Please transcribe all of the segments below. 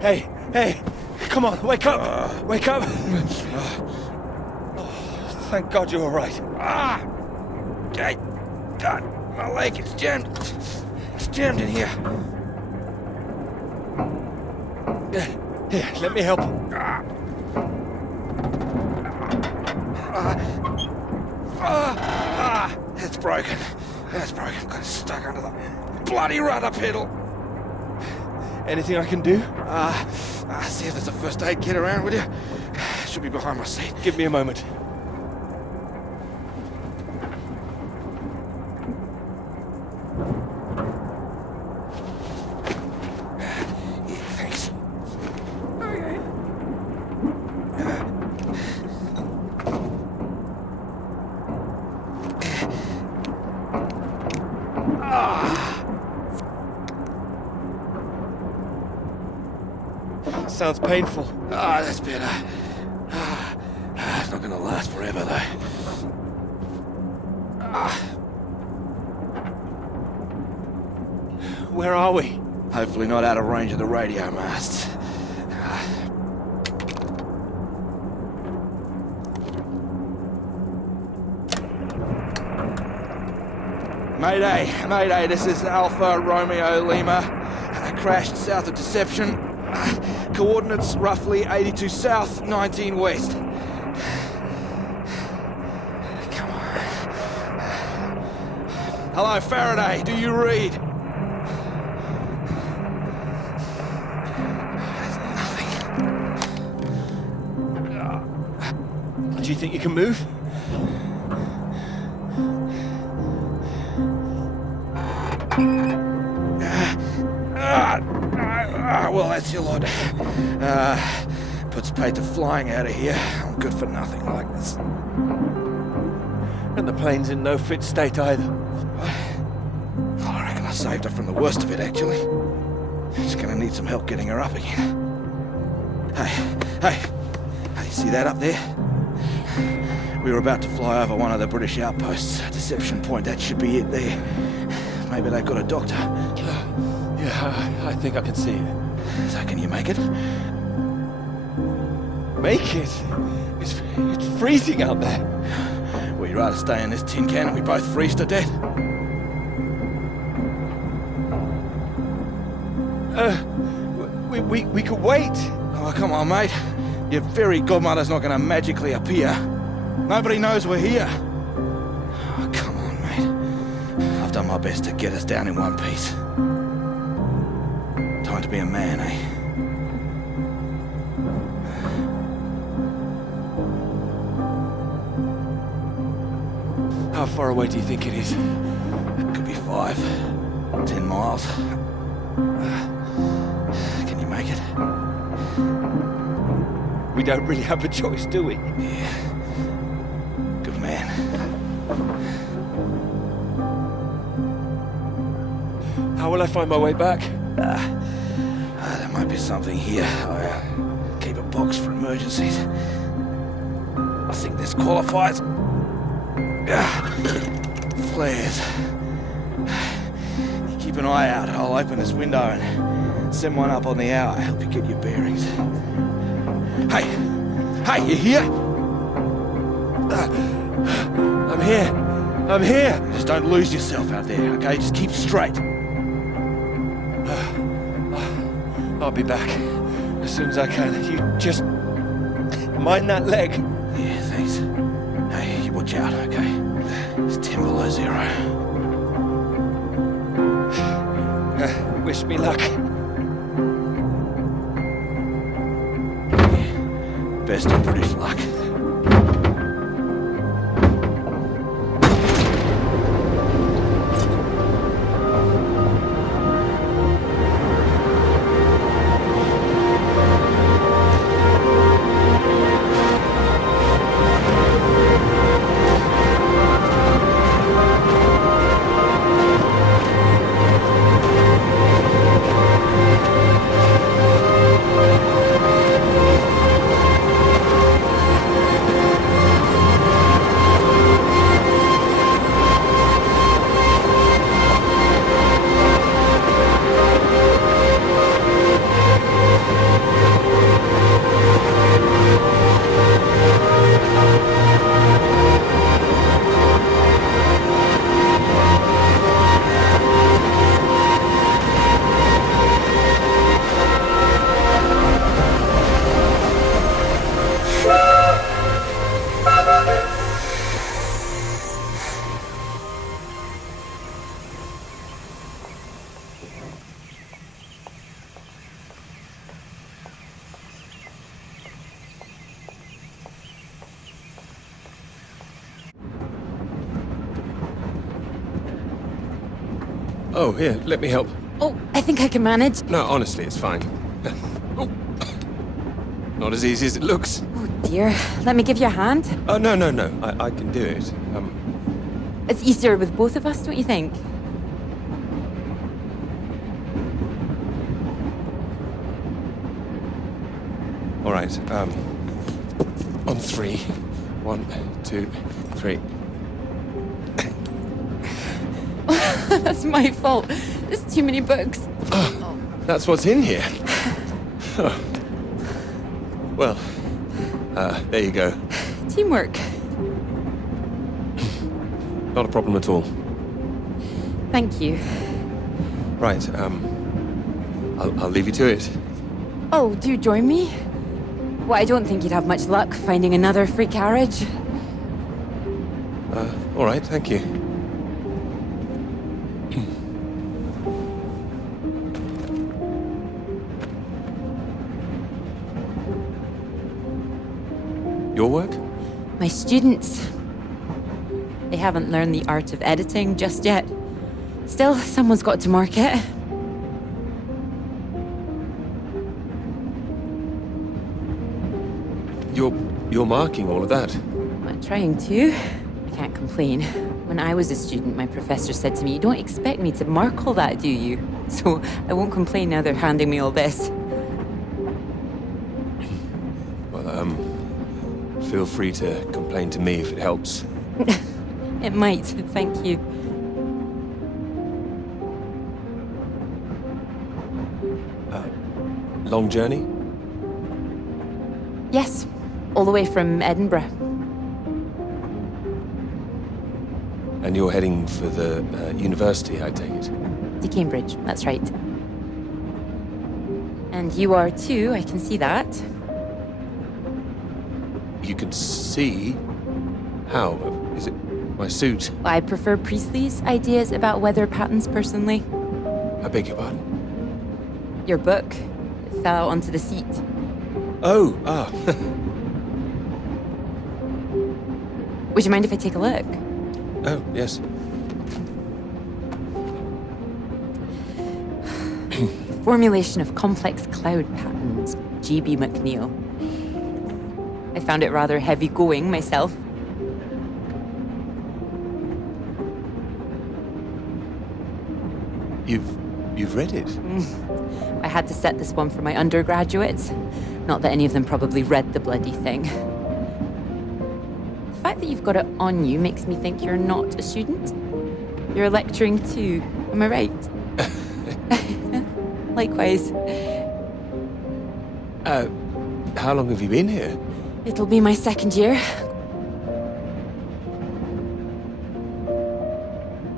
Hey, come on, wake up! Wake up! Thank God you're all right. Hey, God, my leg, it's jammed. It's jammed in here. Here, let me help. It's broken. It's broken. Got stuck under the bloody rudder pedal. Anything I can do? See if there's a first aid kit around, will you? Should be behind my seat. Give me a moment. Thanks. Okay. Sounds painful. That's better. It's not gonna last forever, though. Where are we? Hopefully not out of range of the radio masts. Mayday, this is Alpha Romeo Lima. Crashed south of Deception. Coordinates roughly 82 south, 19 west. Come on. Hello, Faraday, do you read? Do you think you can move? Well, that's your lot. Puts pay to flying out of here. I'm good for nothing like this. And the plane's in no fit state either. I reckon I saved her from the worst of it, actually. Just gonna need some help getting her up again. Hey, see that up there? We were about to fly over one of the British outposts. Deception Point, that should be it there. Maybe they've got a doctor. Yeah, I think I can see it. So can you make it? Make it? It's freezing out there. Well, you'd rather stay in this tin can and we both freeze to death? We could wait. Oh, come on, mate. Your fairy godmother's not gonna magically appear. Nobody knows we're here. Oh, come on, mate. I've done my best to get us down in one piece. Time to be a man, eh? How far away do you think it is? Could be 5, 10 miles. Can you make it? We don't really have a choice, do we? Yeah. Good man. How will I find my way back? There might be something here. I keep a box for emergencies. I think this qualifies. Flares. You keep an eye out. I'll open this window and send one up on the hour. Help you get your bearings. Hey, you here? I'm here. Just don't lose yourself out there, okay? Just keep straight. I'll be back as soon as I can. You just mind that leg. Yeah, thanks. Hey, you watch out, okay? It's 10 below 0. Wish me luck. Yeah, best of British luck. Oh, here, let me help. Oh, I think I can manage. No, honestly, it's fine. Oh. Not as easy as it looks. Oh dear. Let me give you a hand. Oh, no. I can do it. It's easier with both of us, don't you think? All right, on 3. 1, 2, 3. That's my fault. There's too many books. That's what's in here. Oh. Well, there you go. Teamwork. Not a problem at all. Thank you. Right, I'll leave you to it. Oh, do you join me? Well, I don't think you'd have much luck finding another free carriage. All right, thank you. Your work? My students. They haven't learned the art of editing just yet. Still, someone's got to mark it. You're marking all of that? I'm trying to. I can't complain. When I was a student, my professor said to me, "You don't expect me to mark all that, do you?" So I won't complain now they're handing me all this. Well, feel free to complain to me if it helps. It might, thank you. Long journey? Yes, all the way from Edinburgh. And you're heading for the university, I take it? To Cambridge, that's right. And you are too, I can see that. You can see? How? Is it my suit? I prefer Priestley's ideas about weather patterns personally. I beg your pardon? Your book fell out onto the seat. Oh, Would you mind if I take a look? Oh, yes. Formulation of complex cloud patterns, G.B. McNeill. I found it rather heavy going myself. You've read it? I had to set this one for my undergraduates. Not that any of them probably read the bloody thing. The fact that you've got it on you makes me think you're not a student. You're lecturing too, am I right? Likewise. How long have you been here? It'll be my second year.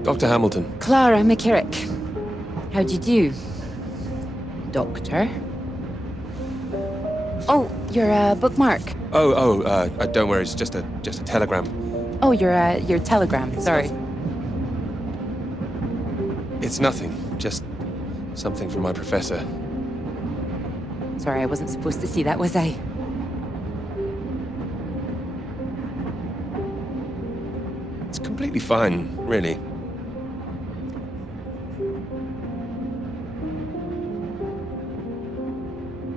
Dr. Hamilton. Clara McKirrick. How'd you do? Doctor? Oh, you're a bookmark. Don't worry, it's just a telegram. Oh, your telegram, sorry. It's nothing, just something from my professor. Sorry, I wasn't supposed to see that, was I? It's completely fine, really.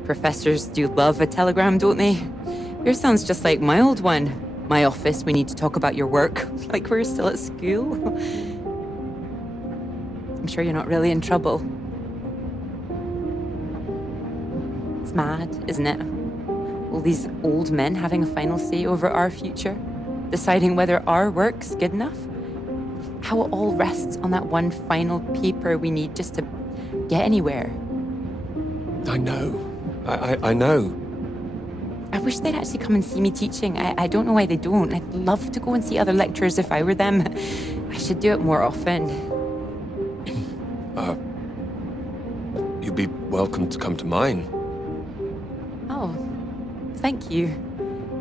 Professors do love a telegram, don't they? Yours sounds just like my old one. My office, we need to talk about your work. Like we're still at school. I'm sure you're not really in trouble. It's mad, isn't it? All these old men having a final say over our future, deciding whether our work's good enough. How it all rests on that one final paper we need just to get anywhere. I know. I know. I wish they'd actually come and see me teaching. I don't know why they don't. I'd love to go and see other lecturers if I were them. I should do it more often. You'd be welcome to come to mine. Oh, thank you.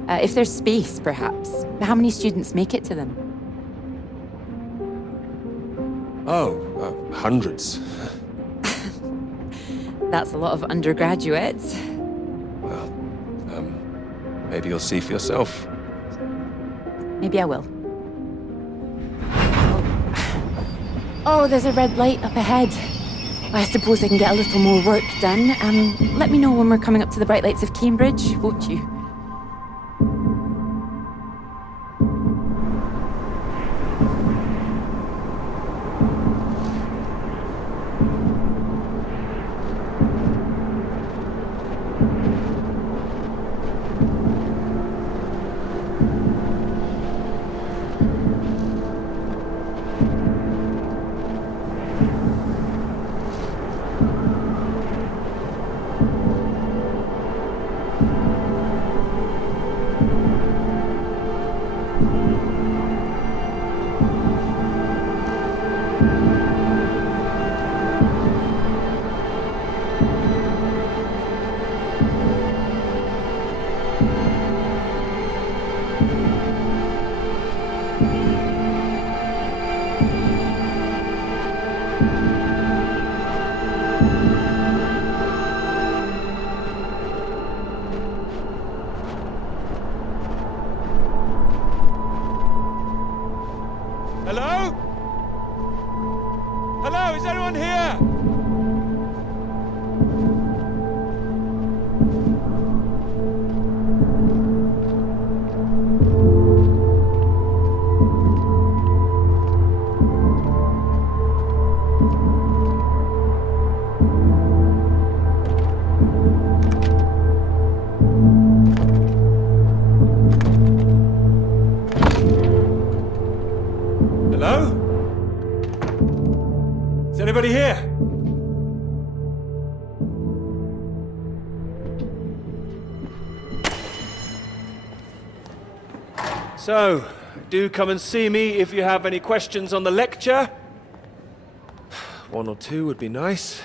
If there's space, perhaps. How many students make it to them? Hundreds. That's a lot of undergraduates. Well, maybe you'll see for yourself. Maybe I will. Oh, there's a red light up ahead. I suppose I can get a little more work done. Let me know when we're coming up to the bright lights of Cambridge, won't you? Hello? Hello, is anyone here? Hello? Is anybody here? So, do come and see me if you have any questions on the lecture. One or two would be nice.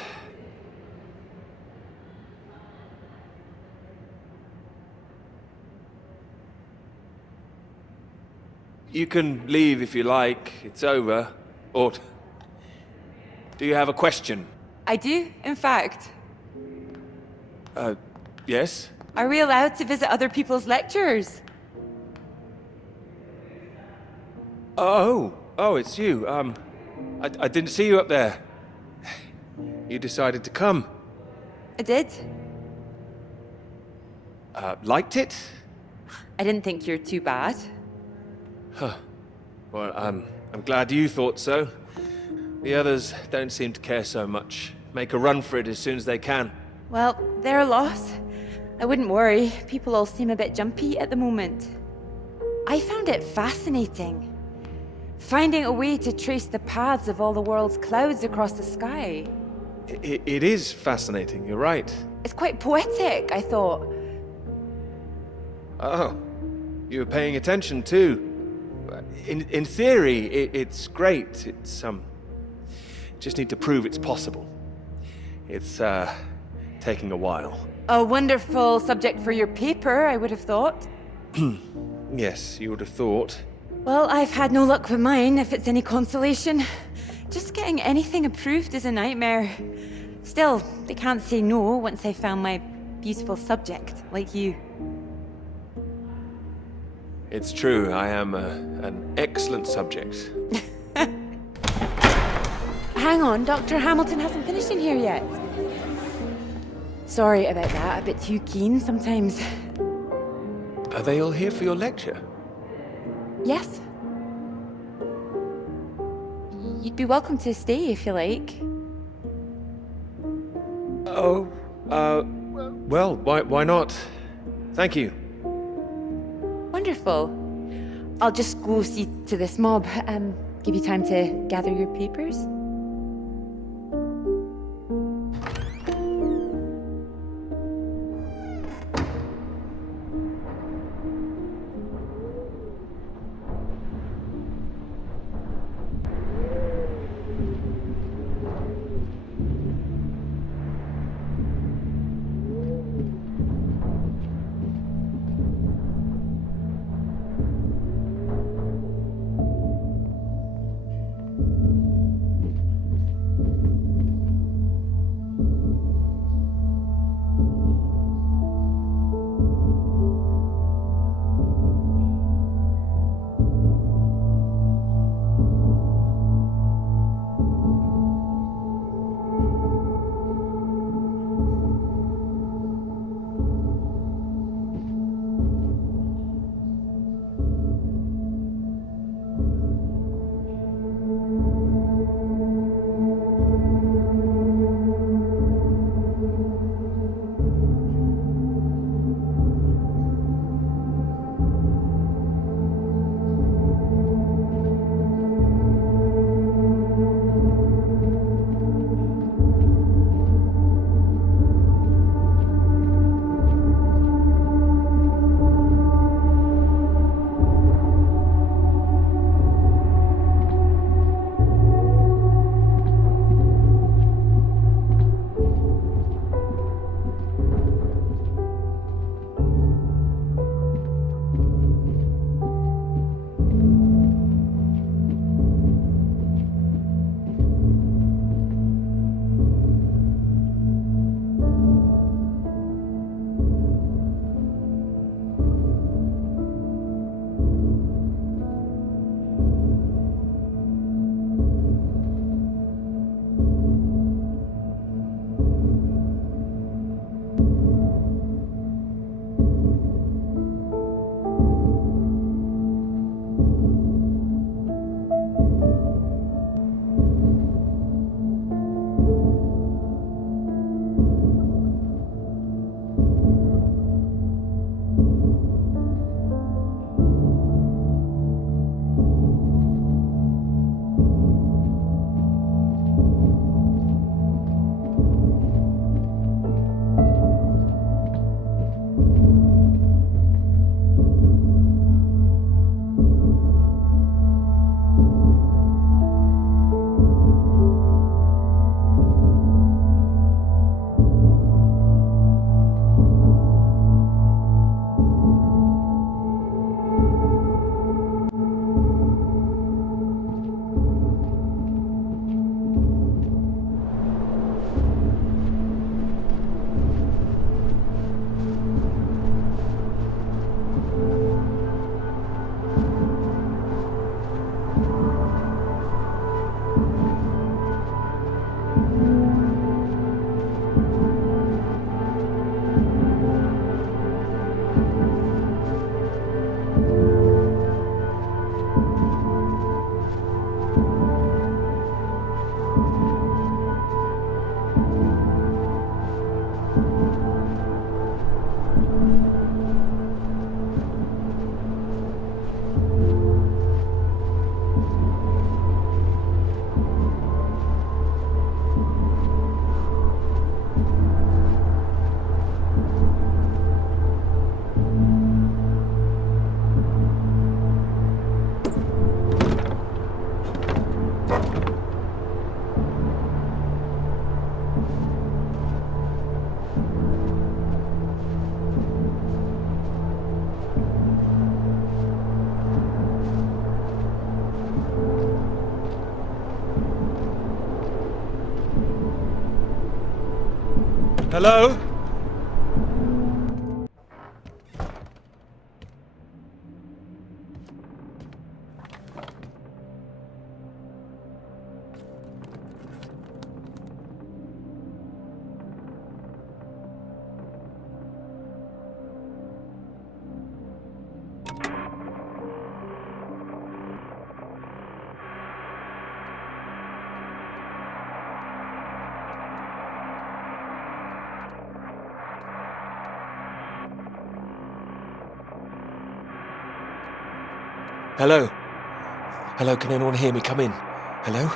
You can leave if you like. It's over. Or do you have a question? I do, in fact. Yes? Are we allowed to visit other people's lectures? Oh, it's you. I didn't see you up there. You decided to come. I did. Liked it? I didn't think you're too bad. Huh. Well, I'm glad you thought so. The others don't seem to care so much. Make a run for it as soon as they can. Well, they're a loss. I wouldn't worry. People all seem a bit jumpy at the moment. I found it fascinating. Finding a way to trace the paths of all the world's clouds across the sky. It is fascinating, you're right. It's quite poetic, I thought. Oh, you were paying attention too. In theory, it's great. It's, just need to prove it's possible. It's, taking a while. A wonderful subject for your paper, I would have thought. Yes, you would have thought. Well, I've had no luck with mine, if it's any consolation. Just getting anything approved is a nightmare. Still, they can't say no once they found my beautiful subject, like you. It's true, I am an excellent subject. Hang on, Dr. Hamilton hasn't finished in here yet. Sorry about that, a bit too keen sometimes. Are they all here for your lecture? Yes. You'd be welcome to stay if you like. Oh, well, why not? Thank you. Wonderful. I'll just go see to this mob. Give you time to gather your papers. Hello? Hello? Hello, can anyone hear me? Come in. Hello?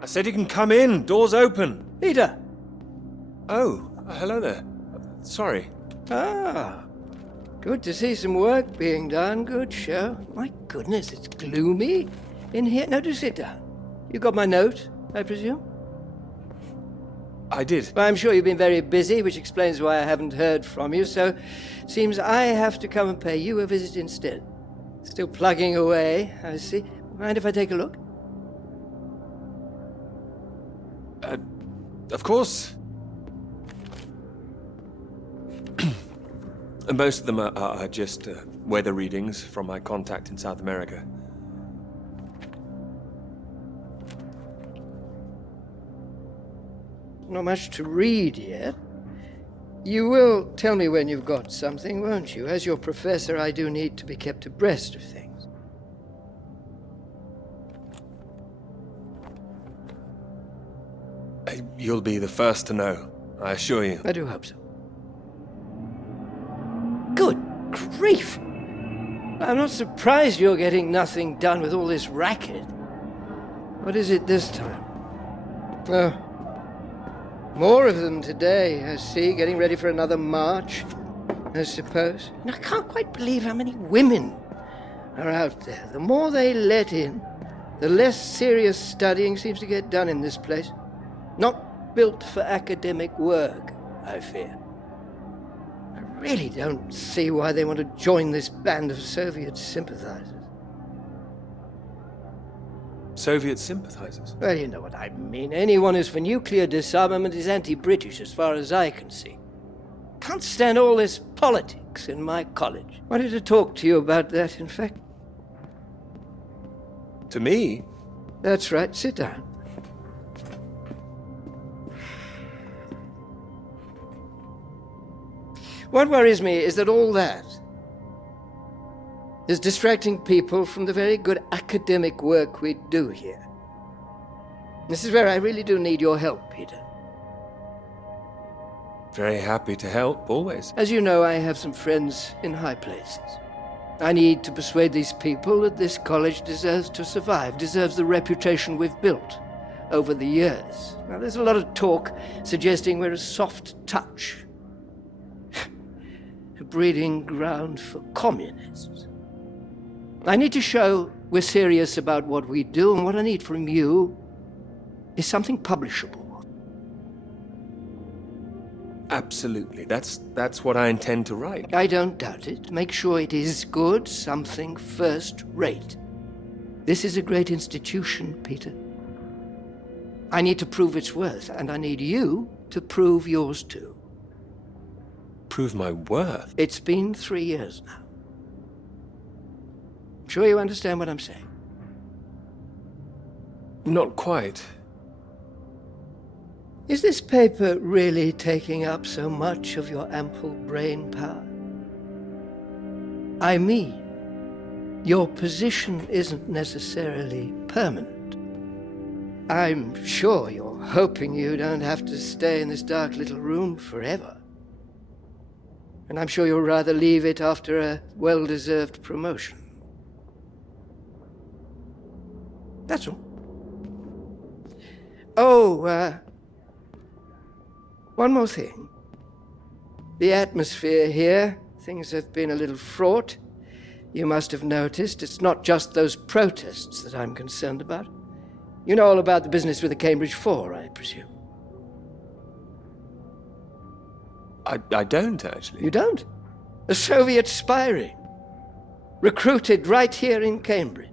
I said you can come in. Door's open. Peter! Oh, hello there. Sorry. Ah, good to see some work being done. Good show. My goodness, it's gloomy in here. No, do sit down. You got my note, I presume? I did. Well, I'm sure you've been very busy, which explains why I haven't heard from you, so seems I have to come and pay you a visit instead. Still plugging away, I see. Mind if I take a look? Of course. Most of them are just weather readings from my contact in South America. Not much to read yet. You will tell me when you've got something, won't you? As your professor, I do need to be kept abreast of things. You'll be the first to know, I assure you. I do hope so. Good grief! I'm not surprised you're getting nothing done with all this racket. What is it this time? Oh, more of them today, I see, getting ready for another march, I suppose. And I can't quite believe how many women are out there. The more they let in, the less serious studying seems to get done in this place. Not built for academic work, I fear. I really don't see why they want to join this band of Soviet sympathizers. Soviet sympathizers? Well, you know what I mean. Anyone who's for nuclear disarmament is anti-British, as far as I can see. Can't stand all this politics in my college. Wanted to talk to you about that, in fact. To me? That's right. Sit down. What worries me is that all that is distracting people from the very good academic work we do here. This is where I really do need your help, Peter. Very happy to help, always. As you know, I have some friends in high places. I need to persuade these people that this college deserves to survive, deserves the reputation we've built over the years. Now, there's a lot of talk suggesting we're a soft touch, a breeding ground for communists. I need to show we're serious about what we do, and what I need from you is something publishable. Absolutely. That's what I intend to write. I don't doubt it. Make sure it is good, something first-rate. This is a great institution, Peter. I need to prove its worth, and I need you to prove yours too. Prove my worth? It's been 3 years now. I'm sure you understand what I'm saying. Not quite. Is this paper really taking up so much of your ample brain power? I mean, your position isn't necessarily permanent. I'm sure you're hoping you don't have to stay in this dark little room forever. And I'm sure you'll rather leave it after a well-deserved promotion. That's all. Oh, one more thing. The atmosphere here, things have been a little fraught. You must have noticed. It's not just those protests that I'm concerned about. You know all about the business with the Cambridge Four, I presume. I don't, actually. You don't? A Soviet spy ring. Recruited right here in Cambridge.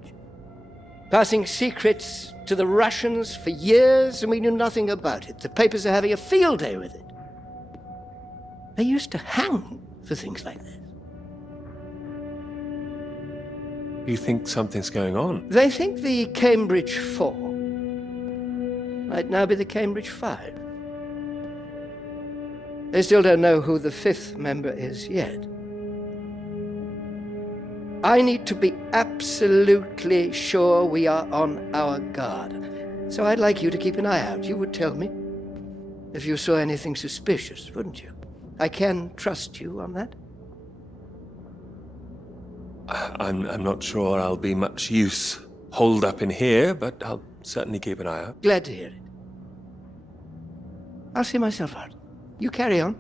Passing secrets to the Russians for years, and we knew nothing about it. The papers are having a field day with it. They used to hang for things like this. You think something's going on? They think the Cambridge 4 might now be the Cambridge 5. They still don't know who the 5th member is yet. I need to be absolutely sure we are on our guard. So I'd like you to keep an eye out. You would tell me if you saw anything suspicious, wouldn't you? I can trust you on that. I'm not sure I'll be much use holed up in here, but I'll certainly keep an eye out. Glad to hear it. I'll see myself out. You carry on.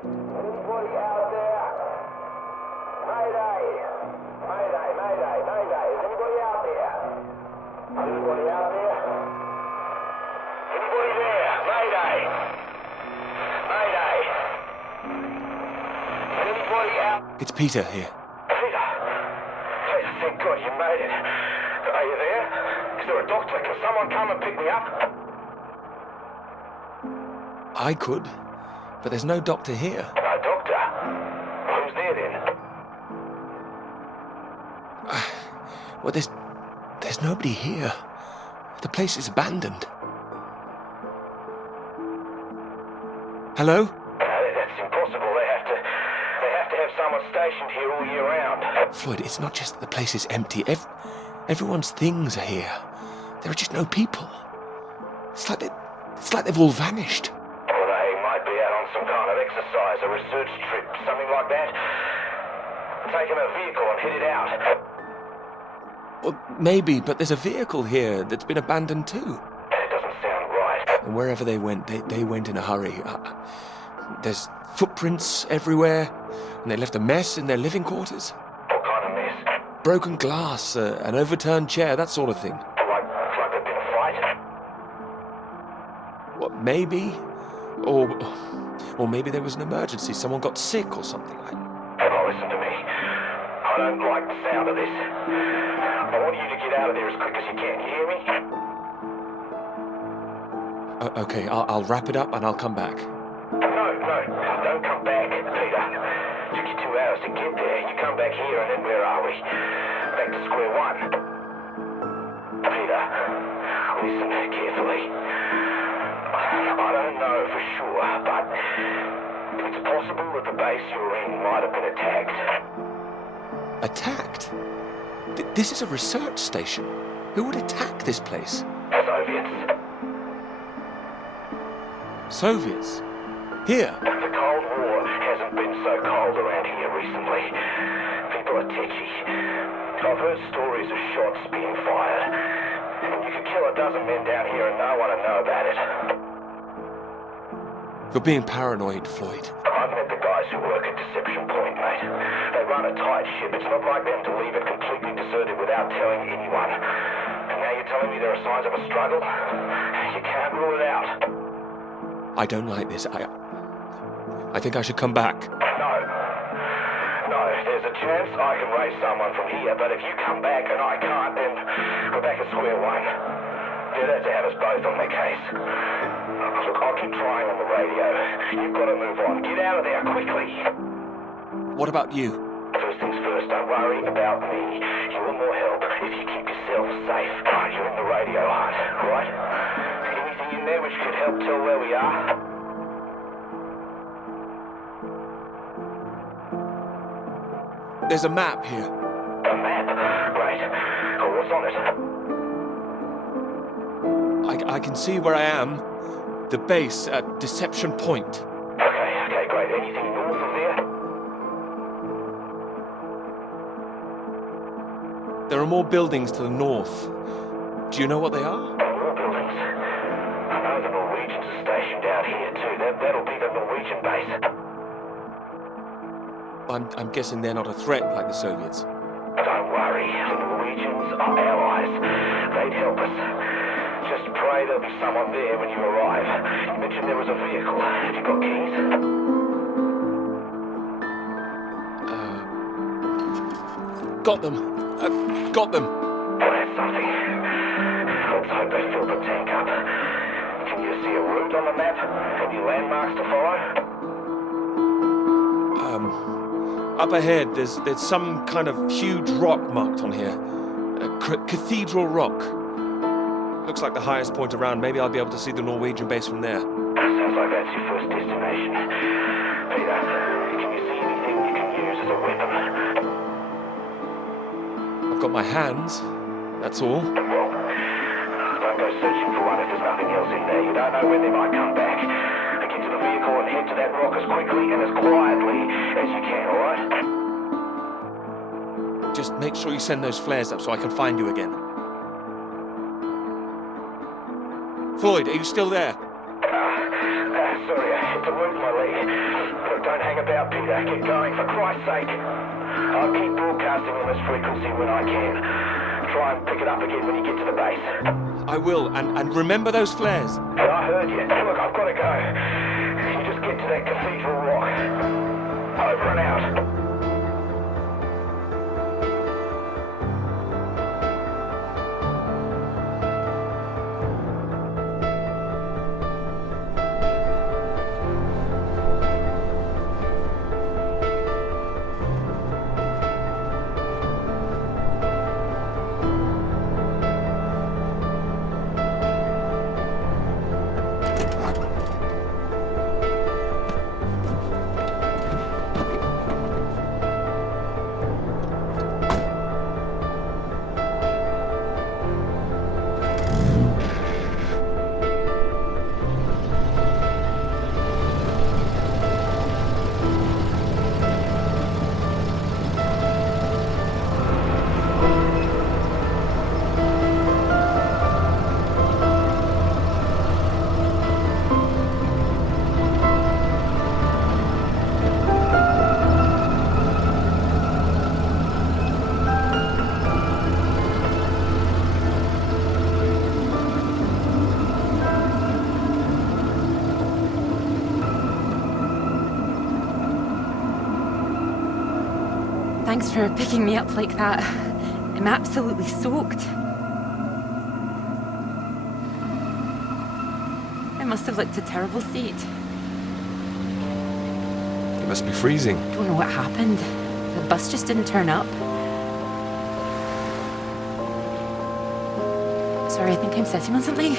Anybody out there? Mayday! Mayday, mayday, mayday. Is anybody out there? Anybody out there? Anybody there? Mayday! Mayday! Anybody out? It's Peter here. Peter! Peter, thank God you made it. Are you there? Is there a doctor? Can someone come and pick me up? I could, but there's no doctor here. No doctor? Who's there then? Well, there's nobody here. The place is abandoned. Hello? That's impossible. They have to have someone stationed here all year round. Floyd, it's not just that the place is empty. Everyone's things are here. There are just no people. It's like they've all vanished. Well, they might be out on some kind of exercise, a research trip, something like that. Taking a vehicle and headed out. Well, maybe, but there's a vehicle here that's been abandoned too. That doesn't sound right. And wherever they went, they went in a hurry. There's footprints everywhere, and they left a mess in their living quarters. What kind of mess? Broken glass, an overturned chair, that sort of thing. Like there'd been a fight? What, maybe? Or maybe there was an emergency. Someone got sick or something. Oh, listen to me. I don't like the sound of this. I want you to get out of there as quick as you can. You hear me? Okay, I'll wrap it up and I'll come back. No, don't come back, Peter. Took you 2 hours to get there. You come back here and then where are we? Back to square one. Peter, listen carefully. I don't know for sure, but it's possible that the base you're in might have been attacked. Attacked? This is a research station. Who would attack this place? Soviets. Soviets? Here? The Cold War hasn't been so cold around here recently. People are tetchy. I've heard stories of shots being fired. And you could kill a dozen men down here and no one would know about it. You're being paranoid, Floyd. I've met the guys who work at Deception Point, mate. They run a tight ship. It's not like them to leave it completely deserted without telling anyone. And now you're telling me there are signs of a struggle? You can't rule it out. I don't like this. I think I should come back. No, there's a chance I can raise someone from here, but if you come back and I can't, then we're back at square one. They'd have to have us both on their case. Look, I'll keep trying on the radio. You've got to move on. Get out of there, quickly. What about you? First things first, don't worry about me. You want more help if you keep yourself safe. You're in the radio hunt, right? Anything in there which could help tell where we are? There's a map here. A map? Great. Oh, what's on it? I can see where I am. The base at Deception Point. Okay, great. Anything north of there? There are more buildings to the north. Do you know what they are? More buildings. I know the Norwegians are stationed I'm guessing they're not a threat like the Soviets. Don't worry, the Norwegians are allies. They'd help us. Just pray there'll be someone there when you arrive. You mentioned there was a vehicle. Have you got keys? Got them. Got them. Well, that's something. Let's hope they filled the tank up. Can you see a route on the map? Any landmarks to follow? Up ahead, there's some kind of huge rock marked on here. Cathedral Rock. Looks like the highest point around. Maybe I'll be able to see the Norwegian base from there. Sounds like that's your first destination. Peter, can you see anything you can use as a weapon? I've got my hands. That's all. Well, don't go searching for one if there's nothing else in there. You don't know when they might come back. Get to the vehicle and head to that rock as quickly and as quietly as you can, alright? Just make sure you send those flares up so I can find you again. Floyd, are you still there? Sorry, I had to move my leg. Look, don't hang about, Peter. Get going, for Christ's sake. I'll keep broadcasting on this frequency when I can. Try and pick it up again when you get to the base. I will, and remember those flares. I heard you. Look, I've got to go. You just get to that cathedral rock. Over and out. Thanks for picking me up like that. I'm absolutely soaked. I must have looked a terrible state. You must be freezing. Don't know what happened. The bus just didn't turn up. Sorry, I think I'm sitting on something.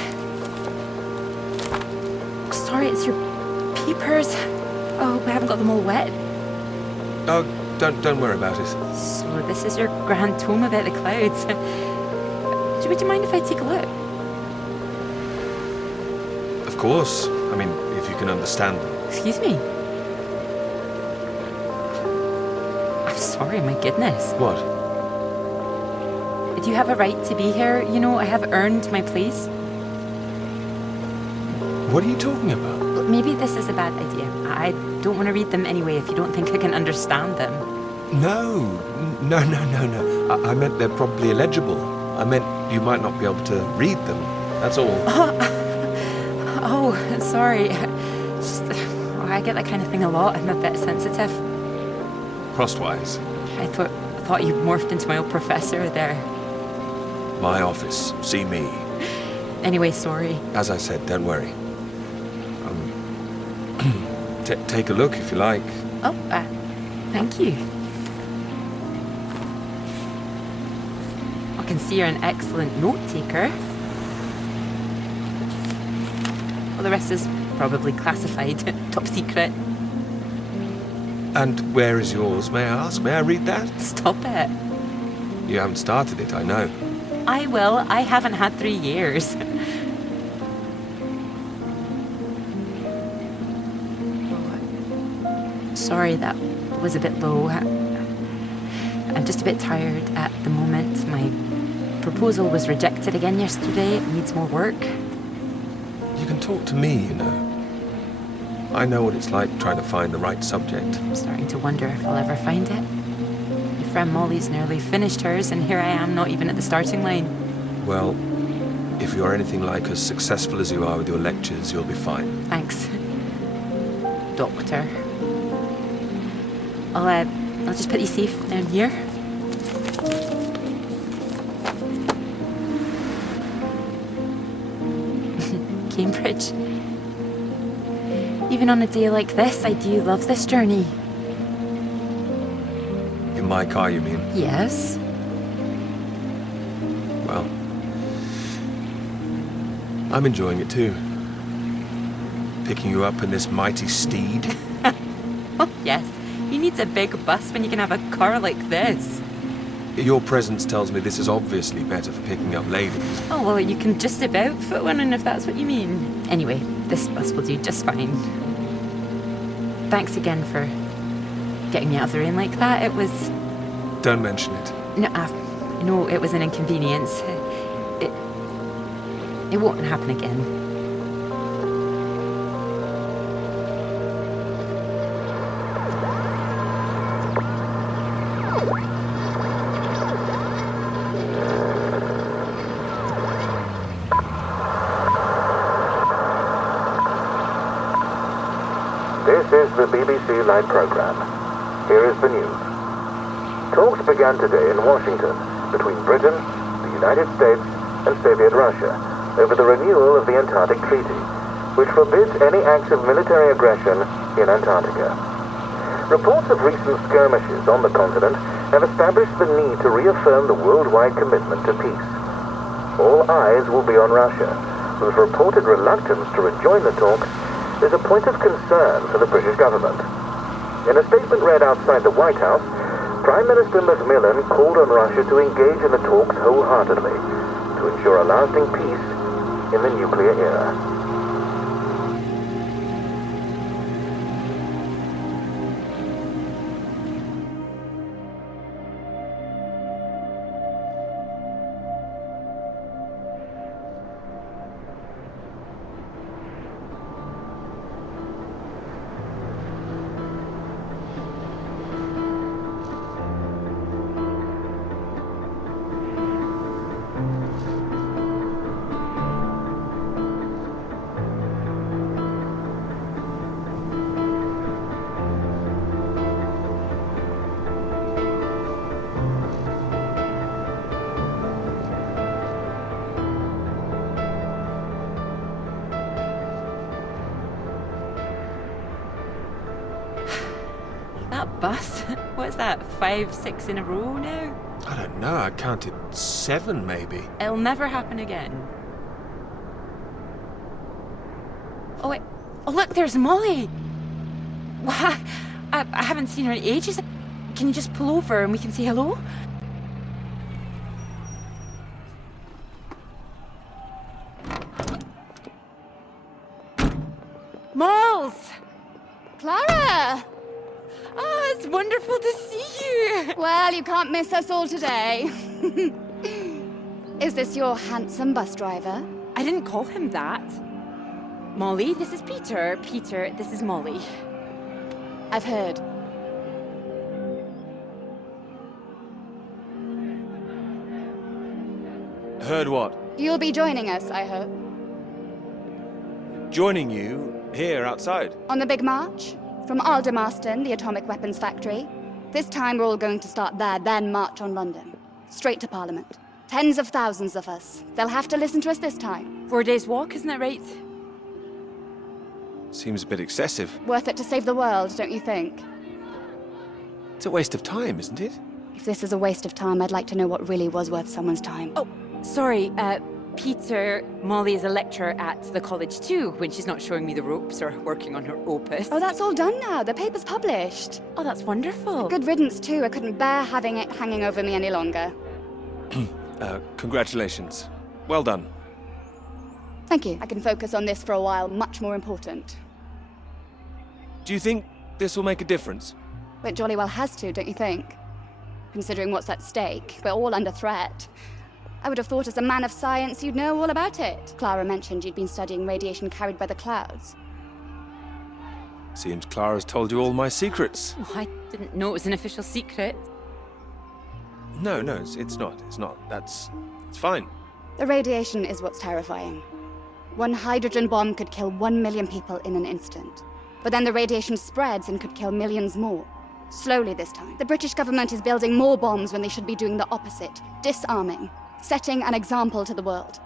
Sorry, it's your papers. Oh, I haven't got them all wet. Oh, don't worry about it. So this is your grand tome about the clouds. Would you mind if I take a look? Of course. I mean, if you can understand them. Excuse me? I'm sorry, my goodness. What? Do you have a right to be here? You know, I have earned my place. What are you talking about? Maybe this is a bad idea. I don't want to read them anyway if you don't think I can understand them. No. I meant they're probably illegible. I meant you might not be able to read them. That's all. Oh, sorry. I get that kind of thing a lot. I'm a bit sensitive. Crosswise. I thought you morphed into my old professor there. My office. See me. Anyway, sorry. As I said, don't worry. Take a look if you like. Oh, thank you. I can see you're an excellent note-taker. Well, the rest is probably classified, top secret. And where is yours, may I ask? May I read that? Stop it. You haven't started it, I know. I will. I haven't had 3 years. Sorry, that was a bit low. I'm just a bit tired at the moment. My proposal was rejected again yesterday. It needs more work. You can talk to me, you know. I know what it's like trying to find the right subject. I'm starting to wonder if I'll ever find it. My friend Molly's nearly finished hers, and here I am, not even at the starting line. Well, if you're anything like as successful as you are with your lectures, you'll be fine. Thanks, Doctor. I'll just put you safe down here. Cambridge. Even on a day like this, I do love this journey. In my car, you mean? Yes. Well, I'm enjoying it too. Picking you up in this mighty steed. Oh, yes. Who needs a big bus when you can have a car like this? Your presence tells me this is obviously better for picking up ladies. Oh, well, you can just about fit one in if that's what you mean. Anyway, this bus will do just fine. Thanks again for getting me out of the rain like that. It was... Don't mention it. No, it was an inconvenience. It won't happen again. This is the BBC Live Programme. Here is the news. Talks began today in Washington between Britain, the United States, and Soviet Russia over the renewal of the Antarctic Treaty, which forbids any acts of military aggression in Antarctica. Reports of recent skirmishes on the continent have established the need to reaffirm the worldwide commitment to peace. All eyes will be on Russia, whose reported reluctance to rejoin the talks is a point of concern for the British government. In a statement read outside the White House, Prime Minister Macmillan called on Russia to engage in the talks wholeheartedly to ensure a lasting peace in the nuclear era. That bus? What's that, 5, 6 in a row now? I don't know, I counted 7 maybe. It'll never happen again. Oh, wait. Oh, look, there's Molly. Wow, I haven't seen her in ages. Can you just pull over and we can say hello? Moles! Clara! Oh, it's wonderful to see you. Well, you can't miss us all today. Is this your handsome bus driver? I didn't call him that. Molly, this is Peter. Peter, this is Molly. I've heard. Heard what? You'll be joining us, I hope. Joining you here outside. On the big march? From Aldermaston, the atomic weapons factory. This time we're all going to start there, then march on London. Straight to Parliament. Tens of thousands of us. They'll have to listen to us this time. 4 days walk, isn't that right? Seems a bit excessive. Worth it to save the world, don't you think? It's a waste of time, isn't it? If this is a waste of time, I'd like to know what really was worth someone's time. Oh, sorry, Peter, Molly is a lecturer at the college too, when she's not showing me the ropes or working on her opus. Oh, that's all done now. The paper's published. Oh, that's wonderful. Good riddance, too. I couldn't bear having it hanging over me any longer. Congratulations. Well done. Thank you. I can focus on this for a while. Much more important. Do you think this will make a difference? It jolly well has to, don't you think? Considering what's at stake, we're all under threat. I would have thought as a man of science you'd know all about it. Clara mentioned you'd been studying radiation carried by the clouds. Seems Clara's told you all my secrets. Oh, I didn't know it was an official secret. No, it's not. It's not. It's fine. The radiation is what's terrifying. One hydrogen bomb could kill 1 million people in an instant. But then the radiation spreads and could kill millions more. Slowly this time. The British government is building more bombs when they should be doing the opposite, disarming, setting an example to the world.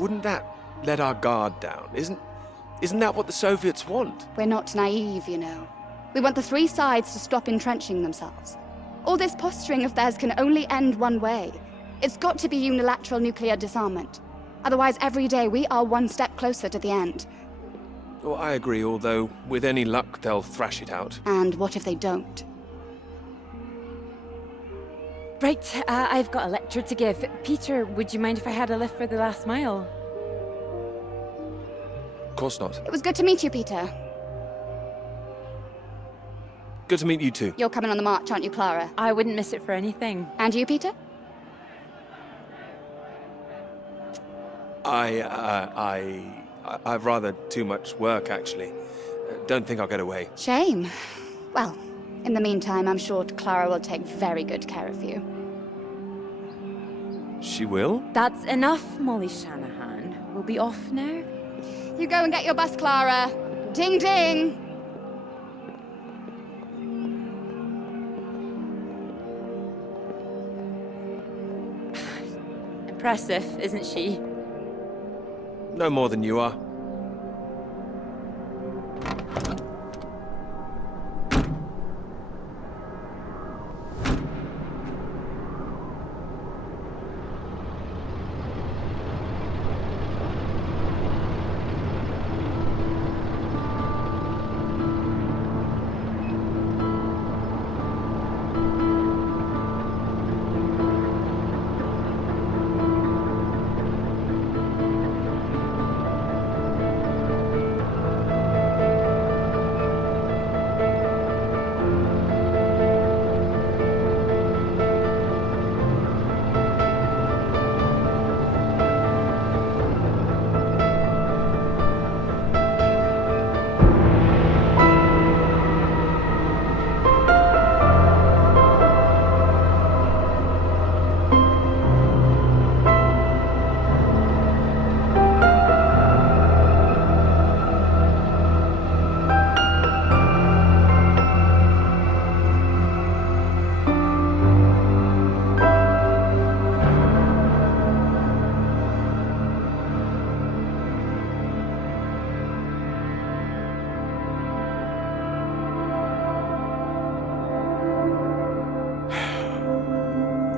Wouldn't that let our guard down? Isn't that what the Soviets want? We're not naive, you know. We want the three sides to stop entrenching themselves. All this posturing of theirs can only end one way. It's got to be unilateral nuclear disarmament. Otherwise, every day we are one step closer to the end. Well, I agree, although with any luck they'll thrash it out. And what if they don't? Right, I've got a lecture to give. Peter, would you mind if I had a lift for the last mile? Of course not. It was good to meet you, Peter. Good to meet you too. You're coming on the march, aren't you, Clara? I wouldn't miss it for anything. And you, Peter? I've rather too much work, actually. Don't think I'll get away. Shame. Well, in the meantime, I'm sure Clara will take very good care of you. She will? That's enough, Molly Shanahan. We'll be off now. You go and get your bus, Clara. Ding ding! Impressive, isn't she? No more than you are.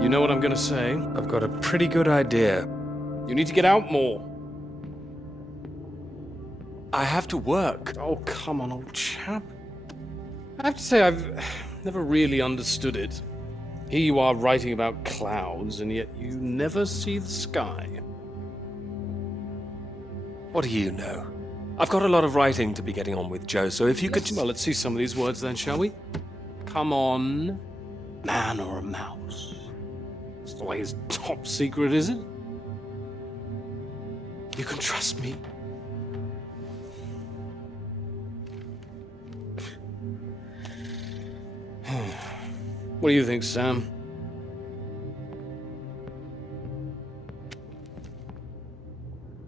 You know what I'm gonna say? I've got a pretty good idea. You need to get out more. I have to work. Oh, come on, old chap. I have to say, I've never really understood it. Here you are writing about clouds, and yet you never see the sky. What do you know? I've got a lot of writing to be getting on with, Joe, so if you could... Well, let's see some of these words then, shall we? Come on. Man or a mouse? It's like his top secret, is it? You can trust me. What do you think, Sam?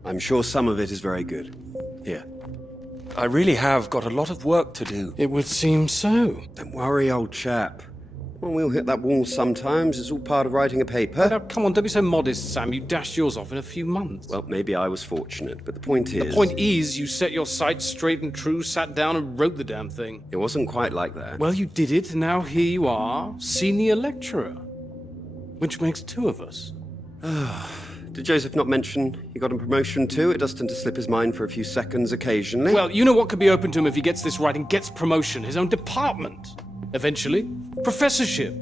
I'm sure some of it is very good. Here. I really have got a lot of work to do. It would seem so. Don't worry, old chap. Well, we'll hit that wall sometimes. It's all part of writing a paper. Now, come on, don't be so modest, Sam. You dashed yours off in a few months. Well, maybe I was fortunate, but the point is... The point is, you set your sights straight and true, sat down and wrote the damn thing. It wasn't quite like that. Well, you did it, and now here you are, senior lecturer. Which makes two of us. Did Joseph not mention he got a promotion too? It does tend to slip his mind for a few seconds occasionally. Well, you know what could be open to him if he gets this right and gets promotion? His own department. Eventually, professorship.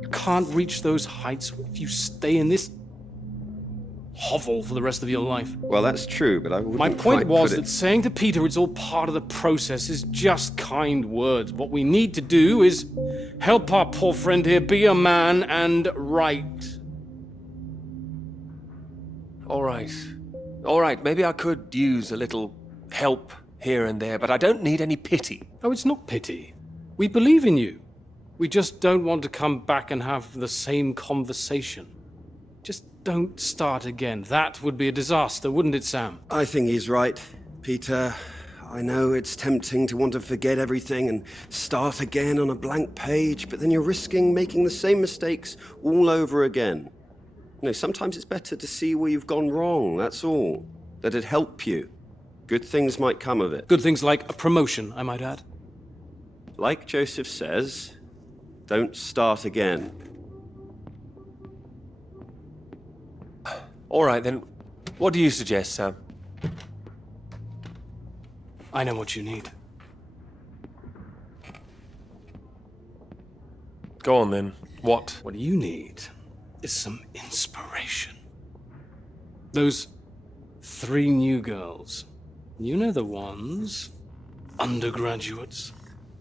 You can't reach those heights if you stay in this hovel for the rest of your life. Well, that's true, but I wouldn't My point quite was put that it... saying to Peter it's all part of the process is just kind words. What we need to do is help our poor friend here be a man and write. All right. All right, maybe I could use a little help here and there, but I don't need any pity. Oh, it's not pity. We believe in you. We just don't want to come back and have the same conversation. Just don't start again. That would be a disaster, wouldn't it, Sam? I think he's right, Peter. I know it's tempting to want to forget everything and start again on a blank page, but then you're risking making the same mistakes all over again. You know, sometimes it's better to see where you've gone wrong, that's all. That'd help you. Good things might come of it. Good things like a promotion, I might add. Like Joseph says, don't start again. All right, then. What do you suggest, Sam? I know what you need. Go on, then. What? What you need is some inspiration. Those 3 new girls. You know the ones. Undergraduates.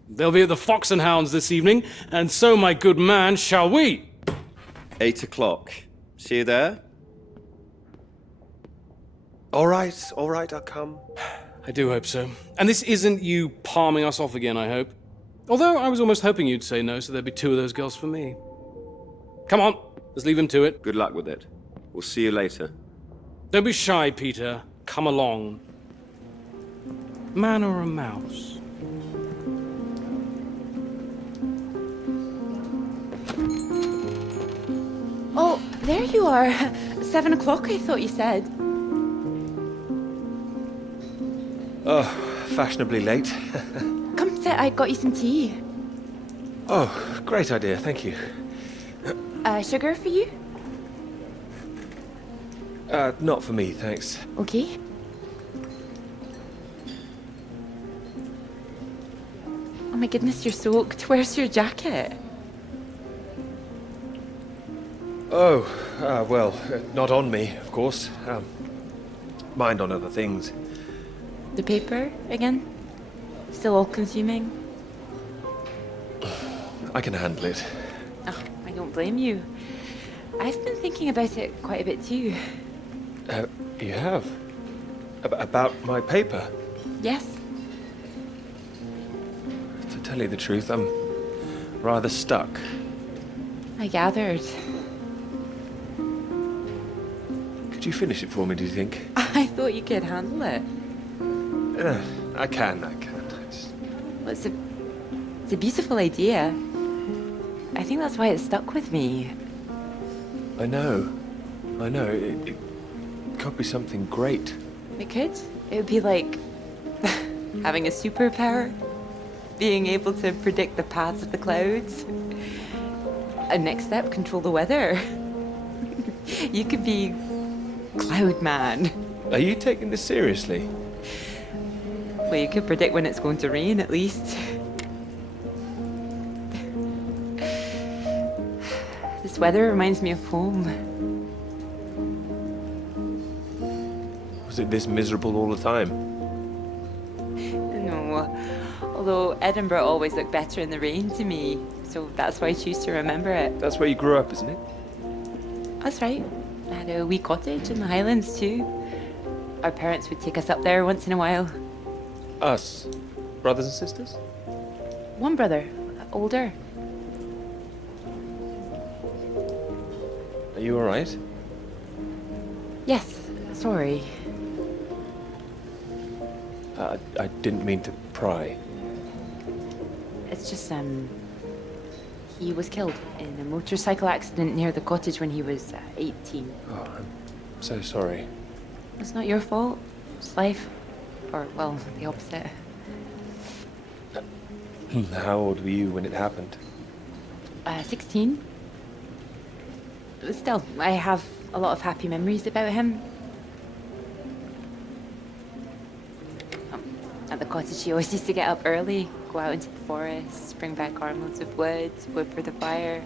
They'll be at the Fox and Hounds this evening, and so, my good man, shall we? 8 o'clock. See you there? All right, I'll come. I do hope so. And this isn't you palming us off again, I hope. Although I was almost hoping you'd say no, so there'd be 2 of those girls for me. Come on, let's leave him to it. Good luck with it. We'll see you later. Don't be shy, Peter. Come along. Man or a mouse? Oh, there you are. 7 o'clock, I thought you said. Oh, fashionably late. Come sit, I got you some tea. Oh, great idea, thank you. Sugar for you? Not for me, thanks. Okay. Oh my goodness, you're soaked. Where's your jacket? Oh, well, not on me, of course. Mind on other things. The paper again? Still all consuming? I can handle it. Oh, I don't blame you. I've been thinking about it quite a bit too. You have? About my paper? Yes? To tell you the truth, I'm rather stuck. I gathered. Could you finish it for me, do you think? I thought you could handle it. I can. Well, it's a beautiful idea. I think that's why it stuck with me. I know. It could be something great. It could. It would be like having a superpower. Being able to predict the paths of the clouds. A next step, control the weather. You could be Cloud Man. Are you taking this seriously? Well, you could predict when it's going to rain, at least. This weather reminds me of home. Was it this miserable all the time? No, although Edinburgh always looked better in the rain to me, so that's why I choose to remember it. That's where you grew up, isn't it? That's right. I had a wee cottage in the Highlands too. Our parents would take us up there once in a while. Us? Brothers and sisters? One brother, older. Are you alright? Yes, sorry. I didn't mean to pry. It's just, he was killed in a motorcycle accident near the cottage when he was 18. Oh, I'm so sorry. It's not your fault. It's life. Or, well, the opposite. How old were you when it happened? 16. But still, I have a lot of happy memories about him. At the cottage, he always used to get up early, go out into the forest, bring back armloads of wood for the fire.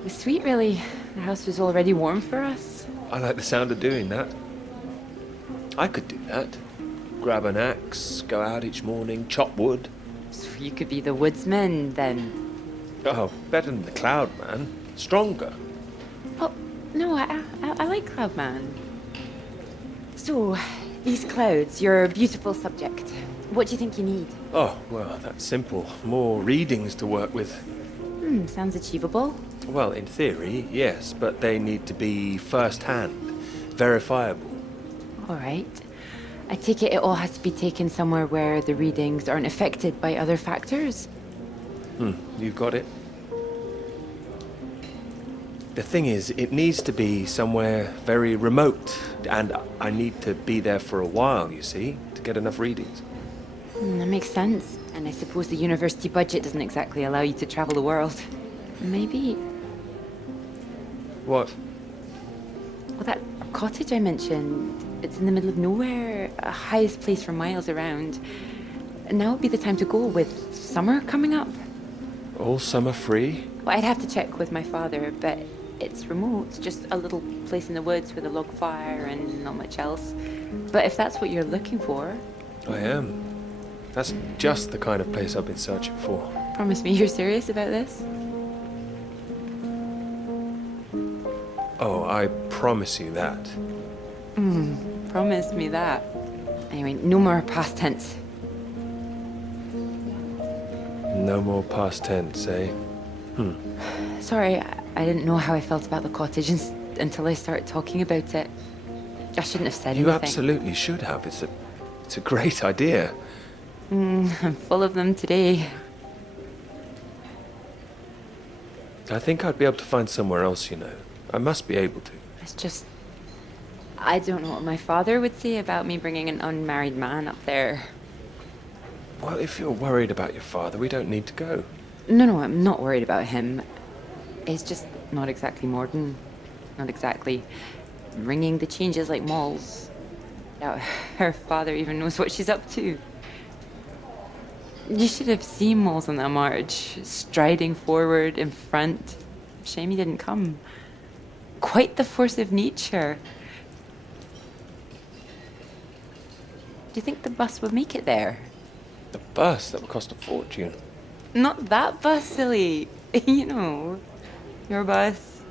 It was sweet, really. The house was already warm for us. I like the sound of doing that. I could do that. Grab an axe, go out each morning, chop wood. So you could be the woodsman, then. Oh, better than the Cloud Man. Stronger. Oh, no, I like Cloud Man. So, these clouds, your beautiful subject. What do you think you need? Oh, well, that's simple. More readings to work with. Sounds achievable. Well, in theory, yes, but they need to be first-hand, verifiable. All right. I take it all has to be taken somewhere where the readings aren't affected by other factors? You've got it. The thing is, it needs to be somewhere very remote, and I need to be there for a while, you see, to get enough readings. That makes sense. And I suppose the university budget doesn't exactly allow you to travel the world. Maybe... What? Well, that cottage I mentioned, it's in the middle of nowhere, a highest place for miles around. And now would be the time to go with summer coming up. All summer free? Well, I'd have to check with my father, but it's remote. It's just a little place in the woods with a log fire and not much else. But if that's what you're looking for... I am. That's just the kind of place I've been searching for. Promise me you're serious about this? Oh, I promise you that. Promise me that. Anyway, no more past tense. No more past tense, eh? Sorry, I didn't know how I felt about the cottage until I started talking about it. I shouldn't have said You anything. absolutely should have. It's a great idea. I'm full of them today. I think I'd be able to find somewhere else, you know. I must be able to. It's just... I don't know what my father would say about me bringing an unmarried man up there. Well, if you're worried about your father, we don't need to go. No, I'm not worried about him. He's just not exactly modern. Not exactly ringing the changes like Moll's. Now, her father even knows what she's up to. You should have seen Moll's on that march, striding forward in front. Shame he didn't come. Quite the force of nature. Do you think the bus will make it there? The bus, that would cost a fortune. Not that bus, silly. You know, your bus.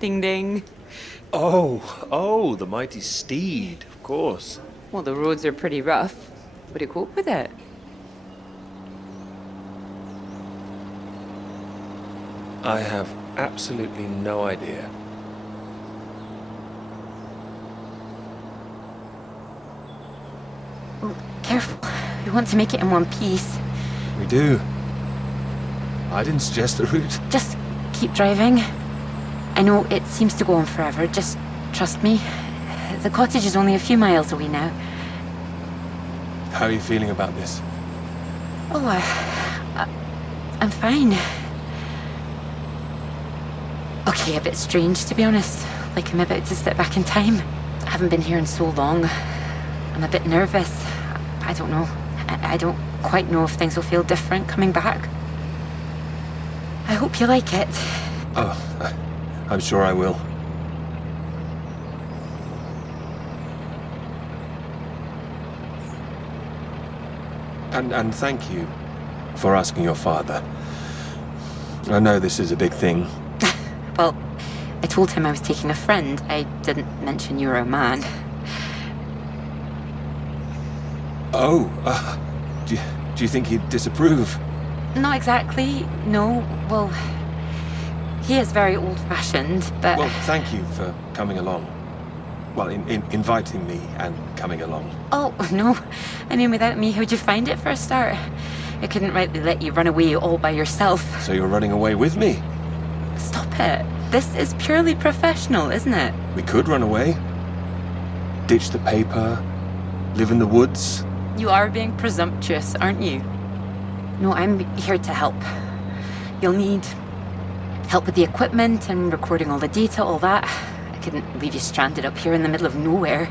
Ding ding. Oh, the mighty steed, of course. Well, the roads are pretty rough. Would it cope with it? I have absolutely no idea. Oh, careful. We want to make it in one piece. We do. I didn't suggest the route. Just keep driving. I know it seems to go on forever. Just trust me. The cottage is only a few miles away now. How are you feeling about this? Oh, I'm fine. Okay, a bit strange, to be honest. Like I'm about to step back in time. I haven't been here in so long. I'm a bit nervous. I don't know. I don't quite know if things will feel different coming back. I hope you like it. Oh, I'm sure I will. And thank you for asking your father. I know this is a big thing. Well, I told him I was taking a friend. I didn't mention you were a man. Oh, do you think he'd disapprove? Not exactly, no. Well, he is very old-fashioned, but... Well, thank you for coming along. Well, inviting me and coming along. Oh, no. I mean, without me, how'd you find it for a start? I couldn't rightly let you run away all by yourself. So you're running away with me? Stop it. This is purely professional, isn't it? We could run away. Ditch the paper. Live in the woods. You are being presumptuous, aren't you? No, I'm here to help. You'll need help with the equipment and recording all the data, all that. I couldn't leave you stranded up here in the middle of nowhere.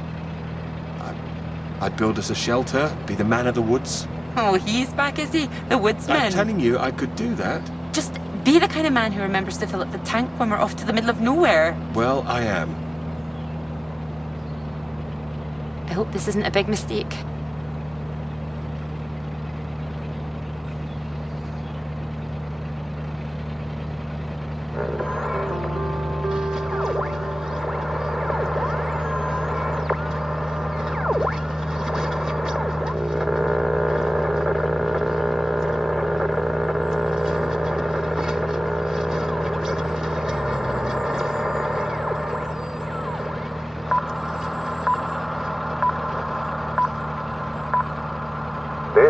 I'd build us a shelter, be the man of the woods. Oh, he's back, is he? The woodsman? I'm telling you, I could do that. Just be the kind of man who remembers to fill up the tank when we're off to the middle of nowhere. Well, I am. I hope this isn't a big mistake.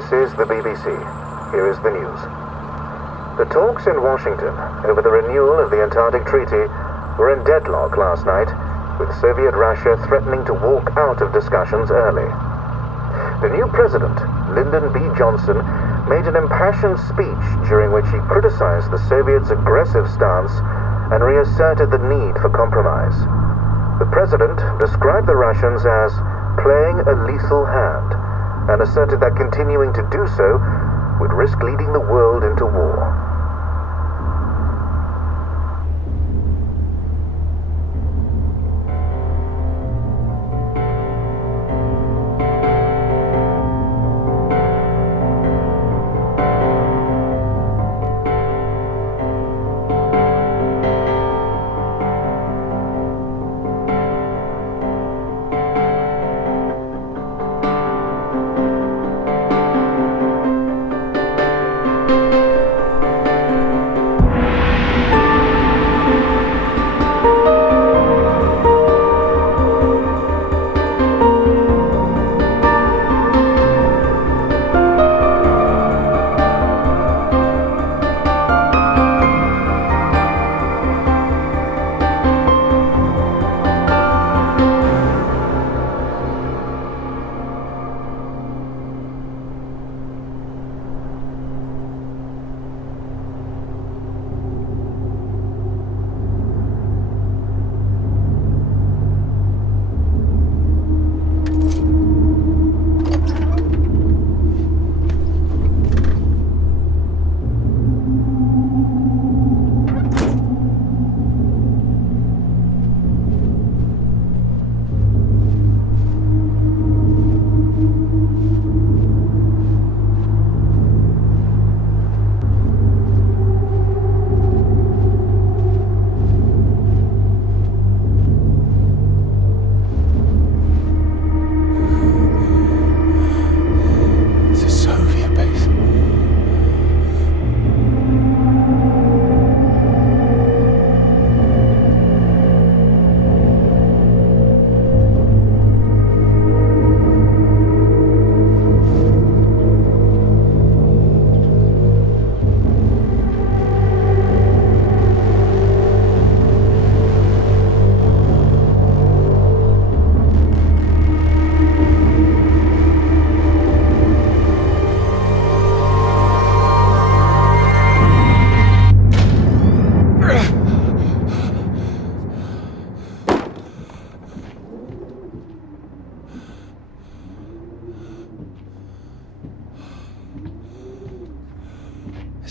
This is the BBC. Here is the news. The talks in Washington over the renewal of the Antarctic Treaty were in deadlock last night, with Soviet Russia threatening to walk out of discussions early. The new president, Lyndon B. Johnson, made an impassioned speech during which he criticized the Soviets' aggressive stance and reasserted the need for compromise. The president described the Russians as playing a lethal hand and asserted that continuing to do so would risk leading the world into war.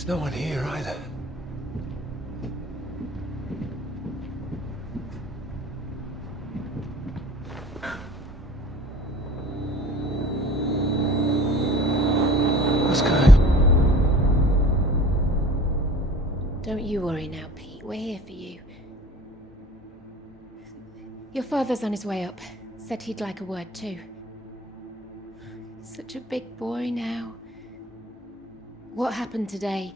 There's no one here either. What's going on? Don't you worry now, Pete. We're here for you. Your father's on his way up. Said he'd like a word too. Such a big boy now. What happened today,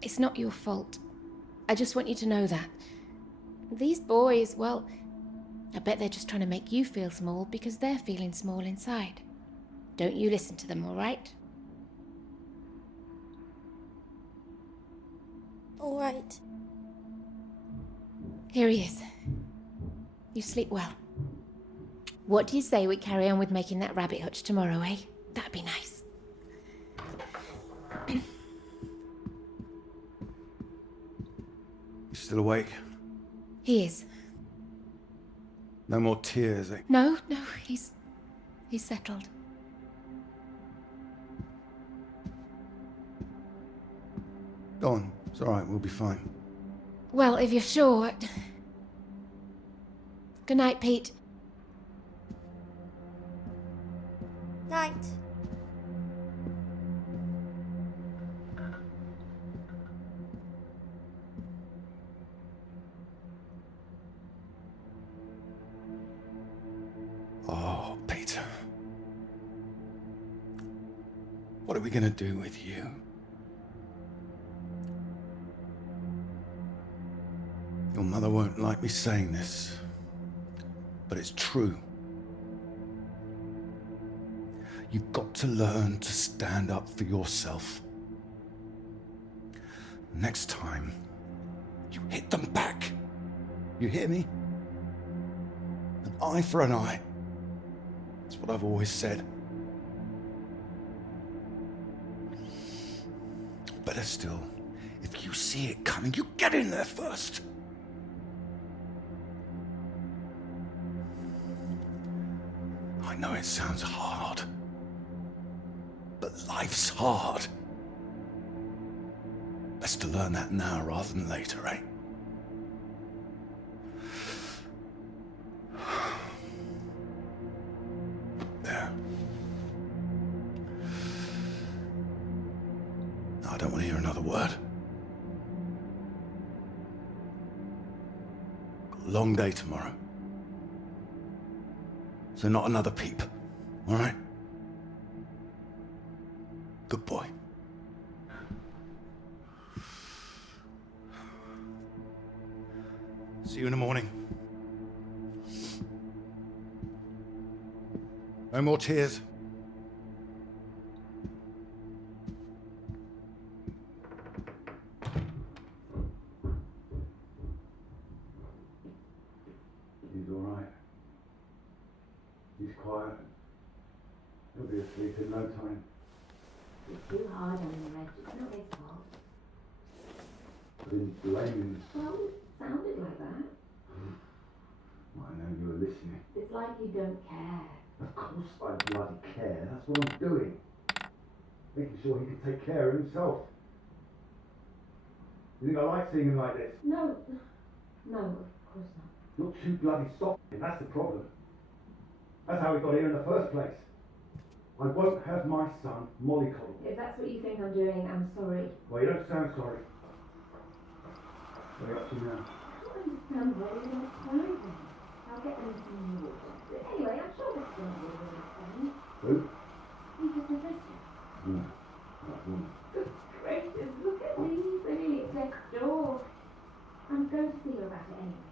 it's not your fault. I just want you to know that. These boys, well, I bet they're just trying to make you feel small because they're feeling small inside. Don't you listen to them, all right? All right. Here he is. You sleep well. What do you say we carry on with making that rabbit hutch tomorrow, eh? That'd be nice. Still awake? He is. No more tears, eh? No, he's settled. Go on. It's all right. We'll be fine. Well, if you're sure. Good night, Pete. Night. Oh, Peter. What are we gonna do with you? Your mother won't like me saying this, but it's true. You've got to learn to stand up for yourself. Next time, you hit them back. You hear me? An eye for an eye. That's what I've always said. Better still, if you see it coming, you get in there first. I know it sounds hard, but life's hard. Best to learn that now rather than later, eh? There. I don't want to hear another word. Got a long day tomorrow. So not another peep, all right? Good boy. See you in the morning. No more tears. He's all right. He's quiet. He'll be asleep in no time. You're too hard on him, Reg. It's not his fault. I didn't blame him. Well, it sounded like that. I know you were listening. It's like you don't care. Of course I bloody care. That's what I'm doing. Making sure he can take care of himself. You think I like seeing him like this? No, of course not. You're too bloody soft. That's the problem. That's how we got here in the first place. I won't have my son mollycoddled. If that's what you think I'm doing, I'm sorry. Well, you don't sound sorry. What are you up to now? I don't understand why you don't cry then. I'll get them some new water. Anyway, I'm sure that's going to be really fun. Who? You just addressed it. No. That woman. Good gracious, look at these. They're nearly at death's door. I'm going to see you about it anyway.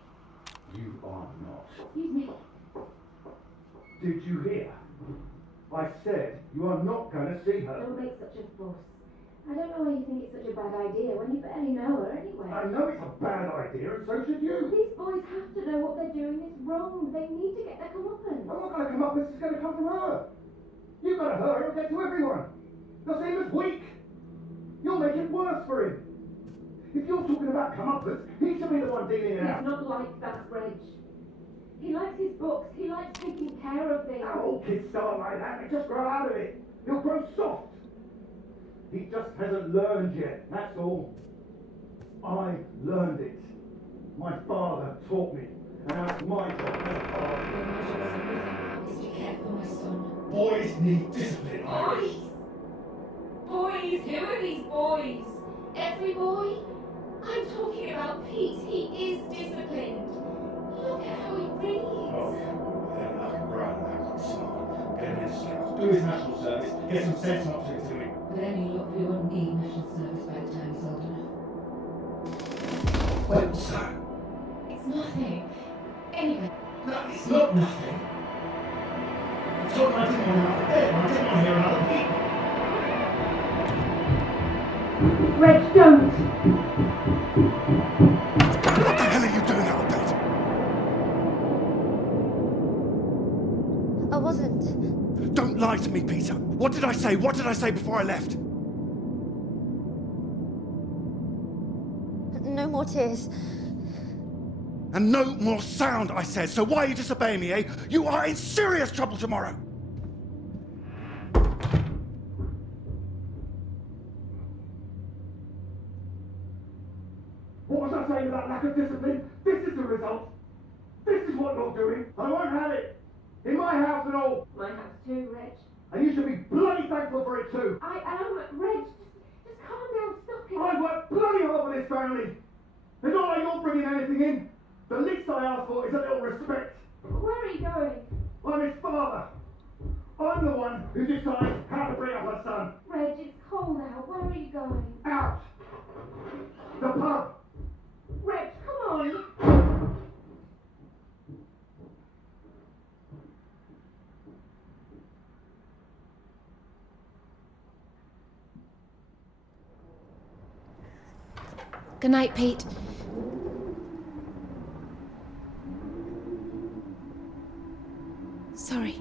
You are not. Excuse me. Did you hear? I said you are not going to see her. Don't make such a fuss. I don't know why you think it's such a bad idea when you barely know her anyway. I know it's a bad idea, and so should you. These boys have to know what they're doing is wrong. They need to get their comeuppance. I'm not going to come up. This is going to come from her. You've got to hurry. It'll get to everyone. They'll see him as weak. You'll make it worse for him. If you're talking about comeuppance, he should be the one dealing it out. He's not like that, Reg. He likes his books. He likes taking care of things. Now, all kids start like that. They just grow out of it. He'll grow soft. He just hasn't learned yet. That's all. I learned it. My father taught me. And now it's my job as a father. Is to care for my son. Boys need discipline. Boys! Boys! Who are these boys? Every boy? I'm talking about Pete. He is disciplined. Look at how he reads. Get him in Sleuth. Do his national service. Get some sense knocked into him. But only look for your knee national service by the time he's old enough. What's that? It's nothing. Anyway. No, it's not nothing. I told him I didn't want another bed, and I didn't want to hear another peep. Reg, don't! What the hell are you doing out of bed? I wasn't. Don't lie to me, Peter. What did I say? What did I say before I left? No more tears. And no more sound, I said. So why are you disobeying me, eh? You are in serious trouble tomorrow. What was I saying about lack of discipline? This is the result. This is what you're doing. I won't have it. In my house and all. My house too, Reg. And you should be bloody thankful for it too. I am, Reg. Just calm down, stop it. I work bloody hard for this family. It's not like you're bringing anything in. The least I ask for is a little respect. Where are you going? I'm his father. I'm the one who decides how to bring up a son. Reg, it's cold out. Where are you going? Out. The pub. Reg, come on. Good night, Pete. Sorry.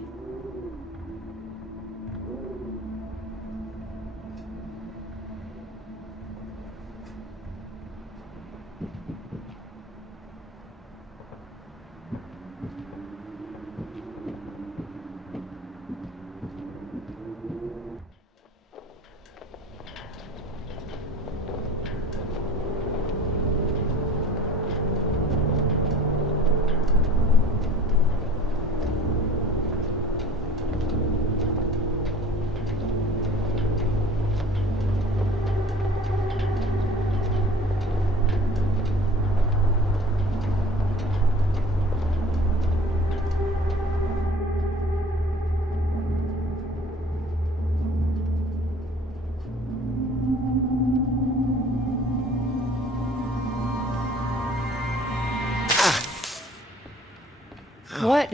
What?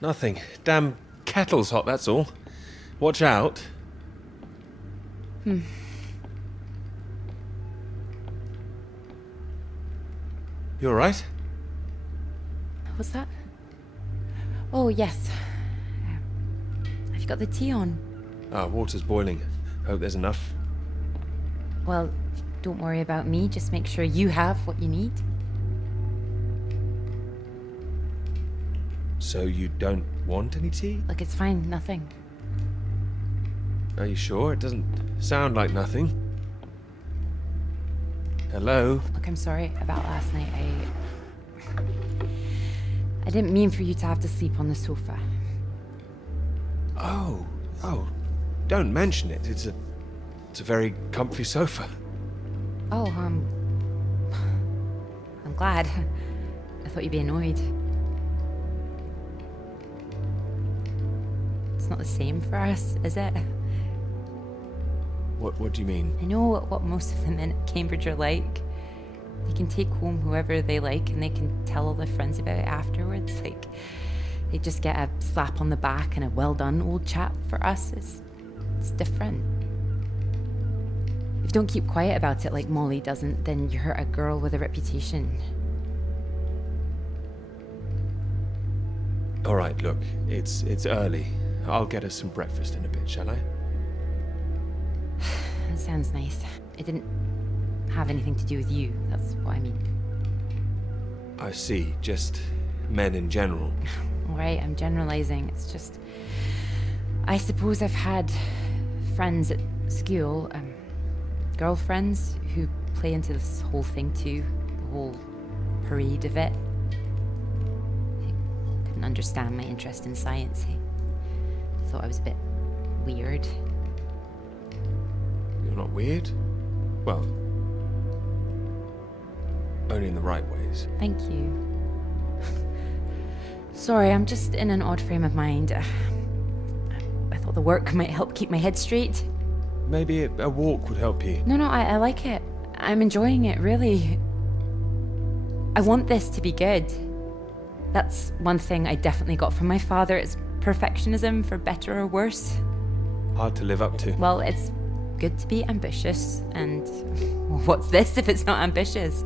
Nothing. Damn kettle's hot, that's all. Watch out. Hmm. You alright? What's that? Oh, yes. Have you got the tea on? Water's boiling. Hope there's enough. Well, don't worry about me. Just make sure you have what you need. So you don't want any tea? Look, it's fine. Nothing. Are you sure? It doesn't sound like nothing. Hello? Look, I'm sorry about last night. I didn't mean for you to have to sleep on the sofa. Oh, don't mention it. It's a very comfy sofa. Oh, I'm glad. I thought you'd be annoyed. It's not the same for us, is it? What do you mean? I know what most of the men at Cambridge are like. They can take home whoever they like and they can tell all their friends about it afterwards. Like, they just get a slap on the back and a well done, old chap. For us, it's different. If you don't keep quiet about it like Molly doesn't, then you hurt a girl with a reputation. All right, look, it's early. I'll get us some breakfast in a bit, shall I? That sounds nice. It didn't have anything to do with you, that's what I mean. I see, just men in general. All right, I'm generalizing. It's just, I suppose I've had friends at school, girlfriends who play into this whole thing too, the whole parade of it. They couldn't understand my interest in science. They thought I was a bit weird. You're not weird? Well, only in the right ways. Thank you. Sorry, I'm just in an odd frame of mind. I thought the work might help keep my head straight. Maybe a walk would help you. No, I like it. I'm enjoying it, really. I want this to be good. That's one thing I definitely got from my father. It's perfectionism, for better or worse. Hard to live up to. Well, it's good to be ambitious, and what's this if it's not ambitious?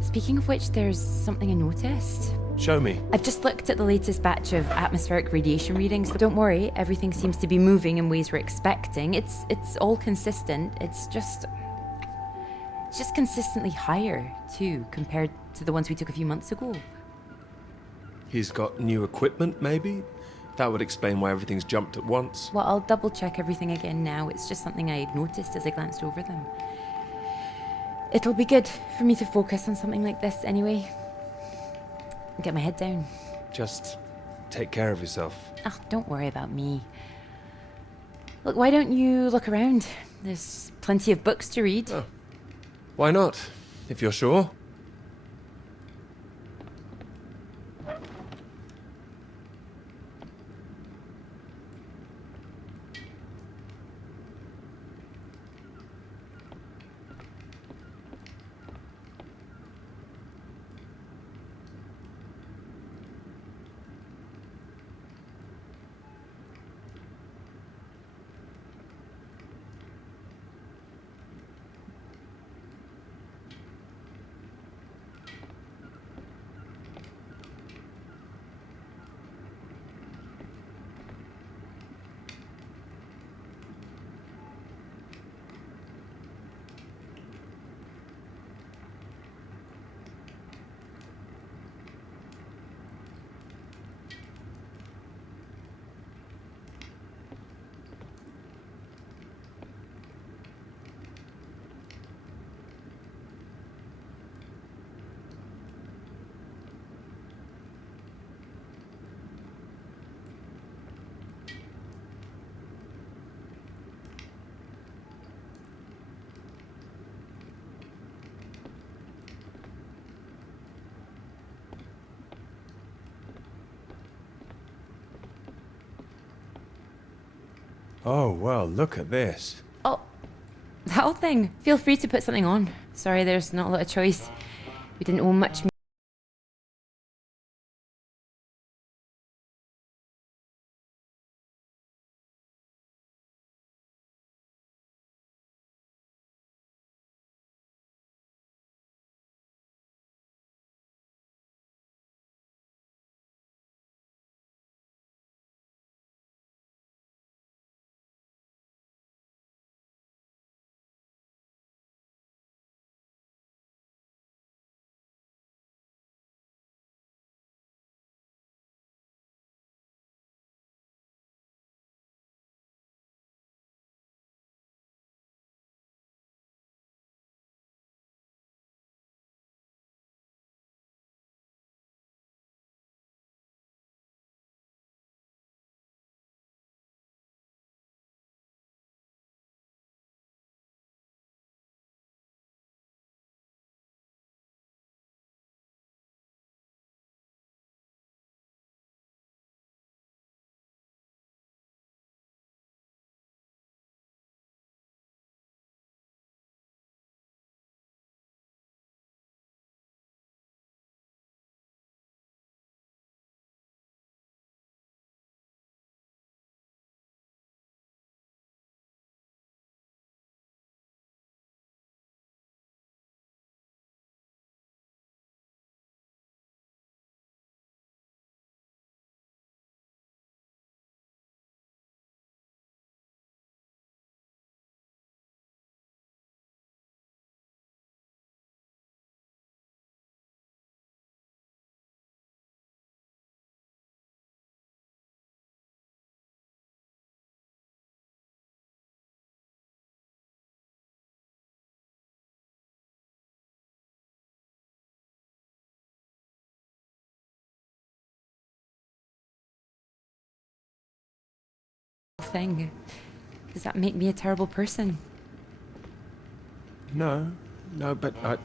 Speaking of which, there's something I noticed. Show me. I've just looked at the latest batch of atmospheric radiation readings. Don't worry, everything seems to be moving in ways we're expecting. It's all consistent. It's just consistently higher too, compared to the ones we took a few months ago. He's got new equipment, maybe? That would explain why everything's jumped at once. Well, I'll double check everything again now. It's just something I noticed as I glanced over them. It'll be good for me to focus on something like this anyway. Get my head down. Just take care of yourself. Oh, don't worry about me. Look, why don't you look around? There's plenty of books to read. Oh. Why not, if you're sure? Oh, well, look at this. Oh, that whole thing. Feel free to put something on. Sorry, there's not a lot of choice. We didn't own much thing. Does that make me a terrible person? No, no, but I...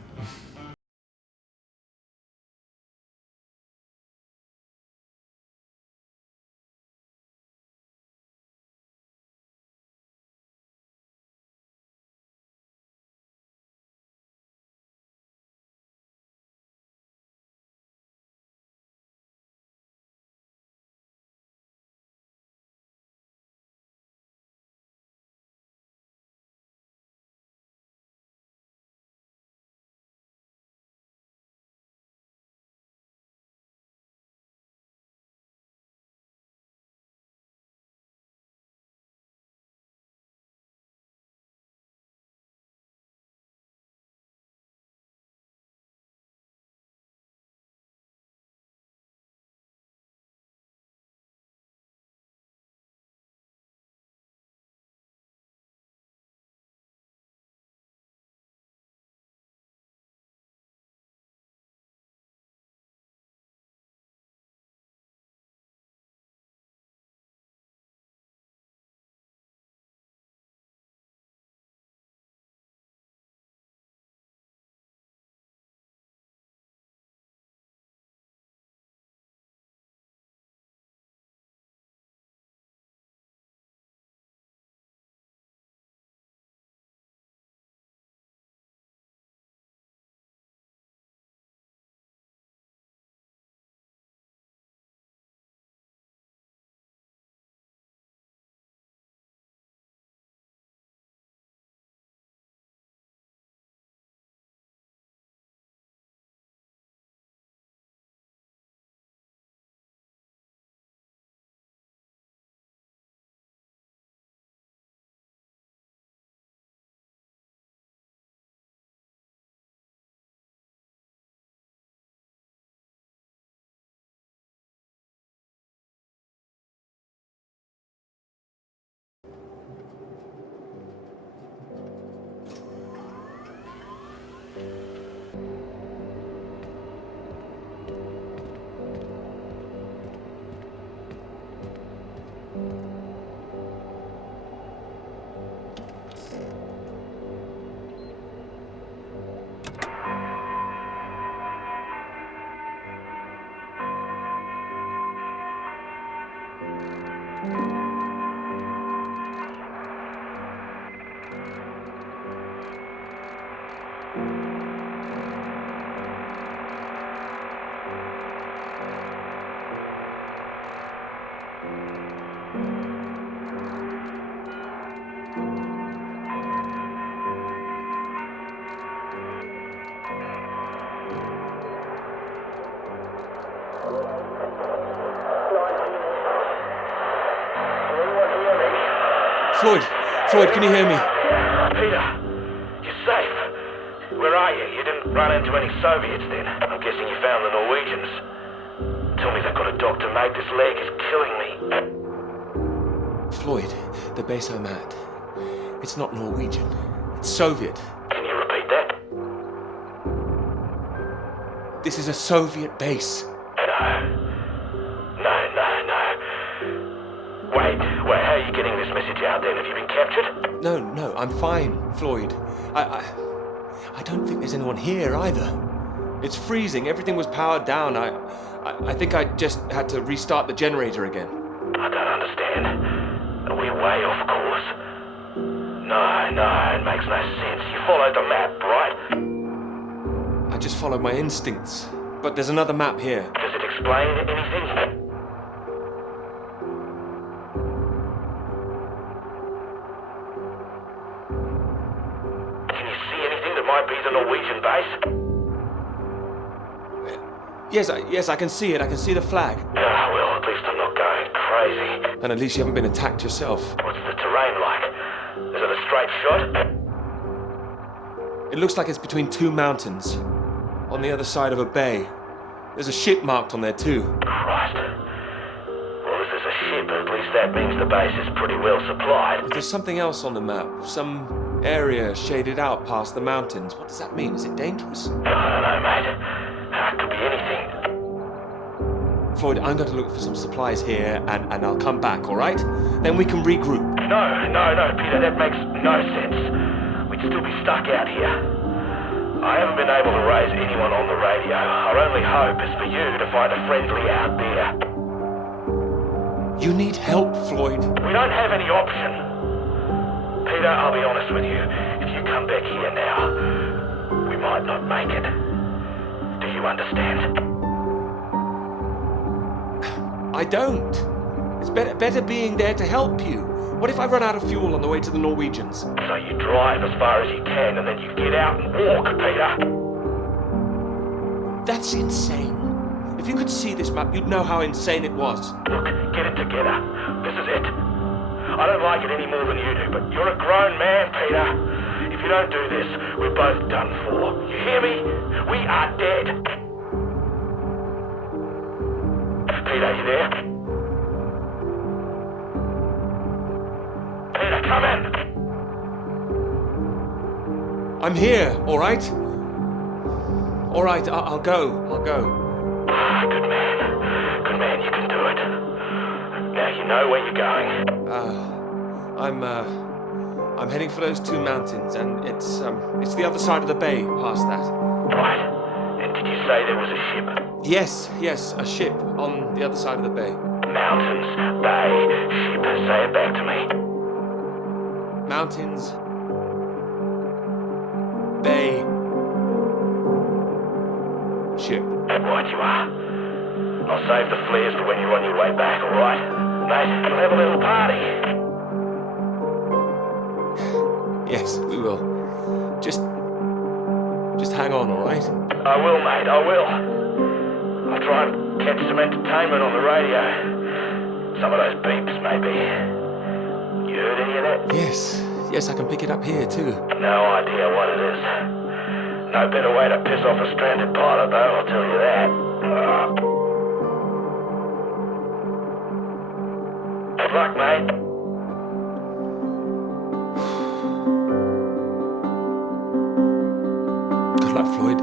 Floyd, can you hear me? Peter, you're safe. Where are you? You didn't run into any Soviets then? I'm guessing you found the Norwegians. Tell me they've got a doctor, mate. This leg is killing me. Floyd, the base I'm at, it's not Norwegian. It's Soviet. Can you repeat that? This is a Soviet base. No. Wait, how are you getting this message out then? Have you been captured? No, I'm fine, Floyd. I don't think there's anyone here either. It's freezing. Everything was powered down. I think I just had to restart the generator again. I don't understand. Are we way off course? No, it makes no sense. You followed the map, right? I just followed my instincts. But there's another map here. Does it explain anything? Might be the Norwegian base? Yes, I can see it. I can see the flag. Well, at least I'm not going crazy. And at least you haven't been attacked yourself. What's the terrain like? Is it a straight shot? It looks like it's between two mountains, on the other side of a bay. There's a ship marked on there too. Christ. Well, if there's a ship, at least that means the base is pretty well supplied. But there's something else on the map. Some area shaded out past the mountains. What does that mean? Is it dangerous? I don't know, mate. It could be anything. Floyd, I'm going to look for some supplies here and I'll come back, all right? Then we can regroup. No, Peter, that makes no sense. We'd still be stuck out here. I haven't been able to raise anyone on the radio. Our only hope is for you to find a friendly out there. You need help, Floyd. We don't have any option. Peter, I'll be honest with you. If you come back here now, we might not make it. Do you understand? I don't. It's better being there to help you. What if I run out of fuel on the way to the Norwegians? So you drive as far as you can and then you get out and walk, Peter. That's insane. If you could see this map, you'd know how insane it was. Look, get it together. This is it. I don't like it any more than you do, but you're a grown man, Peter. If you don't do this, we're both done for. You hear me? We are dead. Peter, you there? Peter, come in. I'm here, all right? All right, I'll go. Good man, you can do it. Now you know where you're going. I'm heading for those two mountains, and it's the other side of the bay, past that. Right. And did you say there was a ship? Yes, a ship on the other side of the bay. Mountains, bay, ship. Say it back to me. Mountains, bay, ship. Right you are. I'll save the flares for when you're on your way back, all right? Mate, we'll have a little party. Yes, we will. Just hang on, all right? I will, mate, I will. I'll try and catch some entertainment on the radio. Some of those beeps, maybe. You heard any of that? Yes, I can pick it up here, too. No idea what it is. No better way to piss off a stranded pilot, though, I'll tell you that. Good luck, mate. Good luck, Floyd.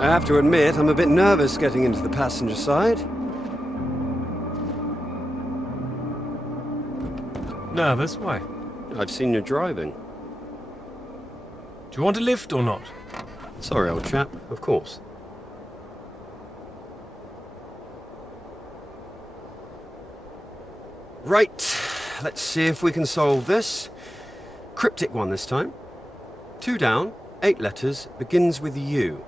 I have to admit, I'm a bit nervous getting into the passenger side. Nervous? Why? I've seen you driving. Do you want a lift or not? Sorry, old chap, of course. Right, let's see if we can solve this. Cryptic one this time. 2 down, 8 letters, begins with U.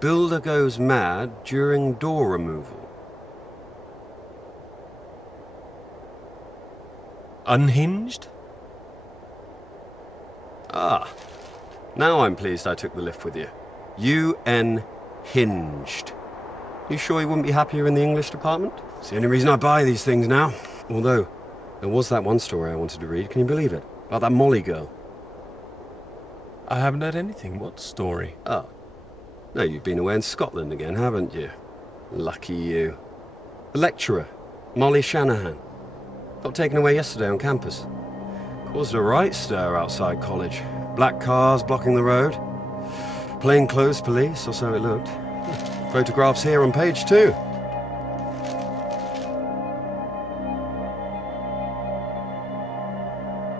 Builder goes mad during door removal. Unhinged? Ah, now I'm pleased I took the lift with you. Hinged. You sure you wouldn't be happier in the English department? It's the only reason I buy these things now. Although, there was that one story I wanted to read, can you believe it? About that Molly girl. I haven't heard anything. What story? Oh. No, you've been away in Scotland again, haven't you? Lucky you. The lecturer, Molly Shanahan. Got taken away yesterday on campus. Caused a right stir outside college. Black cars blocking the road. Plainclothes police, or so it looked. Photographs here on page 2.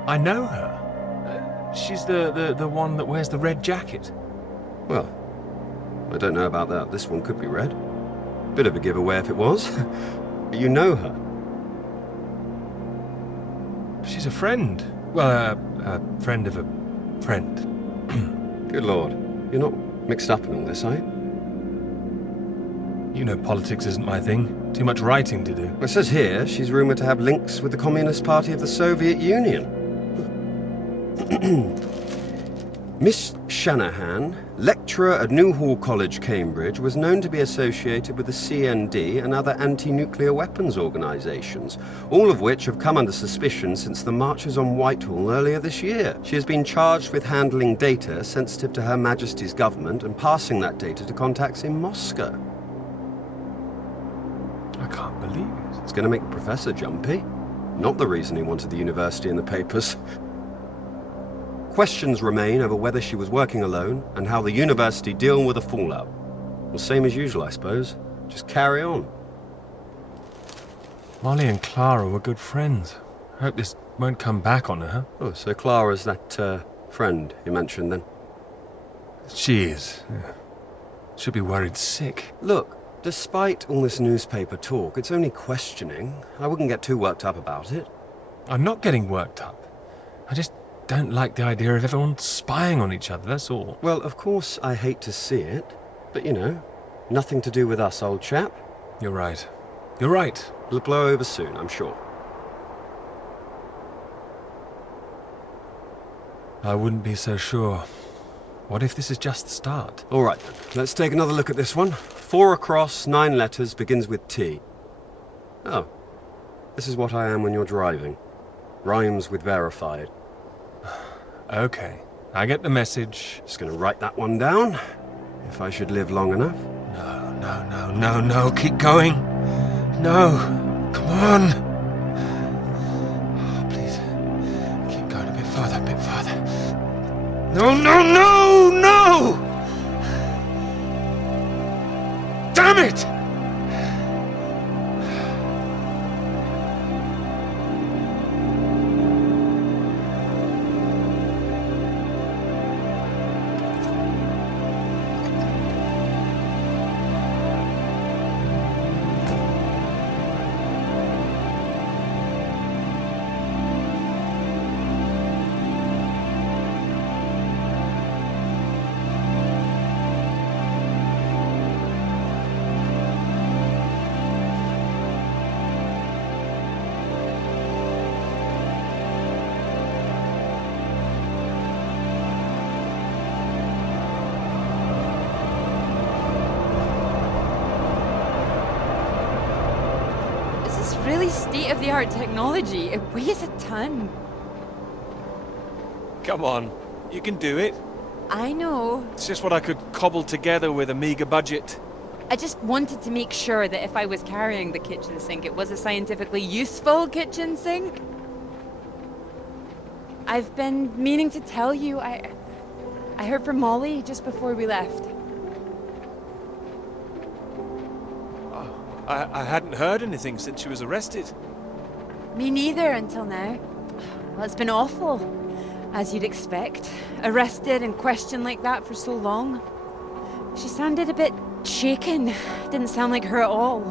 I know her. She's the one that wears the red jacket. Well, I don't know about that. This one could be red. Bit of a giveaway if it was. But you know her. She's a friend. Well, a friend of a friend. Good Lord. You're not mixed up in all this, are you? You know politics isn't my thing. Too much writing to do. It says here she's rumoured to have links with the Communist Party of the Soviet Union. Miss Shanahan, lecturer at Newhall College, Cambridge, was known to be associated with the CND and other anti-nuclear weapons organisations, all of which have come under suspicion since the marches on Whitehall earlier this year. She has been charged with handling data sensitive to Her Majesty's government and passing that data to contacts in Moscow. I can't believe it. It's going to make the professor jumpy. Not the reason he wanted the university in the papers. Questions remain over whether she was working alone and how the university deal with the fallout. Well, same as usual, I suppose. Just carry on. Molly and Clara were good friends. I hope this won't come back on her. Oh, so Clara's that, friend you mentioned then? She is. Yeah. She'll be worried sick. Look, despite all this newspaper talk, it's only questioning. I wouldn't get too worked up about it. I'm not getting worked up. I just don't like the idea of everyone spying on each other, that's all. Well, of course I hate to see it, but you know, nothing to do with us, old chap. You're right. You're right. It'll blow over soon, I'm sure. I wouldn't be so sure. What if this is just the start? All right, then. Let's take another look at this one. 4 across, 9 letters, begins with T. Oh, this is what I am when you're driving. Rhymes with verified. Okay, I get the message. Just gonna write that one down, if I should live long enough. No, keep going. No, come on. Oh, please, keep going a bit further. No! Damn it! Really state-of-the-art technology. It weighs a ton. Come on, you can do it. I know. It's just what I could cobble together with a meager budget. I just wanted to make sure that if I was carrying the kitchen sink, it was a scientifically useful kitchen sink. I've been meaning to tell you, I heard from Molly just before we left. I hadn't heard anything since she was arrested. Me neither until now. Well, it's been awful, as you'd expect. Arrested and questioned like that for so long. She sounded a bit shaken. Didn't sound like her at all.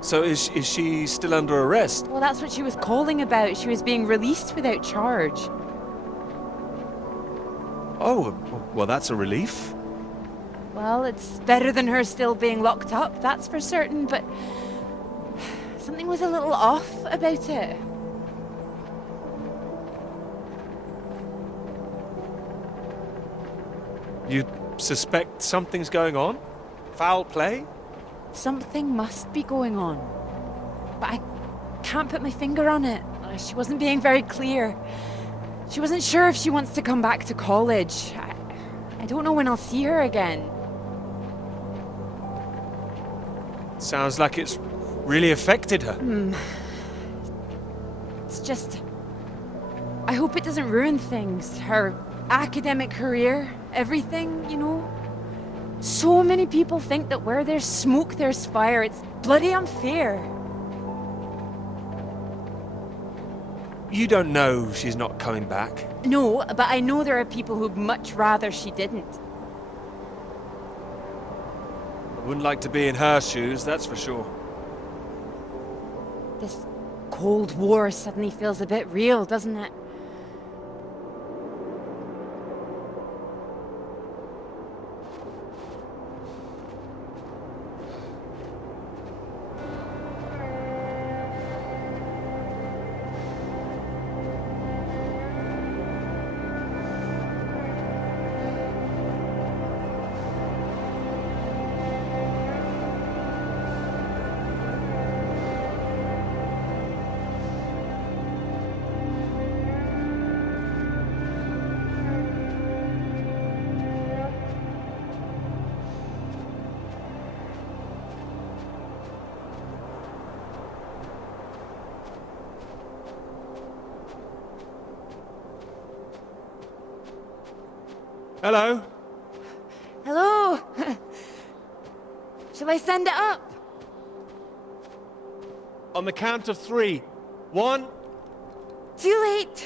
So is she still under arrest? Well, that's what she was calling about. She was being released without charge. Oh, well, that's a relief. Well, it's better than her still being locked up, that's for certain, but something was a little off about it. You suspect something's going on? Foul play? Something must be going on. But I can't put my finger on it. She wasn't being very clear. She wasn't sure if she wants to come back to college. I don't know when I'll see her again. Sounds like it's really affected her. It's just... I hope it doesn't ruin things. Her academic career, everything, you know? So many people think that where there's smoke, there's fire. It's bloody unfair. You don't know she's not coming back. No, but I know there are people who'd much rather she didn't. I wouldn't like to be in her shoes, that's for sure. This Cold War suddenly feels a bit real, doesn't it? Hello? Hello? Shall I send it up? On the count of 3. 1. Too late.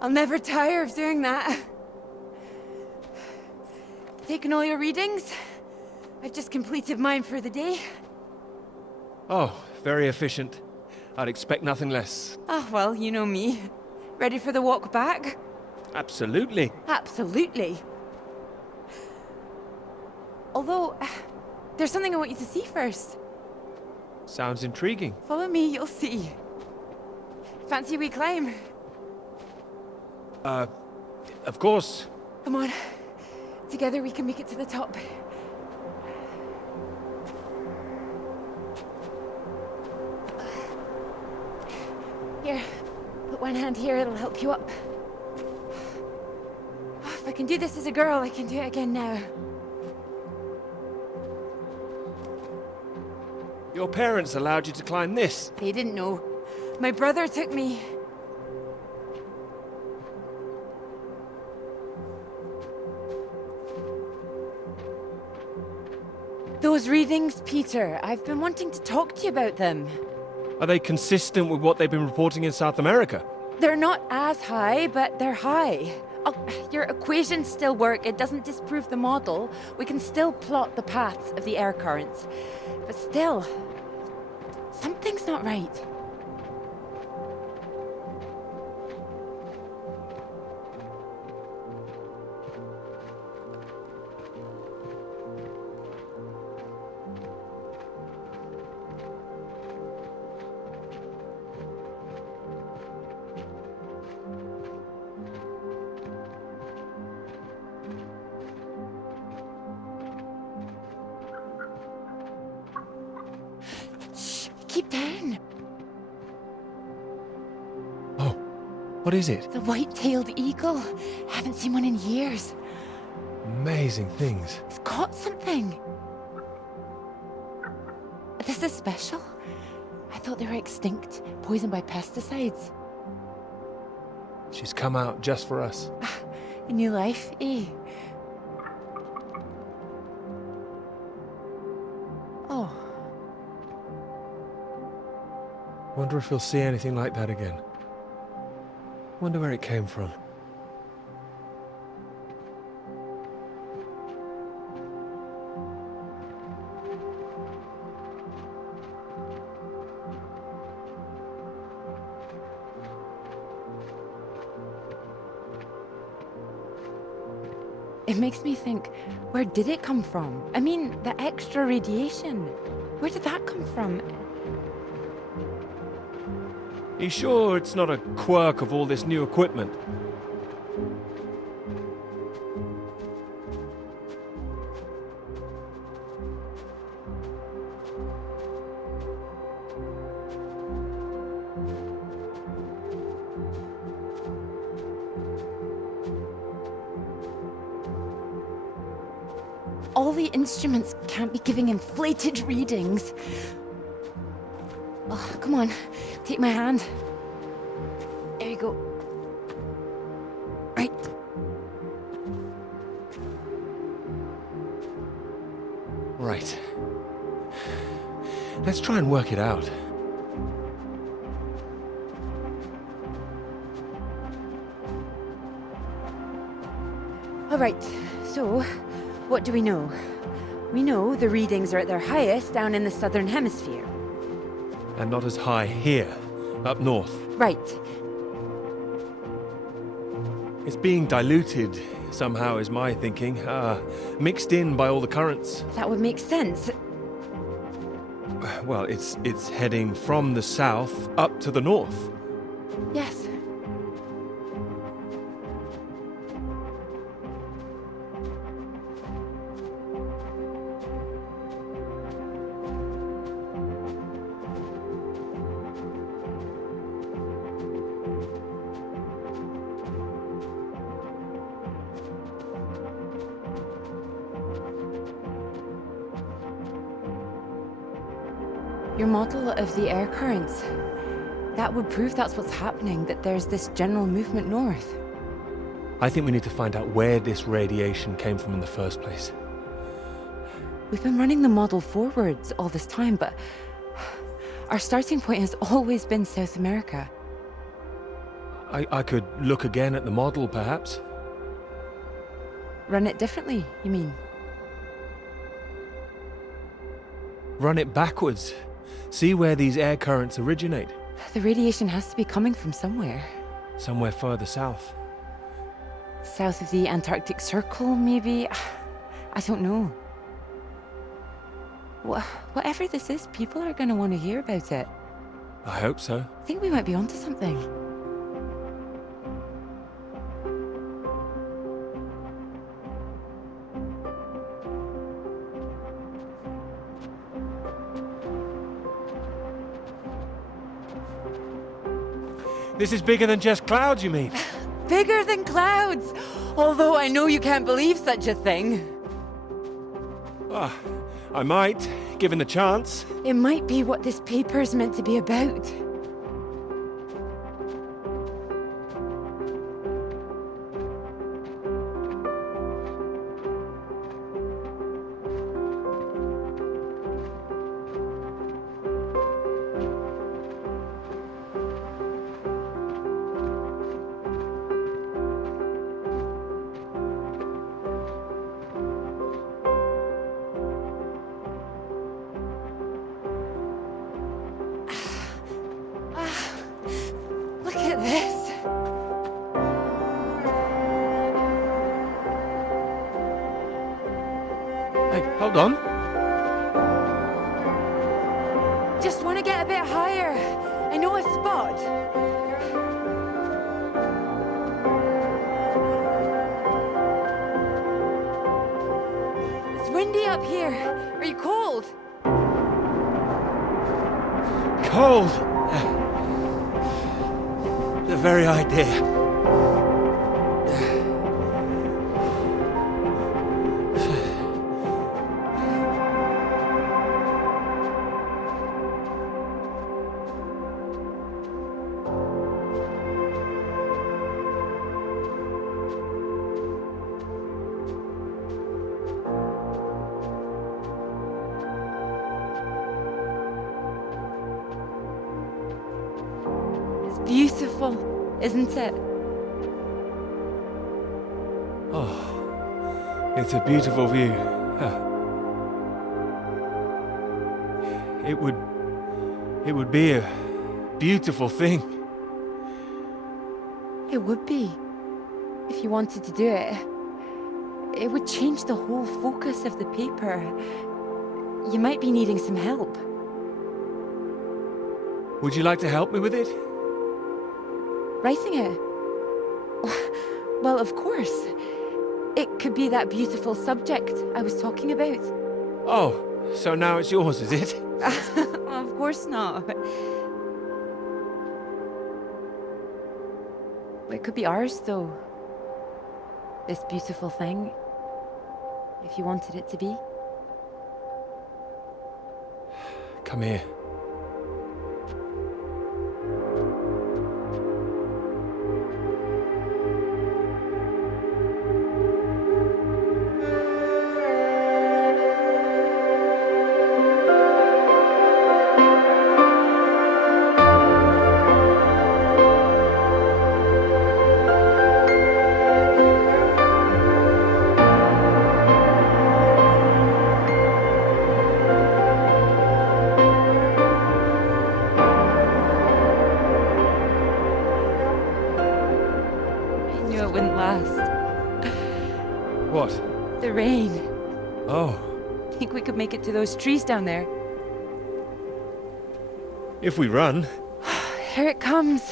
I'll never tire of doing that. Taken all your readings? I've just completed mine for the day. Oh, very efficient. I'd expect nothing less. Ah, well, you know me. Ready for the walk back? Absolutely. Absolutely. Although, there's something I want you to see first. Sounds intriguing. Follow me, you'll see. Fancy we climb? Of course. Come on. Together we can make it to the top. Here. Put one hand here, it'll help you up. If I can do this as a girl, I can do it again now. Your parents allowed you to climb this? They didn't know. My brother took me. Those readings, Peter, I've been wanting to talk to you about them. Are they consistent with what they've been reporting in South America? They're not as high, but they're high. Oh, your equations still work. It doesn't disprove the model. We can still plot the paths of the air currents. But still, something's not right. Keep down. Oh, what is it? The white-tailed eagle. Haven't seen one in years. Amazing things. It's caught something. This is special. I thought they were extinct, poisoned by pesticides. She's come out just for us. A new life, eh? Oh. Wonder if we'll see anything like that again. Wonder where it came from. It makes me think, where did it come from? I mean, the extra radiation. Where did that come from? Are you sure it's not a quirk of all this new equipment? All the instruments can't be giving inflated readings. Oh, come on, take my hand. There you go. Right. Right. Let's try and work it out. All right, so what do we know? We know the readings are at their highest down in the southern hemisphere. And not as high here, up north. Right. It's being diluted somehow, is my thinking. Mixed in by all the currents. That would make sense. Well, it's heading from the south up to the north. Yes. Your model of the air currents, that would prove that's what's happening, that there's this general movement north. I think we need to find out where this radiation came from in the first place. We've been running the model forwards all this time, but our starting point has always been South America. I could look again at the model, perhaps. Run it differently, you mean? Run it backwards. See where these air currents originate. The radiation has to be coming from somewhere. Somewhere further south. South of the Antarctic Circle, maybe? I don't know. Whatever this is, people are going to want to hear about it. I hope so. I think we might be onto something. This is bigger than just clouds, you mean? Bigger than clouds! Although I know you can't believe such a thing. I might, given the chance. It might be what this paper's meant to be about. Look at this. Hey, hold on. Just want to get a bit higher. I know a spot. It's windy up here. Are you cold? Cold. The very idea. beautiful, isn't it? Oh, it's a beautiful view. Huh. It would be a beautiful thing. It would be. If you wanted to do it. It would change the whole focus of the paper. You might be needing some help. Would you like to help me with it? Writing it? Well, of course. It could be that beautiful subject I was talking about. Oh, so now it's yours, is it? Of course not. It could be ours, though. This beautiful thing. If you wanted it to be. Come here. What? The rain. Oh. Think we could make it to those trees down there? If we run. Here it comes.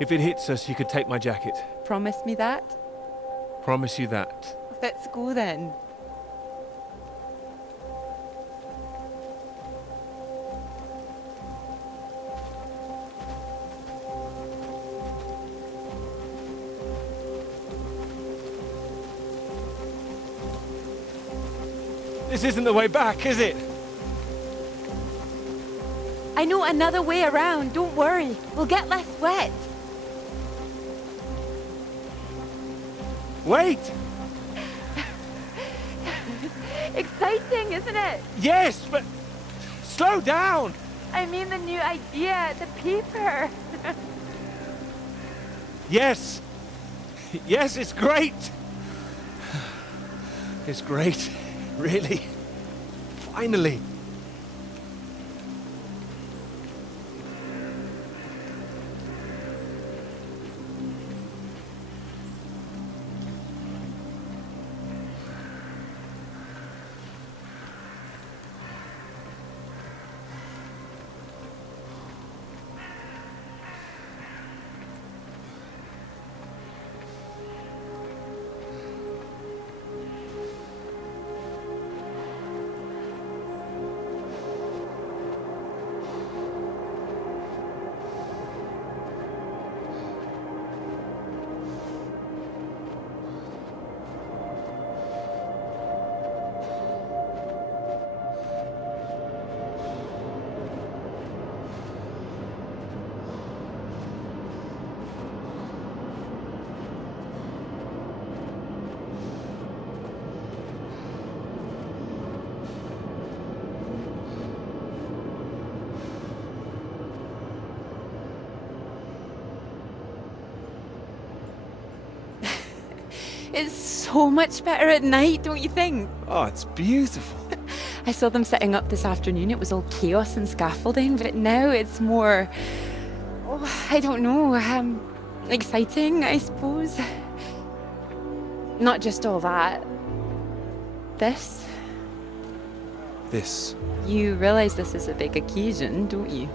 If it hits us, you could take my jacket. Promise me that? Promise you that. Let's go then. This isn't the way back, is it? I know another way around. Don't worry. We'll get less wet. Wait! Exciting, isn't it? Yes, but slow down! I mean the new idea, the paper. Yes! Yes, it's great! It's great, really. Finally. It's so much better at night, don't you think? Oh, it's beautiful. I saw them setting up this afternoon. It was all chaos and scaffolding, but now it's more, I don't know, exciting, I suppose. Not just all that. This. This. You realize this is a big occasion, don't you?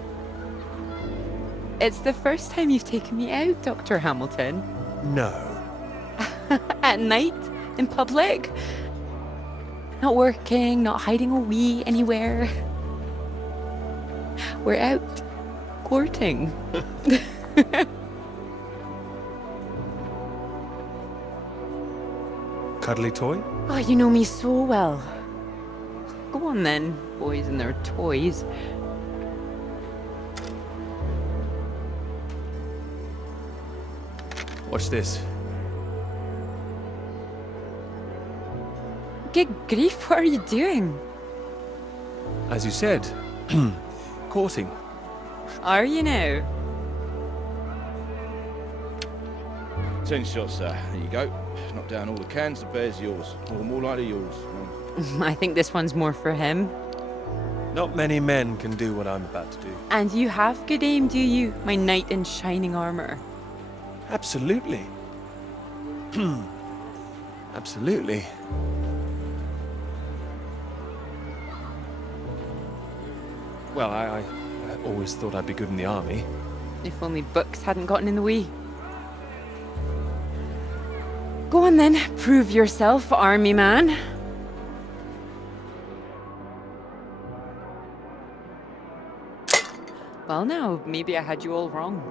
It's the first time you've taken me out, Dr. Hamilton. No. At night? In public? Not working, not hiding a wee anywhere. We're out courting. Cuddly toy? Oh, you know me so well. Go on then, boys and their toys. Watch this. Good grief, what are you doing? As you said, courting. Are you now? 10 shots, sir. There you go. Knock down all the cans, the bear's yours. Or more likely yours. I think this one's more for him. Not many men can do what I'm about to do. And you have good aim, do you, my knight in shining armor? Absolutely. Absolutely. Well, I always thought I'd be good in the army. If only books hadn't gotten in the way. Go on then, prove yourself, army man. Well now, maybe I had you all wrong.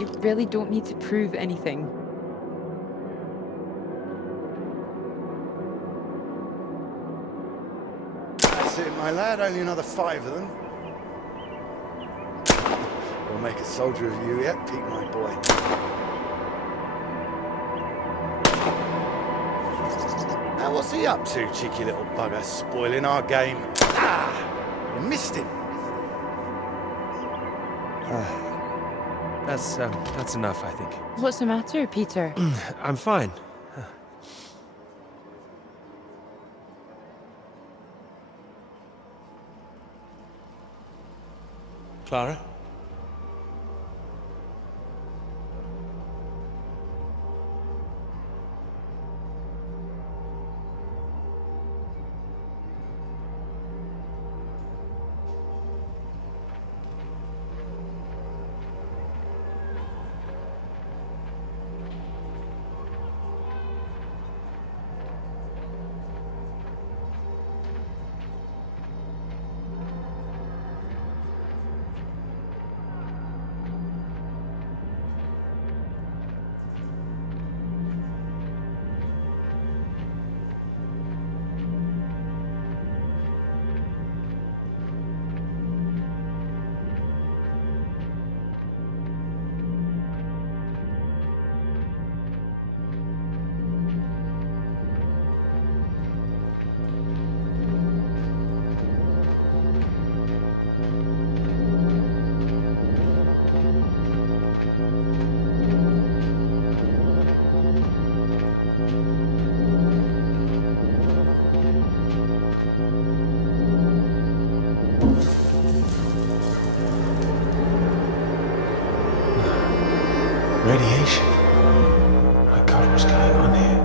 You really don't need to prove anything. That's it, my lad. Only another 5 of them. We'll make a soldier of you yet, Pete, my boy. Now, what's he up to, cheeky little bugger? Spoiling our game. Ah! You missed him. That's enough, I think. What's the matter, Peter? I'm fine. Clara? Radiation. My God, what's going on here?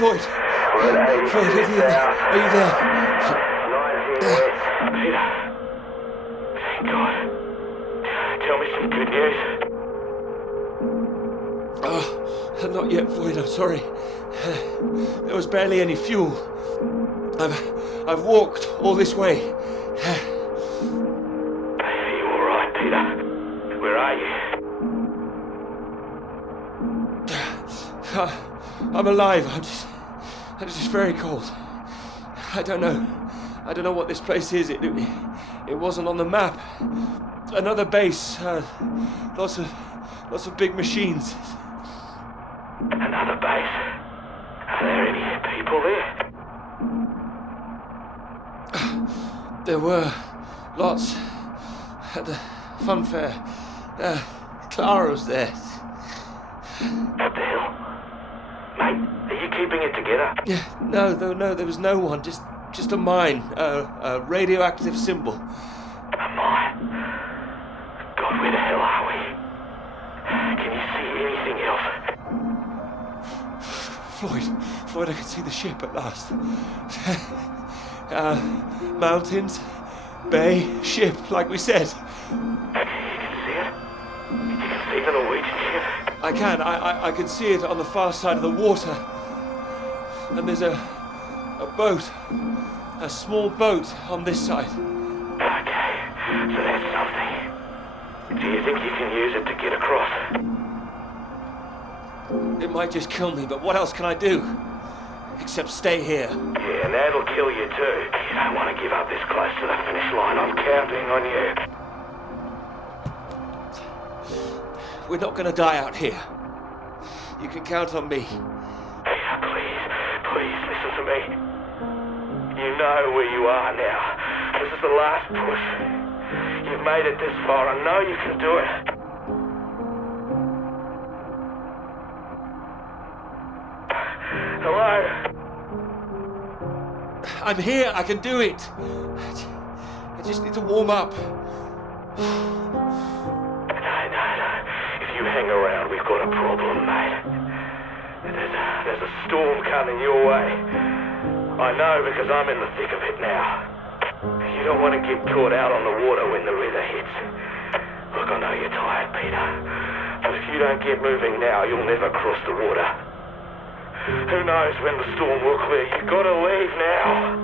Floyd! Floyd, are you there? Are you there? Thank God. Tell me some good news. Oh, not yet, Floyd, I'm sorry. There was barely any fuel. I've walked all this way. Are you all right, Peter? Where are you? I'm alive. I'm just very cold. I don't know. I don't know what this place is. It wasn't on the map. Another base. Lots of big machines. Another base? Are there any people there? There were lots at the fun fair. Clara was there. What the hell? Mate, are you keeping it together? Yeah, no, there was no one. Just a mine. A radioactive symbol. A mine? God, where the hell are we? Can you see anything else? Floyd, I can see the ship at last. Mountains, bay, ship, like we said. Okay, you can see it? You can see the Norwegian ship? I can. I can see it on the far side of the water. And there's a boat. A small boat on this side. Okay, so that's something. Do you think you can use it to get across? It might just kill me, but what else can I do? Except stay here. Yeah, and that'll kill you too. You don't want to give up this close to the finish line. I'm counting on you. We're not gonna die out here. You can count on me. Peter, please listen to me. You know where you are now. This is the last push. You've made it this far. I know you can do it. Hello? I'm here. I can do it. I just need to warm up. No. If you hang around, we've got a problem, mate. There's a storm coming your way. I know because I'm in the thick of it now. You don't want to get caught out on the water when the river hits. Look, I know you're tired, Peter. But if you don't get moving now, you'll never cross the water. Who knows when the storm will clear? You gotta leave now.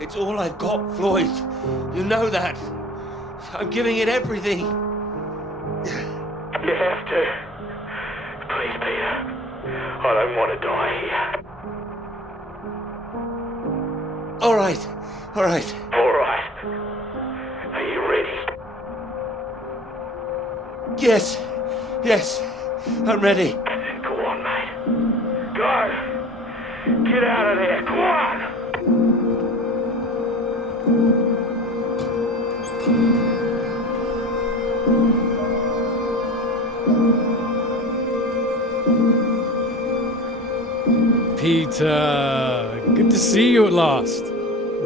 It's all I've got, Floyd. You know that. I'm giving it everything. You have to. Please, Peter. I don't want to die here. All right. All right. Are you ready? Yes. I'm ready. Go on, mate. Go! Get out of there, go on! Peter, good to see you at last.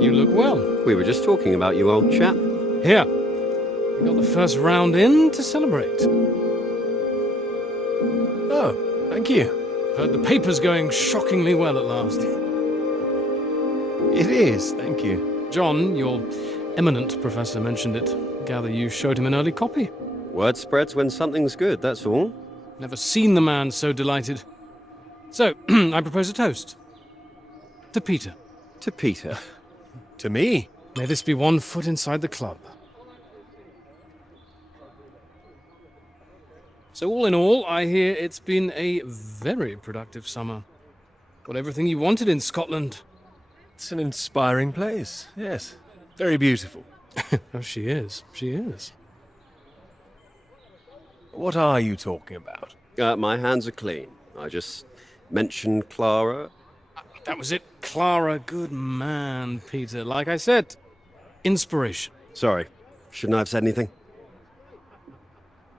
You look well. We were just talking about you, old chap. Here, we got the first round in to celebrate. Oh, thank you. Heard the paper's going shockingly well at last. It is, thank you. John, your eminent professor, mentioned it. Gather you showed him an early copy. Word spreads when something's good, that's all. Never seen the man so delighted. So, I propose a toast. To Peter. To Peter. To me? May this be one foot inside the club. So all in all, I hear it's been a very productive summer. Got everything you wanted in Scotland. It's an inspiring place, yes. Very beautiful. Oh, she is. What are you talking about? My hands are clean. I just mentioned Clara. That was it. Clara, good man, Peter. Like I said, inspiration. Sorry, shouldn't I have said anything?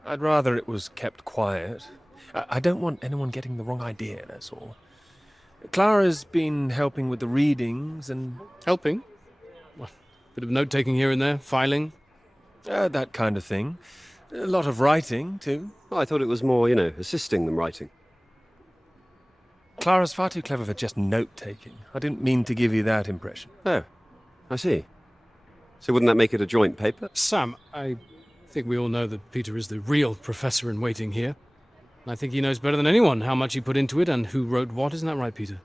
I'd rather it was kept quiet. I don't want anyone getting the wrong idea, that's all. Clara's been helping with the readings and... Helping? Well, bit of note-taking here and there, filing. That kind of thing. A lot of writing, too. Oh, I thought it was more, assisting them writing. Clara's far too clever for just note-taking. I didn't mean to give you that impression. Oh, I see. So wouldn't that make it a joint paper? Sam, I think we all know that Peter is the real professor in waiting here. I think he knows better than anyone how much he put into it and who wrote what. Isn't that right, Peter?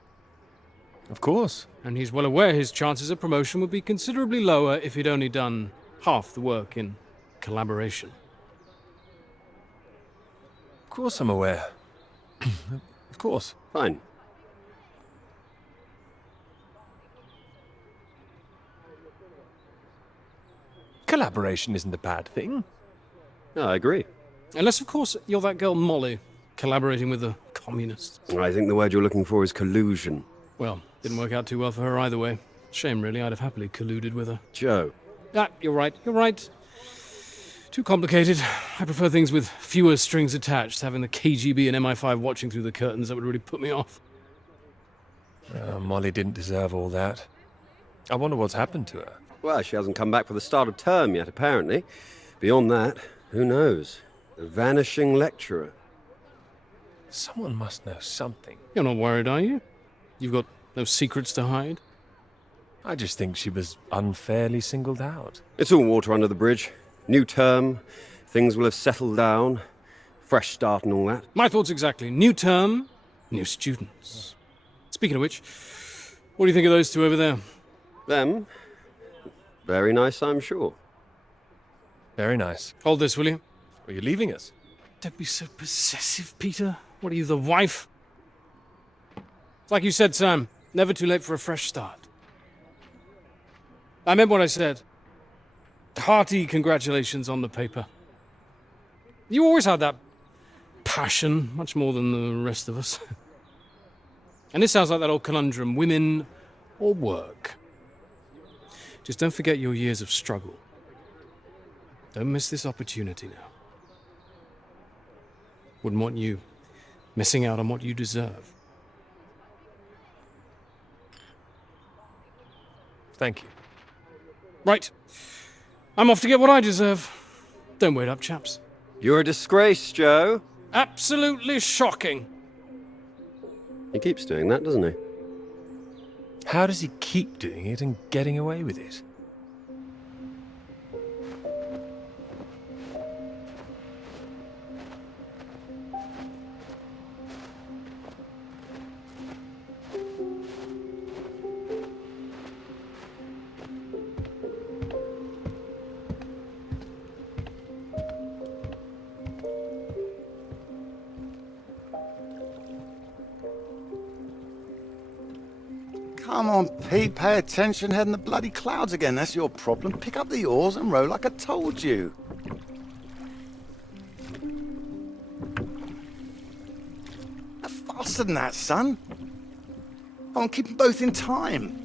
Of course. And he's well aware his chances of promotion would be considerably lower if he'd only done half the work in collaboration. Of course I'm aware. Of course. Fine. Collaboration isn't a bad thing. No, I agree. Unless, of course, you're that girl Molly, collaborating with the communists. I think the word you're looking for is collusion. Well, didn't work out too well for her either way. Shame, really. I'd have happily colluded with her. Joe. Ah, you're right. You're right. Too complicated. I prefer things with fewer strings attached. Having the KGB and MI5 watching through the curtains, that would really put me off. Molly didn't deserve all that. I wonder what's happened to her. Well, she hasn't come back for the start of term yet, apparently. Beyond that, who knows? A vanishing lecturer. Someone must know something. You're not worried, are you? You've got no secrets to hide? I just think she was unfairly singled out. It's all water under the bridge. New term, things will have settled down, fresh start and all that. My thoughts exactly. New term, new students. Speaking of which, what do you think of those two over there? Them? Very nice, I'm sure. Very nice. Hold this, will you? Are you leaving us? Don't be so possessive, Peter. What are you, the wife? It's like you said, Sam. Never too late for a fresh start. I meant what I said. Hearty congratulations on the paper. You always had that passion, much more than the rest of us. And this sounds like that old conundrum, women or work. Just don't forget your years of struggle. Don't miss this opportunity now. Wouldn't want you missing out on what you deserve. Thank you. Right. I'm off to get what I deserve. Don't wait up, chaps. You're a disgrace, Joe. Absolutely shocking. He keeps doing that, doesn't he? How does he keep doing it and getting away with it? Come on, Pete, pay attention, head in the bloody clouds again. That's your problem. Pick up the oars and row like I told you. Faster than that, son. Come on, keep them both in time.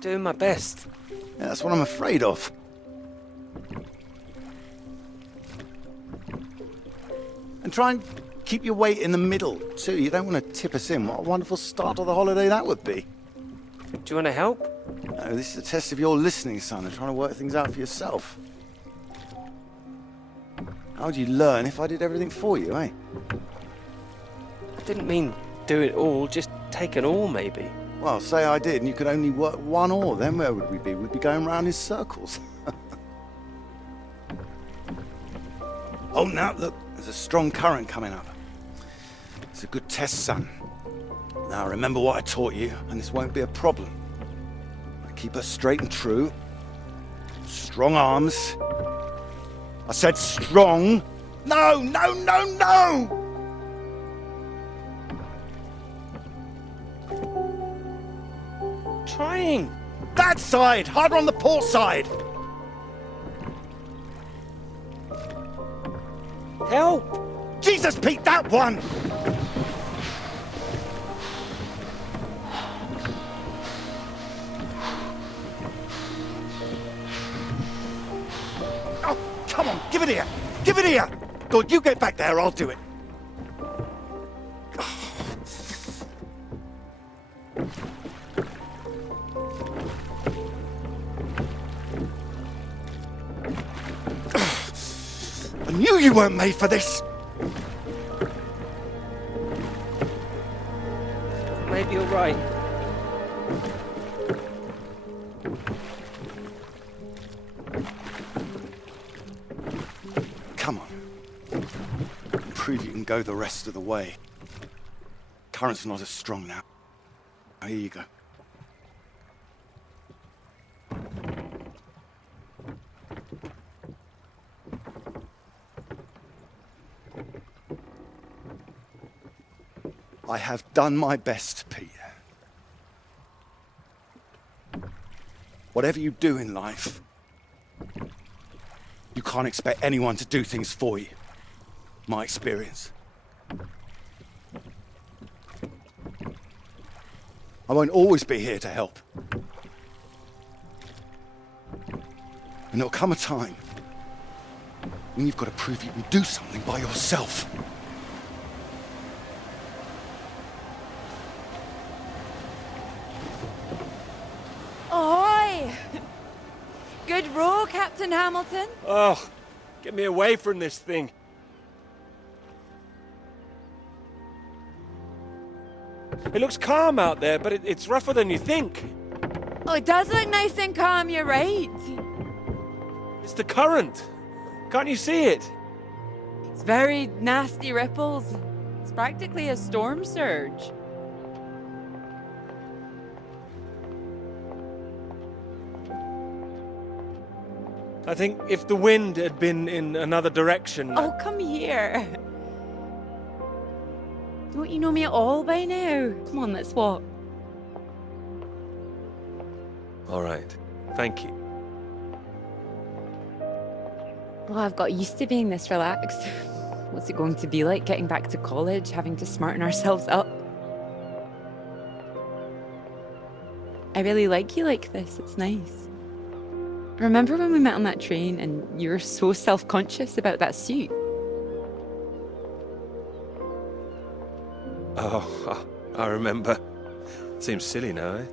Doing my best. Yeah, that's what I'm afraid of. And try and keep your weight in the middle, too. You don't want to tip us in. What a wonderful start to the holiday that would be. Do you want to help? No, this is a test of your listening, son, and trying to work things out for yourself. How would you learn if I did everything for you, eh? I didn't mean do it all, just take an oar, maybe. Well, say I did, and you could only work one oar. Then where would we be? We'd be going round in circles. Oh, now, look, there's a strong current coming up. It's a good test, son. Now, remember what I taught you, and this won't be a problem. Keep her straight and true. Strong arms. I said strong. No, no, no, no! Trying. That side! Harder on the port side! Help! Jesus, Pete, that one! Oh, come on, give it here! Give it here! Good, you get back there, I'll do it. I knew you weren't made for this! Maybe you're right. Come on. Prove you can go the rest of the way. Current's not as strong now. Here you go. I have done my best, Peter. Whatever you do in life, you can't expect anyone to do things for you. My experience. I won't always be here to help. And there'll come a time when you've got to prove you can do something by yourself. Ahoy! Good row, Captain Hamilton. Oh, get me away from this thing. It looks calm out there, but it's rougher than you think. Oh, it does look nice and calm, you're right. It's the current. Can't you see it? It's very nasty ripples. It's practically a storm surge. I think if the wind had been in another direction... Oh, come here. Don't you know me at all by now? Come on, let's walk. All right. Thank you. Well, I've got used to being this relaxed. What's it going to be like getting back to college, having to smarten ourselves up? I really like you like this. It's nice. Remember when we met on that train and you were so self-conscious about that suit? Oh, I remember. Seems silly now, eh?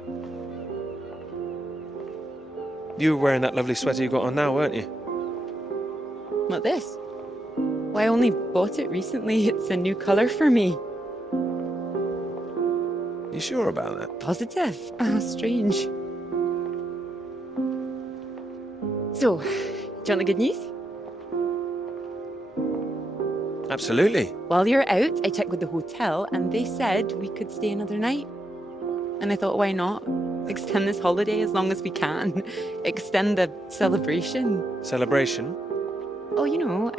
You were wearing that lovely sweater you got on now, weren't you? Not this. Well, I only bought it recently. It's a new colour for me. You sure about that? Positive. Ah, strange. So, do you want the good news? Absolutely. While you're out, I checked with the hotel and they said we could stay another night. And I thought, why not? Extend this holiday as long as we can. Extend the celebration. Celebration? Oh, you know,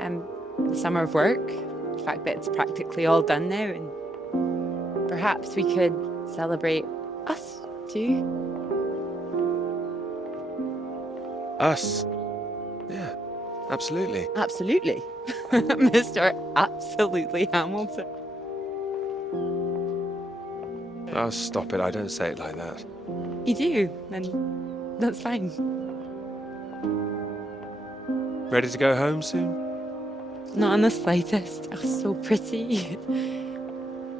the summer of work. The fact that it's practically all done now. And perhaps we could celebrate us, too. Us? Yeah, absolutely. Absolutely. Mr. Absolutely Hamilton. Oh, stop it. I don't say it like that. You do, and that's fine. Ready to go home soon? Not in the slightest. Oh, so pretty.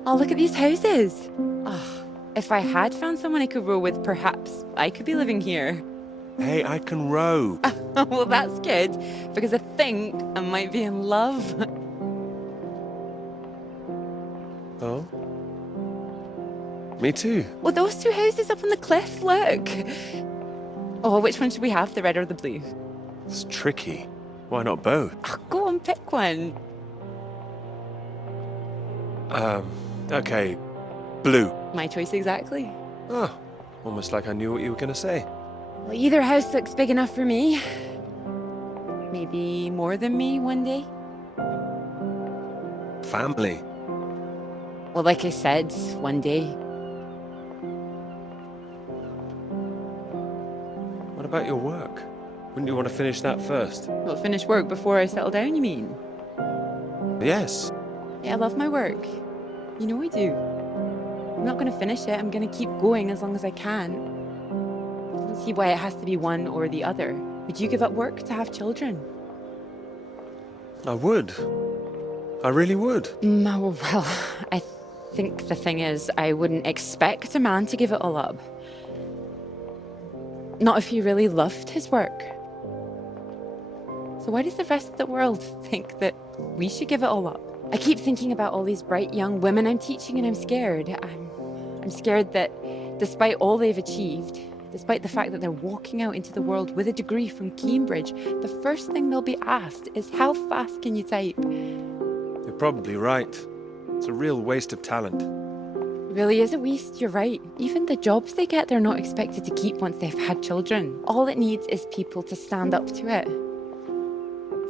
Oh, look at these houses. Oh, if I had found someone I could row with, perhaps I could be living here. Hey, I can row. Well, that's good, because I think I might be in love. Oh? Me too. Well, those two houses up on the cliff, look. Oh, which one should we have, the red or the blue? It's tricky. Why not both? Oh, go on, pick one. Okay. Blue. My choice exactly. Oh, almost like I knew what you were going to say. Well, either house looks big enough for me. Maybe more than me one day. Family. Well, like I said, one day. What about your work? Wouldn't you want to finish that first? Well, finish work before I settle down, you mean? Yes. Yeah, I love my work. You know I do. I'm not going to finish it. I'm going to keep going as long as I can. I don't see why it has to be one or the other. Would you give up work to have children? I would. I really would. No, well, I think the thing is, I wouldn't expect a man to give it all up. Not if he really loved his work. So why does the rest of the world think that we should give it all up? I keep thinking about all these bright young women I'm teaching and I'm scared. I'm scared that despite all they've achieved, despite the fact that they're walking out into the world with a degree from Cambridge, the first thing they'll be asked is, how fast can you type? You're probably right. It's a real waste of talent. It really is a waste, you're right. Even the jobs they get, they're not expected to keep once they've had children. All it needs is people to stand up to it.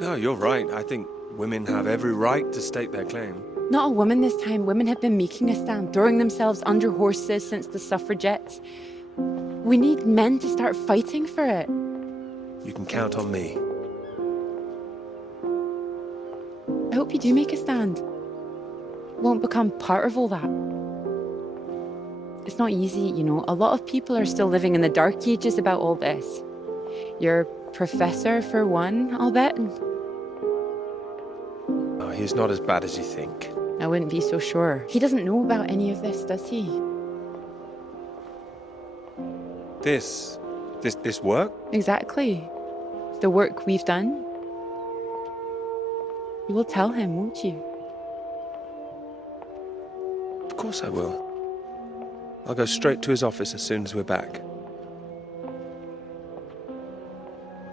No, you're right. I think women have every right to stake their claim. Not a woman this time. Women have been making a stand, throwing themselves under horses since the suffragettes. We need men to start fighting for it. You can count on me. I hope you do make a stand. Won't become part of all that. It's not easy, you know. A lot of people are still living in the dark ages about all this. Your professor, for one, I'll bet. Oh, he's not as bad as you think. I wouldn't be so sure. He doesn't know about any of this, does he? This work? Exactly. The work we've done. You will tell him, won't you? Of course I will. I'll go straight to his office as soon as we're back.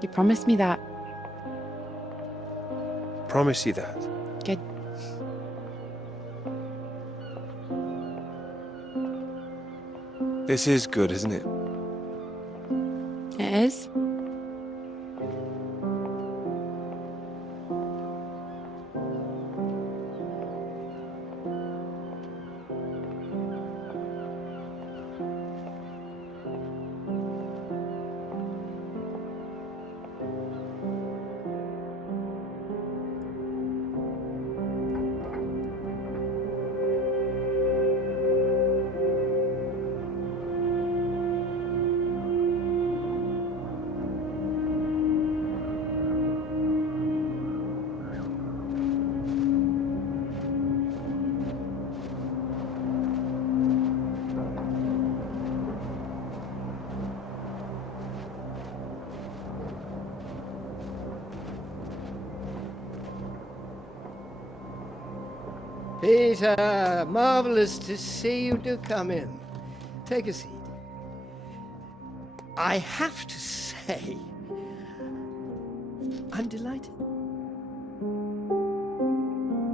You promised me that. Promise you that. Good. This is good, isn't it? It is. Peter, marvelous to see you. Do come in. Take a seat. I have to say, I'm delighted.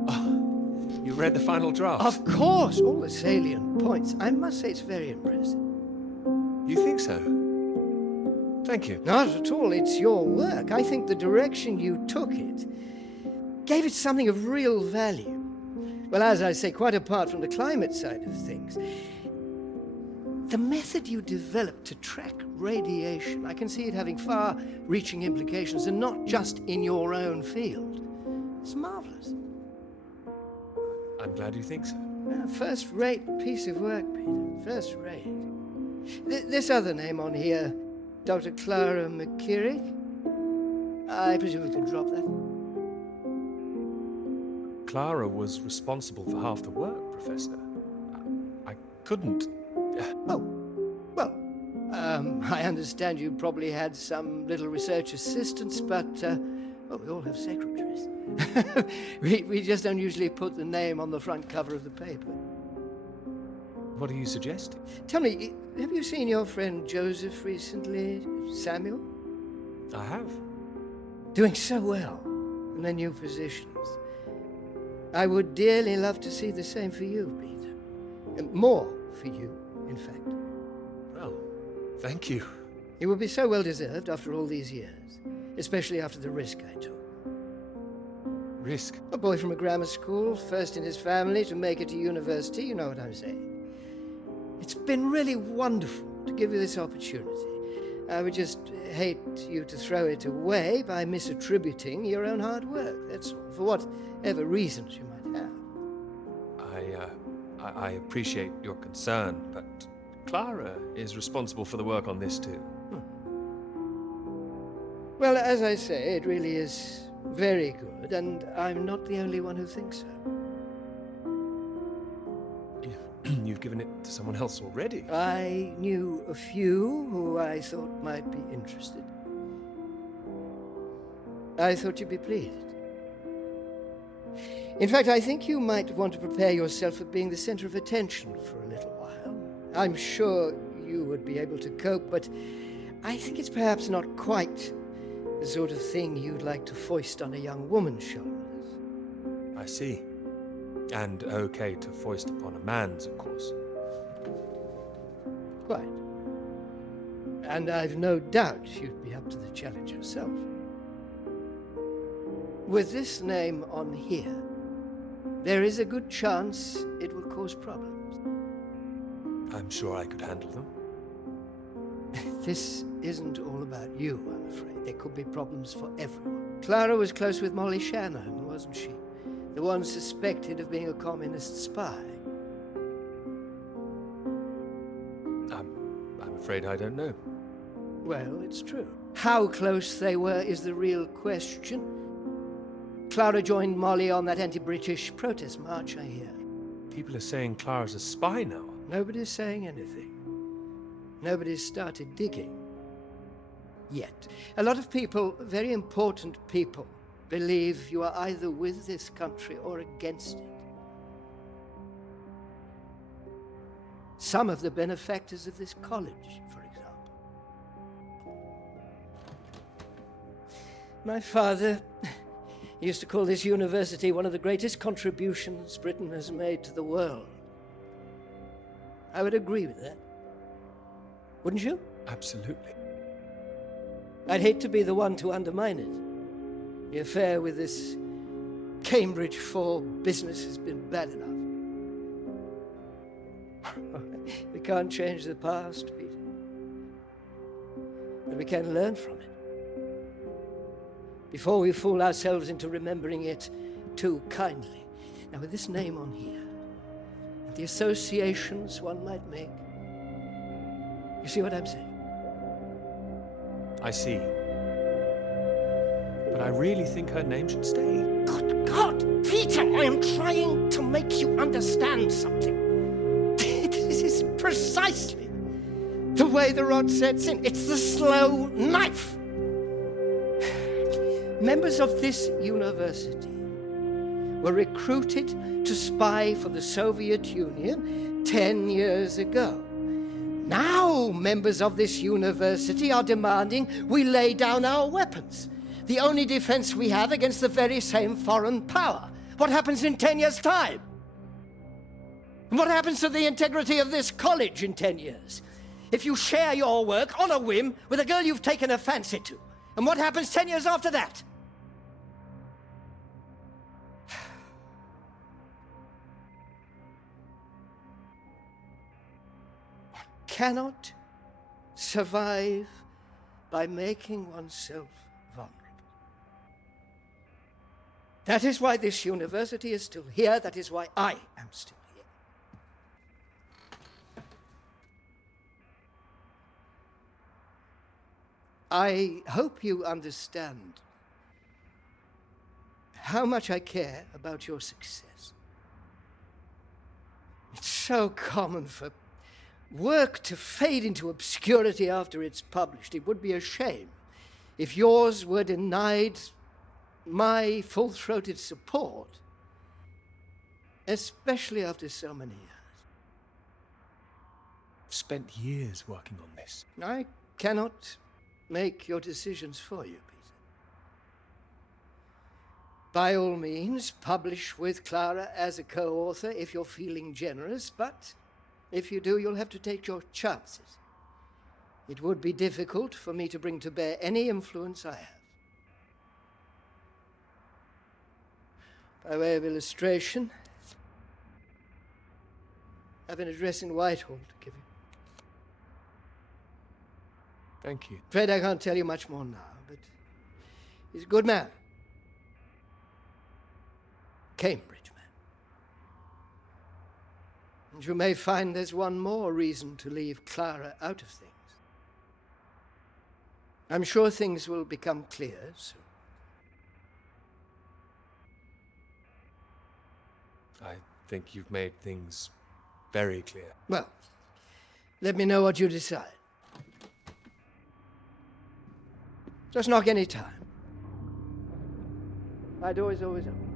Oh, you read the final draft? Of course, all the salient points. I must say it's very impressive. You think so? Thank you. Not at all. It's your work. I think the direction you took it gave it something of real value. Well, as I say, quite apart from the climate side of things, the method you developed to track radiation, I can see it having far-reaching implications, and not just in your own field. It's marvelous. I'm glad you think so. First-rate piece of work, Peter. First-rate. This other name on here, Dr. Clara McKirrick, I presume we can drop that. Clara was responsible for half the work, Professor. I couldn't... Oh, well, I understand you probably had some little research assistants, but, well, we all have secretaries. we just don't usually put the name on the front cover of the paper. What are you suggesting? Tell me, have you seen your friend Joseph recently, Samuel? I have. Doing so well in their new positions. I would dearly love to see the same for you, Peter. And more for you, in fact. Well, thank you. It would be so well deserved after all these years, especially after the risk I took. Risk? A boy from a grammar school, first in his family to make it to university, you know what I'm saying. It's been really wonderful to give you this opportunity. I would just hate you to throw it away by misattributing your own hard work, that's all, for whatever reasons you might have. I appreciate your concern, but Clara is responsible for the work on this too. Well, as I say, it really is very good, and I'm not the only one who thinks so. You've given it to someone else already. I knew a few who I thought might be interested. I thought you'd be pleased. In fact, I think you might want to prepare yourself for being the center of attention for a little while. I'm sure you would be able to cope, but I think it's perhaps not quite the sort of thing you'd like to foist on a young woman's shoulders. I see. And okay to foist upon a man's, of course. Quite. And I've no doubt you'd be up to the challenge yourself. With this name on here, there is a good chance it will cause problems. I'm sure I could handle them. This isn't all about you, I'm afraid. There could be problems for everyone. Clara was close with Molly Shanahan, wasn't she? The one suspected of being a communist spy. I'm afraid I don't know. Well, it's true. How close they were is the real question. Clara joined Molly on that anti-British protest march, I hear. People are saying Clara's a spy now. Nobody's saying anything. Nobody's started digging. Yet. A lot of people, very important people, believe you are either with this country or against it. Some of the benefactors of this college, for example. My father used to call this university one of the greatest contributions Britain has made to the world. I would agree with that. Wouldn't you? Absolutely. I'd hate to be the one to undermine it. The affair with this Cambridge 4 business has been bad enough. We can't change the past, Peter. But we can learn from it. Before we fool ourselves into remembering it too kindly. Now, with this name on here, and the associations one might make, you see what I'm saying? I see. But I really think her name should stay. Good God, Peter, I am trying to make you understand something. This is precisely the way the rod sets in. It's the slow knife. Members of this university were recruited to spy for the Soviet Union 10 years ago. Now, members of this university are demanding we lay down our weapons. The only defense we have against the very same foreign power. What happens in 10 years' time? And what happens to the integrity of this college in 10 years? If you share your work on a whim with a girl you've taken a fancy to, and what happens 10 years after that? Cannot survive by making oneself vulnerable. That is why this university is still here. That is why I am still here. I hope you understand how much I care about your success. It's so common for work to fade into obscurity after it's published. It would be a shame if yours were denied my full-throated support, especially after so many years. I've spent years working on this. I cannot make your decisions for you, Peter. By all means, publish with Clara as a co-author if you're feeling generous, but if you do, you'll have to take your chances. It would be difficult for me to bring to bear any influence I have. By way of illustration, I have an address in Whitehall to give you. Thank you. Afraid I can't tell you much more now, but he's a good man. Cambridge man. And you may find there's one more reason to leave Clara out of things. I'm sure things will become clear soon. I think you've made things very clear. Well, let me know what you decide. Just knock any time. My door is always open.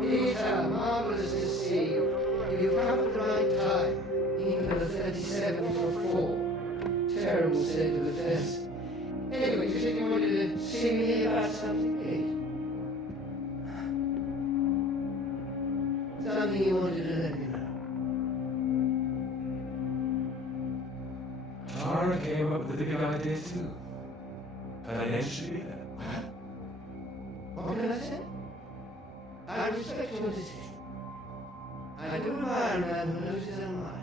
Peter, marvelous to see you. You've come at the right time, even at 37 for 4. Terrible state of affairs. Anyway, you said you wanted to see me about something, Kate? Something you wanted to let me know. Clara came up with the big idea too. Her name should be there. What can I say? I respect your decision. I do admire a man who knows his own mind.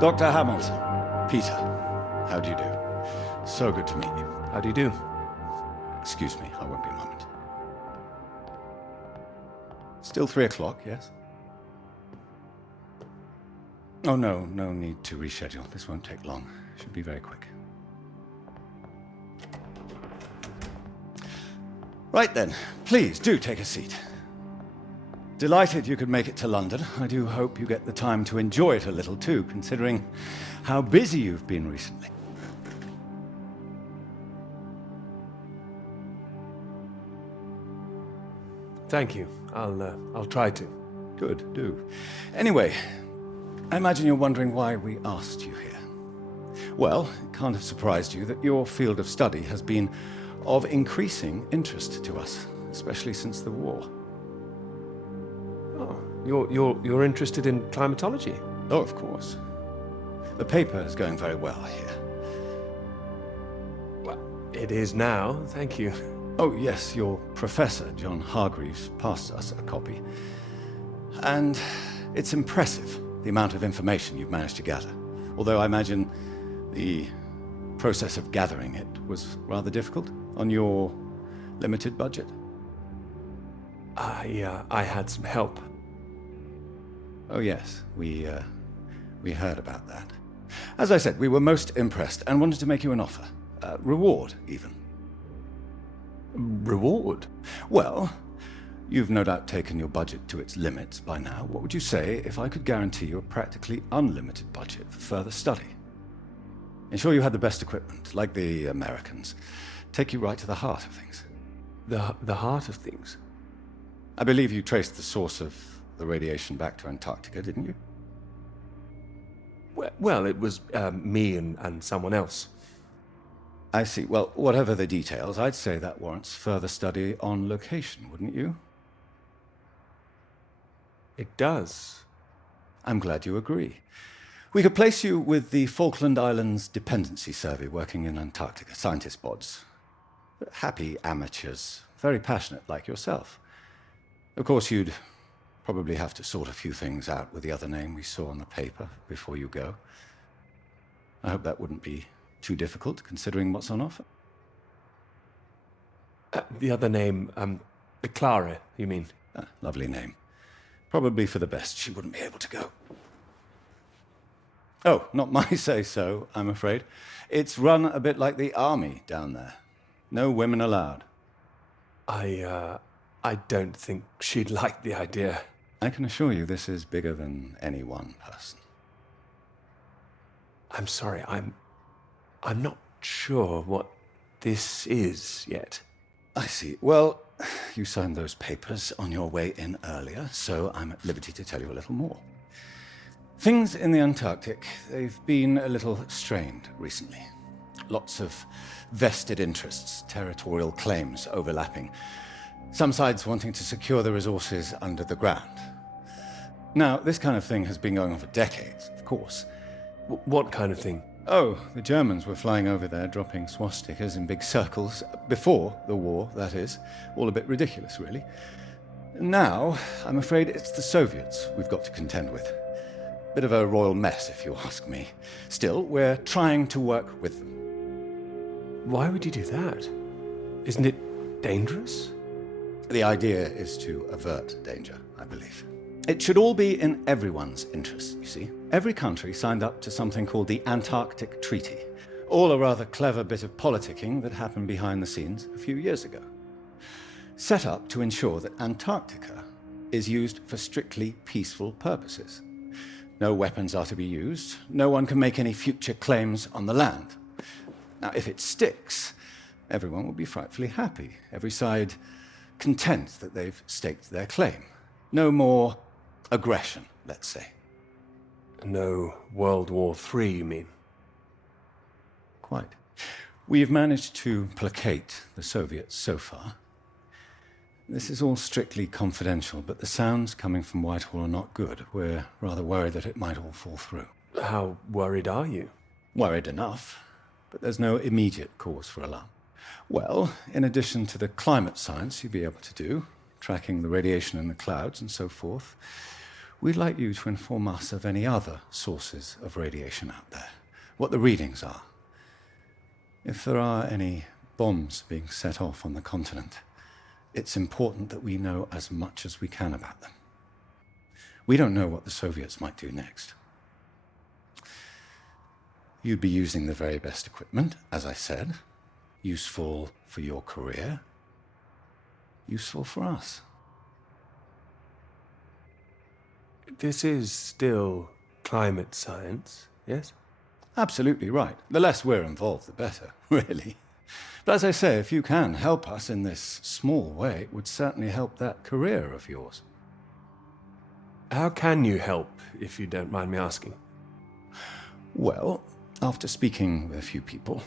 Dr. Hamilton. Peter, how do you do? So good to meet you. How do you do? Excuse me, I won't be a moment. Still 3 o'clock, yes? Oh, no need to reschedule. This won't take long. Should be very quick. Right then, please do take a seat. Delighted you could make it to London. I do hope you get the time to enjoy it a little too, considering how busy you've been recently. Thank you. I'll try to. Good, do. Anyway, I imagine you're wondering why we asked you here. Well, it can't have surprised you that your field of study has been of increasing interest to us, especially since the war. You're interested in climatology? Oh, of course. The paper is going very well here. Well, it is now, thank you. Oh, yes, your professor, John Hargreaves, passed us a copy. And it's impressive, the amount of information you've managed to gather. Although I imagine the process of gathering it was rather difficult on your limited budget. I had some help. Oh, yes, we heard about that. As I said, we were most impressed and wanted to make you an offer. Reward, even. Reward? Well, you've no doubt taken your budget to its limits by now. What would you say if I could guarantee you a practically unlimited budget for further study? Ensure you had the best equipment, like the Americans. Take you right to the heart of things. The heart of things? I believe you traced the source of the radiation back to Antarctica, didn't you? Well, it was me and someone else. I see. Well, whatever the details, I'd say that warrants further study on location, wouldn't you? It does. I'm glad you agree. We could place you with the Falkland Islands Dependency Survey working in Antarctica, scientist bods. Happy amateurs, very passionate like yourself. Of course, you'd probably have to sort a few things out with the other name we saw on the paper before you go. I hope that wouldn't be too difficult, considering what's on offer. The other name, Clara, you mean? Lovely name. Probably for the best she wouldn't be able to go. Oh, not my say-so, I'm afraid. It's run a bit like the army down there. No women allowed. I don't think she'd like the idea. I can assure you this is bigger than any one person. I'm sorry, I'm not sure what this is yet. I see. Well, you signed those papers on your way in earlier, so I'm at liberty to tell you a little more. Things in the Antarctic, they've been a little strained recently. Lots of vested interests, territorial claims overlapping. Some sides wanting to secure the resources under the ground. Now, this kind of thing has been going on for decades, of course. What kind of thing? Oh, the Germans were flying over there, dropping swastikas in big circles. Before the war, that is. All a bit ridiculous, really. Now, I'm afraid it's the Soviets we've got to contend with. Bit of a royal mess, if you ask me. Still, we're trying to work with them. Why would you do that? Isn't it dangerous? The idea is to avert danger, I believe. It should all be in everyone's interest, you see. Every country signed up to something called the Antarctic Treaty. All a rather clever bit of politicking that happened behind the scenes a few years ago. Set up to ensure that Antarctica is used for strictly peaceful purposes. No weapons are to be used. No one can make any future claims on the land. Now, if it sticks, everyone will be frightfully happy. Every side content that they've staked their claim. No more aggression, let's say. No World War III, you mean? Quite. We've managed to placate the Soviets so far. This is all strictly confidential, but the sounds coming from Whitehall are not good. We're rather worried that it might all fall through. How worried are you? Worried enough, but there's no immediate cause for alarm. Well, in addition to the climate science you'd be able to do, tracking the radiation in the clouds and so forth, we'd like you to inform us of any other sources of radiation out there, what the readings are. If there are any bombs being set off on the continent, it's important that we know as much as we can about them. We don't know what the Soviets might do next. You'd be using the very best equipment, as I said. Useful for your career. Useful for us. This is still climate science, yes? Absolutely right. The less we're involved, the better, really. But as I say, if you can help us in this small way, it would certainly help that career of yours. How can you help, if you don't mind me asking? Well, after speaking with a few people,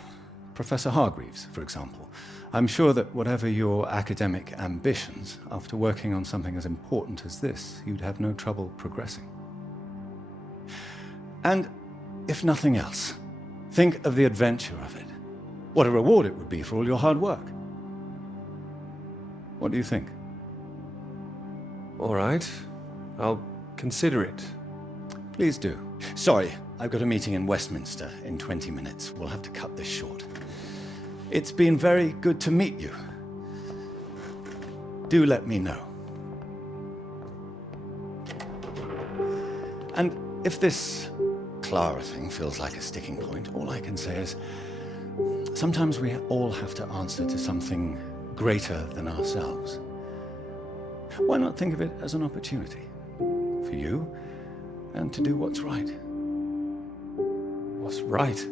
Professor Hargreaves, for example, I'm sure that whatever your academic ambitions, after working on something as important as this, you'd have no trouble progressing. And if nothing else, think of the adventure of it. What a reward it would be for all your hard work. What do you think? All right. I'll consider it. Please do. Sorry, I've got a meeting in Westminster in 20 minutes. We'll have to cut this short. It's been very good to meet you. Do let me know. And if this Clara thing feels like a sticking point, all I can say is sometimes we all have to answer to something greater than ourselves. Why not think of it as an opportunity for you and to do what's right? What's right?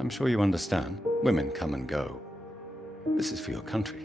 I'm sure you understand. Women come and go. This is for your country.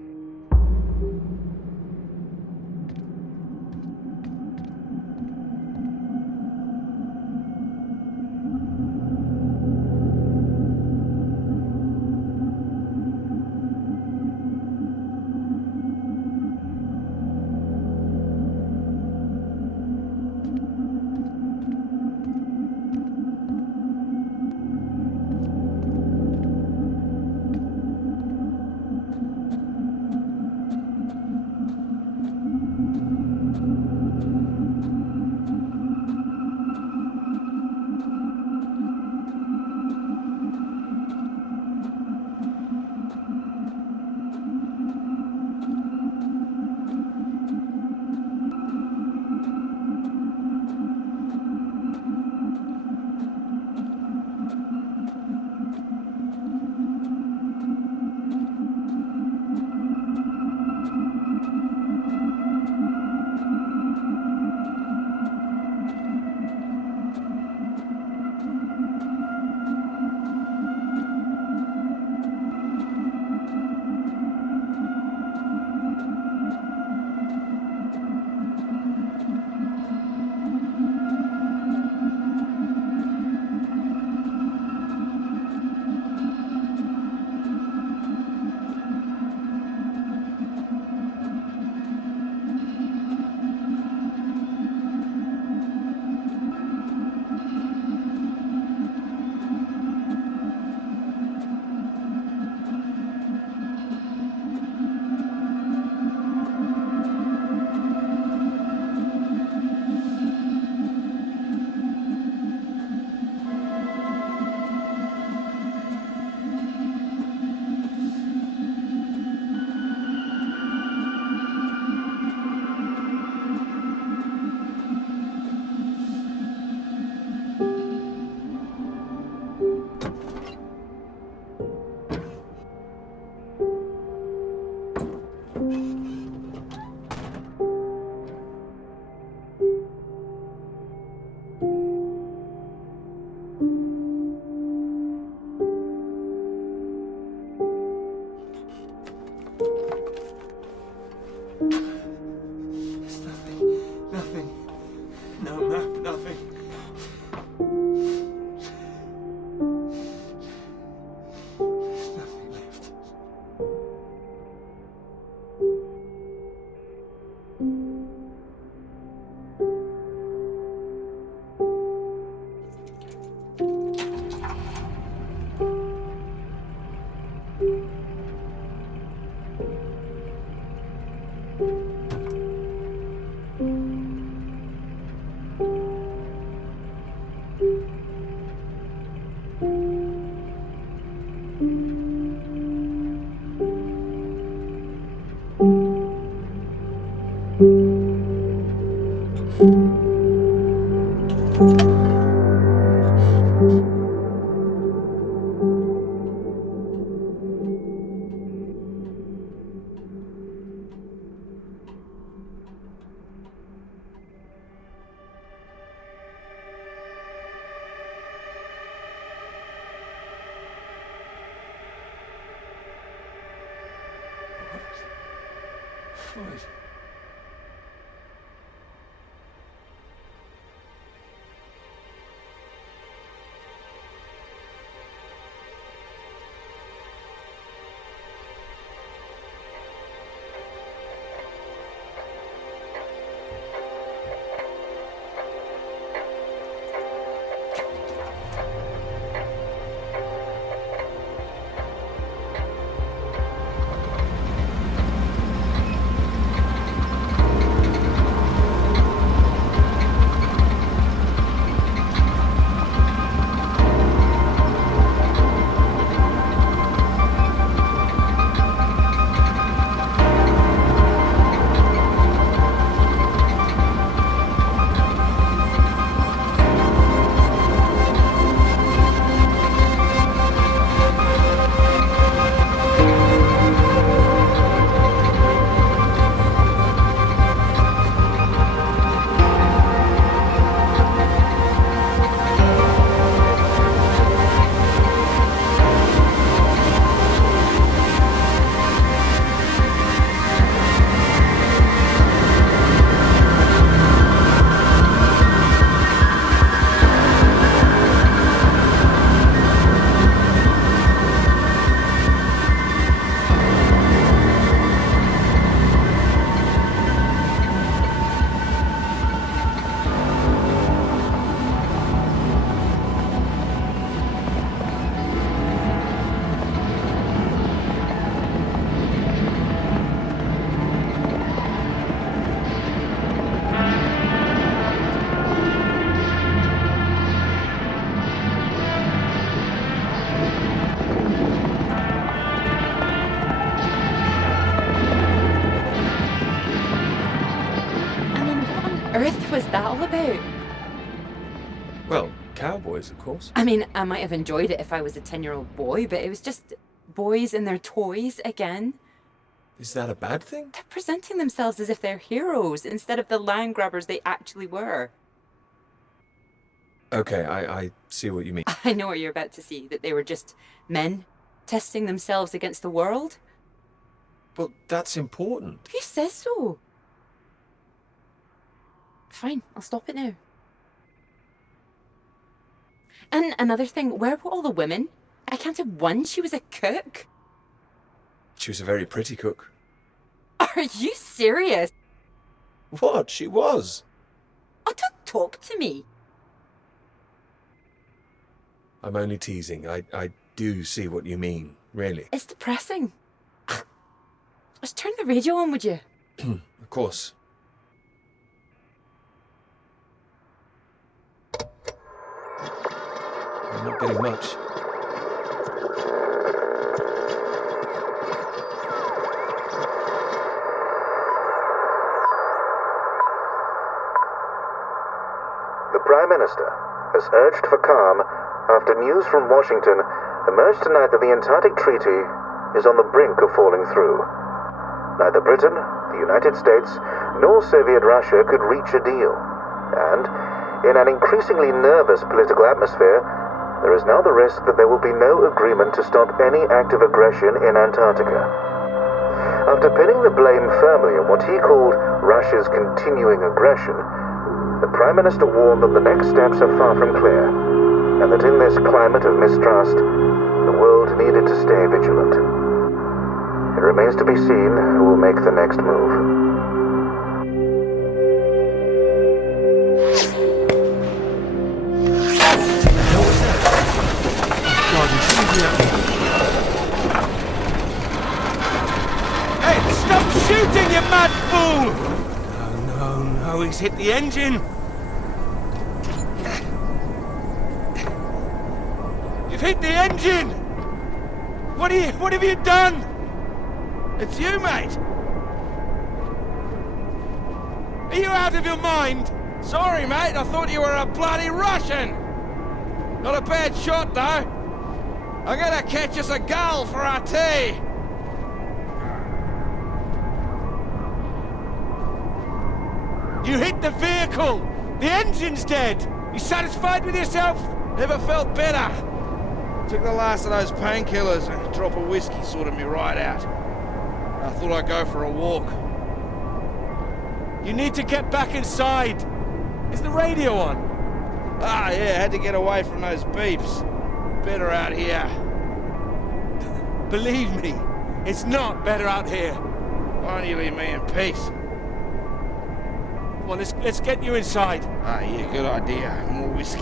Right. Earth was that all about? Well, cowboys, of course. I mean, I might have enjoyed it if I was a 10-year-old boy, but it was just boys and their toys again. Is that a bad thing? They're presenting themselves as if they're heroes instead of the land grabbers they actually were. Okay, I see what you mean. I know what you're about to see, that they were just men testing themselves against the world. Well, that's important. Who says so? Fine, I'll stop it now. And another thing, where were all the women? I counted one, she was a cook. She was a very pretty cook. Are you serious? What? She was. Oh, don't talk to me. I'm only teasing. I do see what you mean, really. It's depressing. Just turn the radio on, would you? Of course. I'm not getting much. The Prime Minister has urged for calm after news from Washington emerged tonight that the Antarctic Treaty is on the brink of falling through. Neither Britain, the United States, nor Soviet Russia could reach a deal. And, in an increasingly nervous political atmosphere, there is now the risk that there will be no agreement to stop any active aggression in Antarctica. After pinning the blame firmly on what he called Russia's continuing aggression, the Prime Minister warned that the next steps are far from clear, and that in this climate of mistrust, the world needed to stay vigilant. It remains to be seen who will make the next move. Hey, stop shooting, you mad fool! No, he's hit the engine. You've hit the engine! What have you done? It's you, mate! Are you out of your mind? Sorry, mate, I thought you were a bloody Russian! Not a bad shot, though. I'm gonna catch us a gull for our tea! You hit the vehicle! The engine's dead! You satisfied with yourself? Never felt better. Took the last of those painkillers and a drop of whiskey sorted me right out. I thought I'd go for a walk. You need to get back inside! Is the radio on? Ah, yeah, had to get away from those beeps. Better out here. Believe me, it's not better out here. Why don't you leave me in peace? Well, let's get you inside. Ah, yeah, good idea. More whiskey.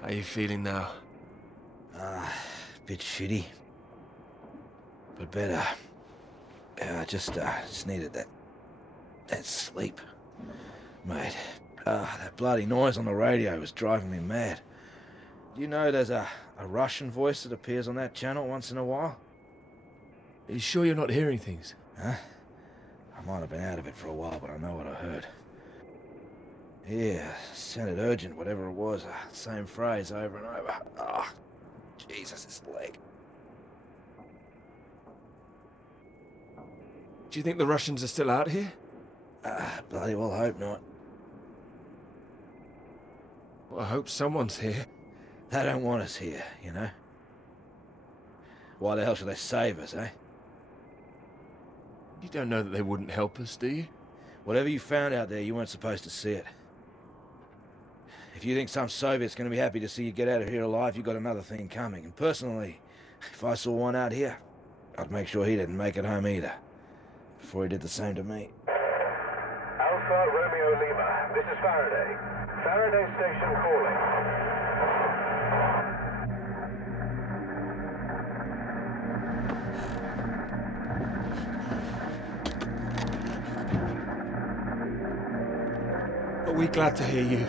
How are you feeling now? Bit shitty. But better. Yeah, I just needed that sleep. Mate, that bloody noise on the radio was driving me mad. Do you know there's a Russian voice that appears on that channel once in a while? Are you sure you're not hearing things? Huh? I might have been out of it for a while, but I know what I heard. Yeah, sounded urgent, whatever it was. Same phrase over and over. Ah, Jesus, this leg. Do you think the Russians are still out here? Bloody well hope not. Well, I hope someone's here. They don't want us here, you know? Why the hell should they save us, eh? You don't know that they wouldn't help us, do you? Whatever you found out there, you weren't supposed to see it. If you think some Soviet's going to be happy to see you get out of here alive, you've got another thing coming. And personally, if I saw one out here, I'd make sure he didn't make it home either. Before he did the same to me. Alpha Romeo Lima, this is Faraday. Faraday Station calling. Are we glad to hear you?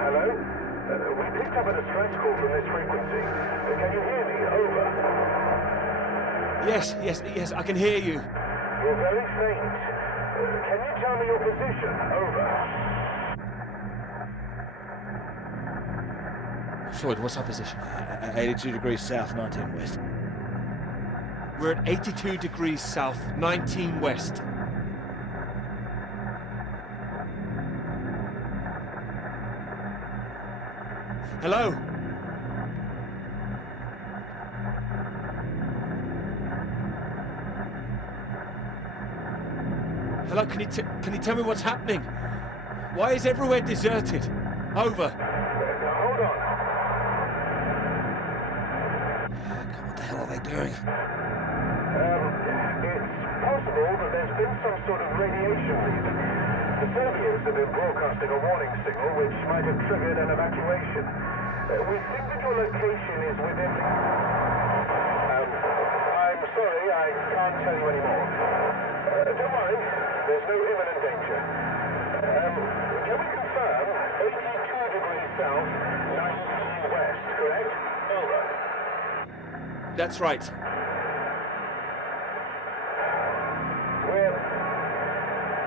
Hello? We picked up a distress call from this frequency. Can you hear me? Over. Yes, I can hear you. You're very faint. Can you tell me your position? Over. Floyd, what's our position? 82 degrees south, 19 west. We're at 82 degrees south, 19 west. Hello? Hello, can you tell me what's happening? Why is everywhere deserted? Over. Hold on. What the hell are they doing? It's possible that there's been some sort of radiation leak. The Soviets have been broadcasting a warning signal which might have triggered an evacuation. We think that your location is within... I'm sorry, I can't tell you anymore. Don't worry, there's no imminent danger. Can we confirm 82 degrees south, 19 west, correct? Over. That's right.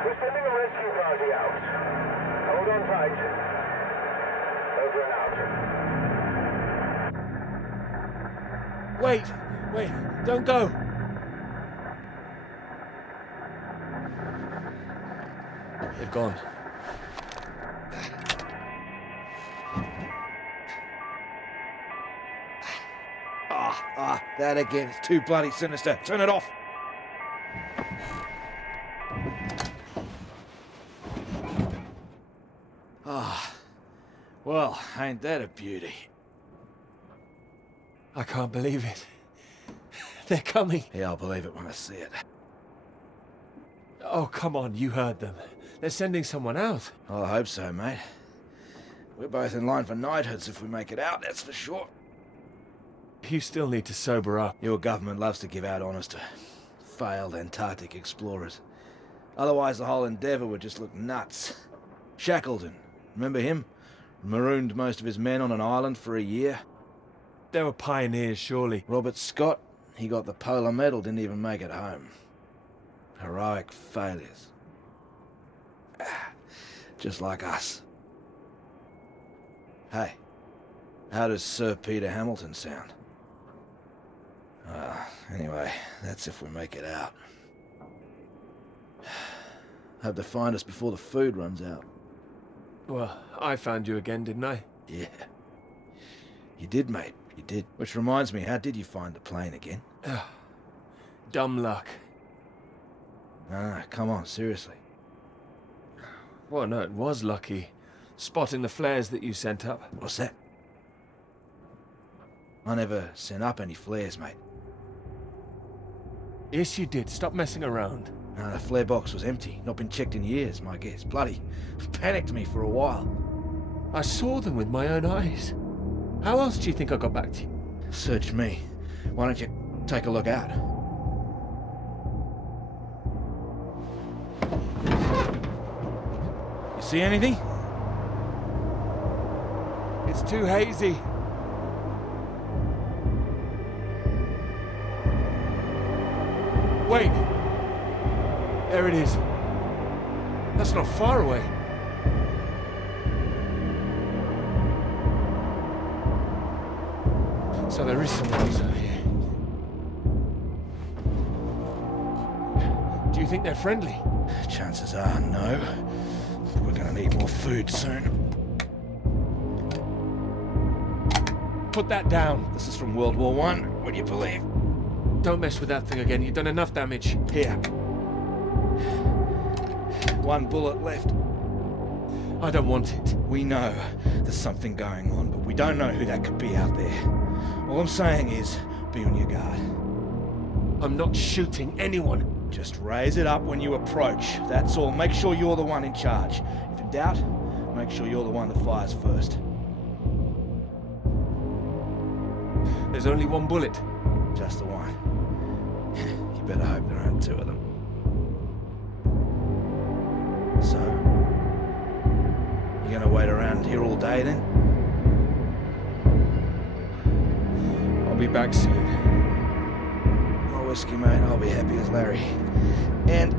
We're sending a rescue party out. Hold on tight. Over and out. Wait, don't go. They're gone. That again. It's too bloody sinister. Turn it off. Well, ain't that a beauty? I can't believe it. They're coming. Yeah, I'll believe it when I see it. Oh, come on, you heard them. They're sending someone out. Well, I hope so, mate. We're both in line for knighthoods if we make it out, that's for sure. You still need to sober up. Your government loves to give out honours to failed Antarctic explorers. Otherwise, the whole endeavour would just look nuts. Shackleton, remember him? Marooned most of his men on an island for a year. They were pioneers, surely. Robert Scott, he got the Polar Medal, didn't even make it home. Heroic failures. Just like us. Hey, How does Sir Peter Hamilton sound? Anyway, that's if we make it out. Hope they find us before the food runs out. Well, I found you again, didn't I? Yeah. You did, mate. You did. Which reminds me, how did you find the plane again? Dumb luck. Nah, come on, seriously. Well, no, it was lucky. Spotting the flares that you sent up. What's that? I never sent up any flares, mate. Yes, you did. Stop messing around. No, the flare box was empty. Not been checked in years, my guess. Bloody panicked me for a while. I saw them with my own eyes. How else do you think I got back to you? Search me. Why don't you take a look out? You see anything? It's too hazy. Wait. There it is. That's not far away. So there is someone else out here. Do you think they're friendly? Chances are no. We're gonna need more food soon. Put that down. This is from World War I. What do you believe? Don't mess with that thing again. You've done enough damage. Here. One bullet left. I don't want it. We know there's something going on, but we don't know who that could be out there. All I'm saying is, be on your guard. I'm not shooting anyone. Just raise it up when you approach. That's all. Make sure you're the one in charge. If in doubt, make sure you're the one that fires first. There's only one bullet. Just the one. You better hope there aren't two of them. So, you gonna wait around here all day then? I'll be back soon. More whiskey, mate. I'll be happy as Larry. And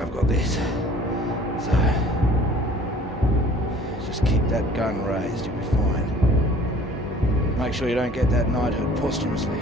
I've got this. So, just keep that gun raised, you'll be fine. Make sure you don't get that knighthood posthumously.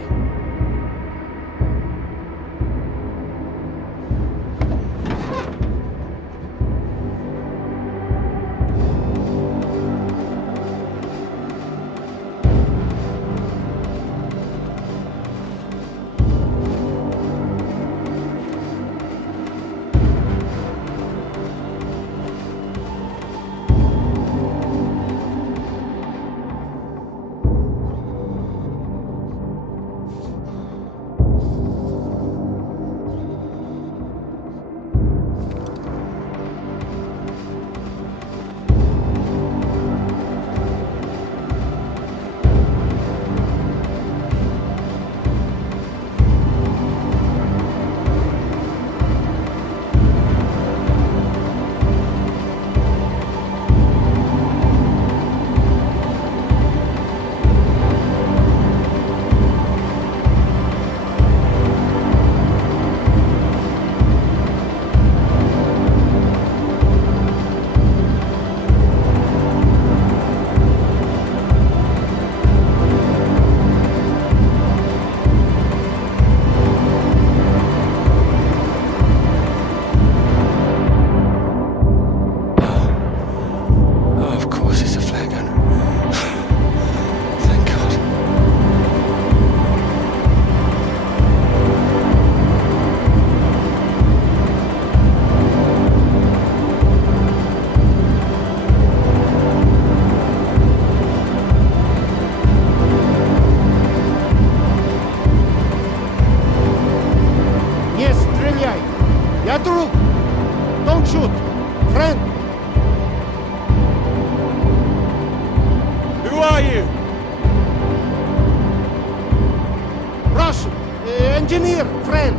Engineer, friend.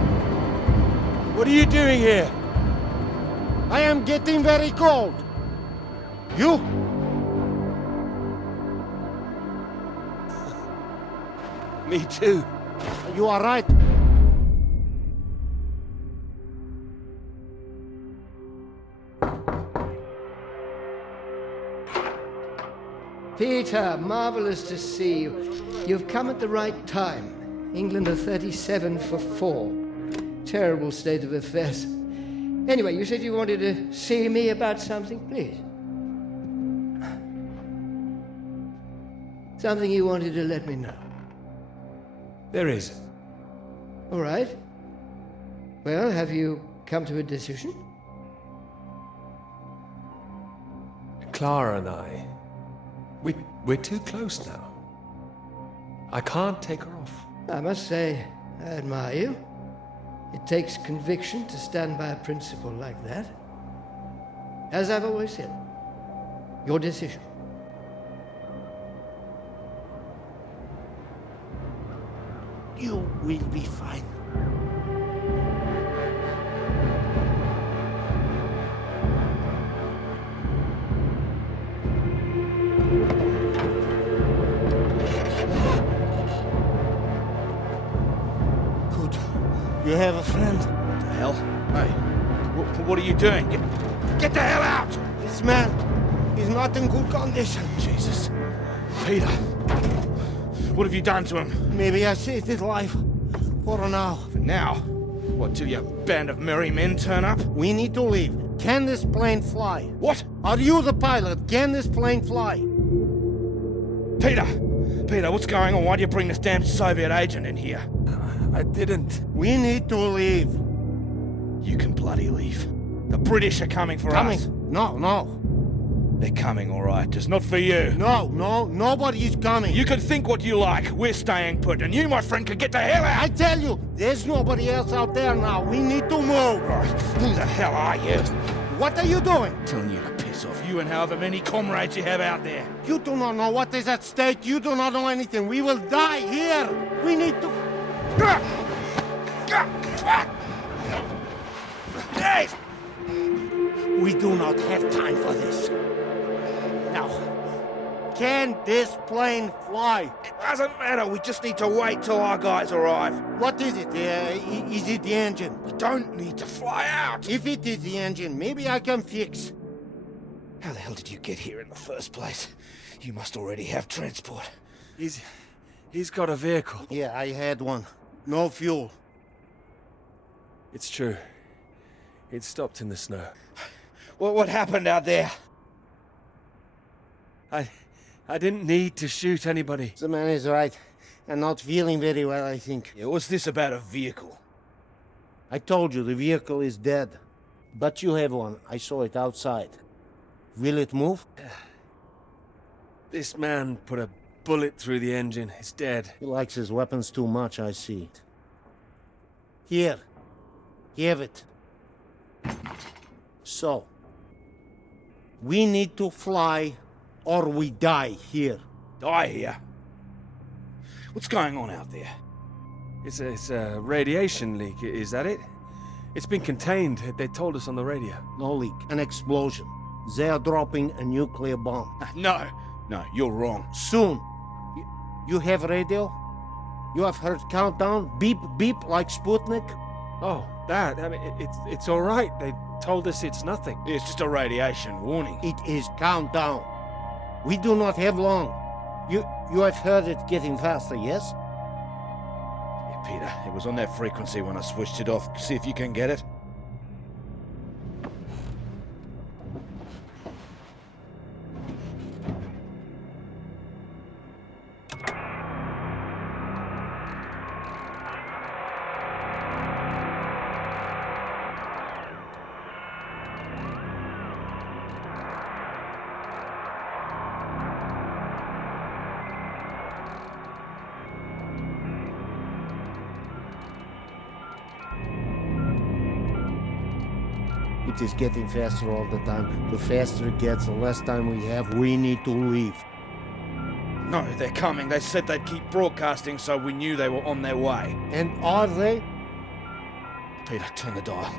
What are you doing here? I am getting very cold. You? Me too. You are right. Peter, marvelous to see you. You've come at the right time. England are 37 for 4. Terrible state of affairs. Anyway, you said you wanted to see me about something, please. Something you wanted to let me know. There is. All right. Well, have you come to a decision? Clara and I, we're too close now. I can't take her off. I must say, I admire you. It takes conviction to stand by a principle like that. As I've always said, your decision. You will be fine. Good. You have a friend. What the hell? Hey, what are you doing? Get the hell out! This man is not in good condition. Jesus. Peter, what have you done to him? Maybe I saved his life. For now. For now? What, till your band of merry men turn up? We need to leave. Can this plane fly? What? Are you the pilot? Can this plane fly? Peter, what's going on? Why do you bring this damn Soviet agent in here? I didn't. We need to leave. You can bloody leave. The British are coming for us. No. They're coming, all right. Just not for you. No, nobody's coming. You can think what you like. We're staying put, and you, my friend, can get the hell out. I tell you, there's nobody else out there now. We need to move. Right. Who the hell are you? What are you doing? Telling you to piss off. You and however many comrades you have out there. You do not know what is at stake. You do not know anything. We will die here. We need to... Hey! We do not have time for this. Now, can this plane fly? It doesn't matter. We just need to wait till our guys arrive. What is it? Is it the engine? We don't need to fly out. If it is the engine, maybe I can fix. How the hell did you get here in the first place? You must already have transport. He's got a vehicle. Yeah, I had one. No fuel. It's true. It stopped in the snow. What happened out there? I didn't need to shoot anybody. The man is right. I'm not feeling very well, I think. Yeah, what's this about a vehicle? I told you, the vehicle is dead. But you have one. I saw it outside. Will it move? This man put a bullet through the engine. It's dead. He likes his weapons too much, I see. Here. Have it. So, we need to fly or we die here. Die here? What's going on out there? It's a radiation leak, is that it? It's been contained. They told us on the radio. No leak, an explosion. They are dropping a nuclear bomb. No, you're wrong. Soon. You have radio? You have heard countdown? Beep, beep, like Sputnik? Oh, that. I mean, it's all right. They told us it's nothing. It's just a radiation warning. It is countdown. We do not have long. You have heard it getting faster, yes? Yeah, Peter, it was on that frequency when I switched it off. See if you can get it. It is getting faster all the time. The faster it gets, the less time we have. We need to leave. No, they're coming. They said they'd keep broadcasting, so we knew they were on their way. And are they? Peter, turn the dial.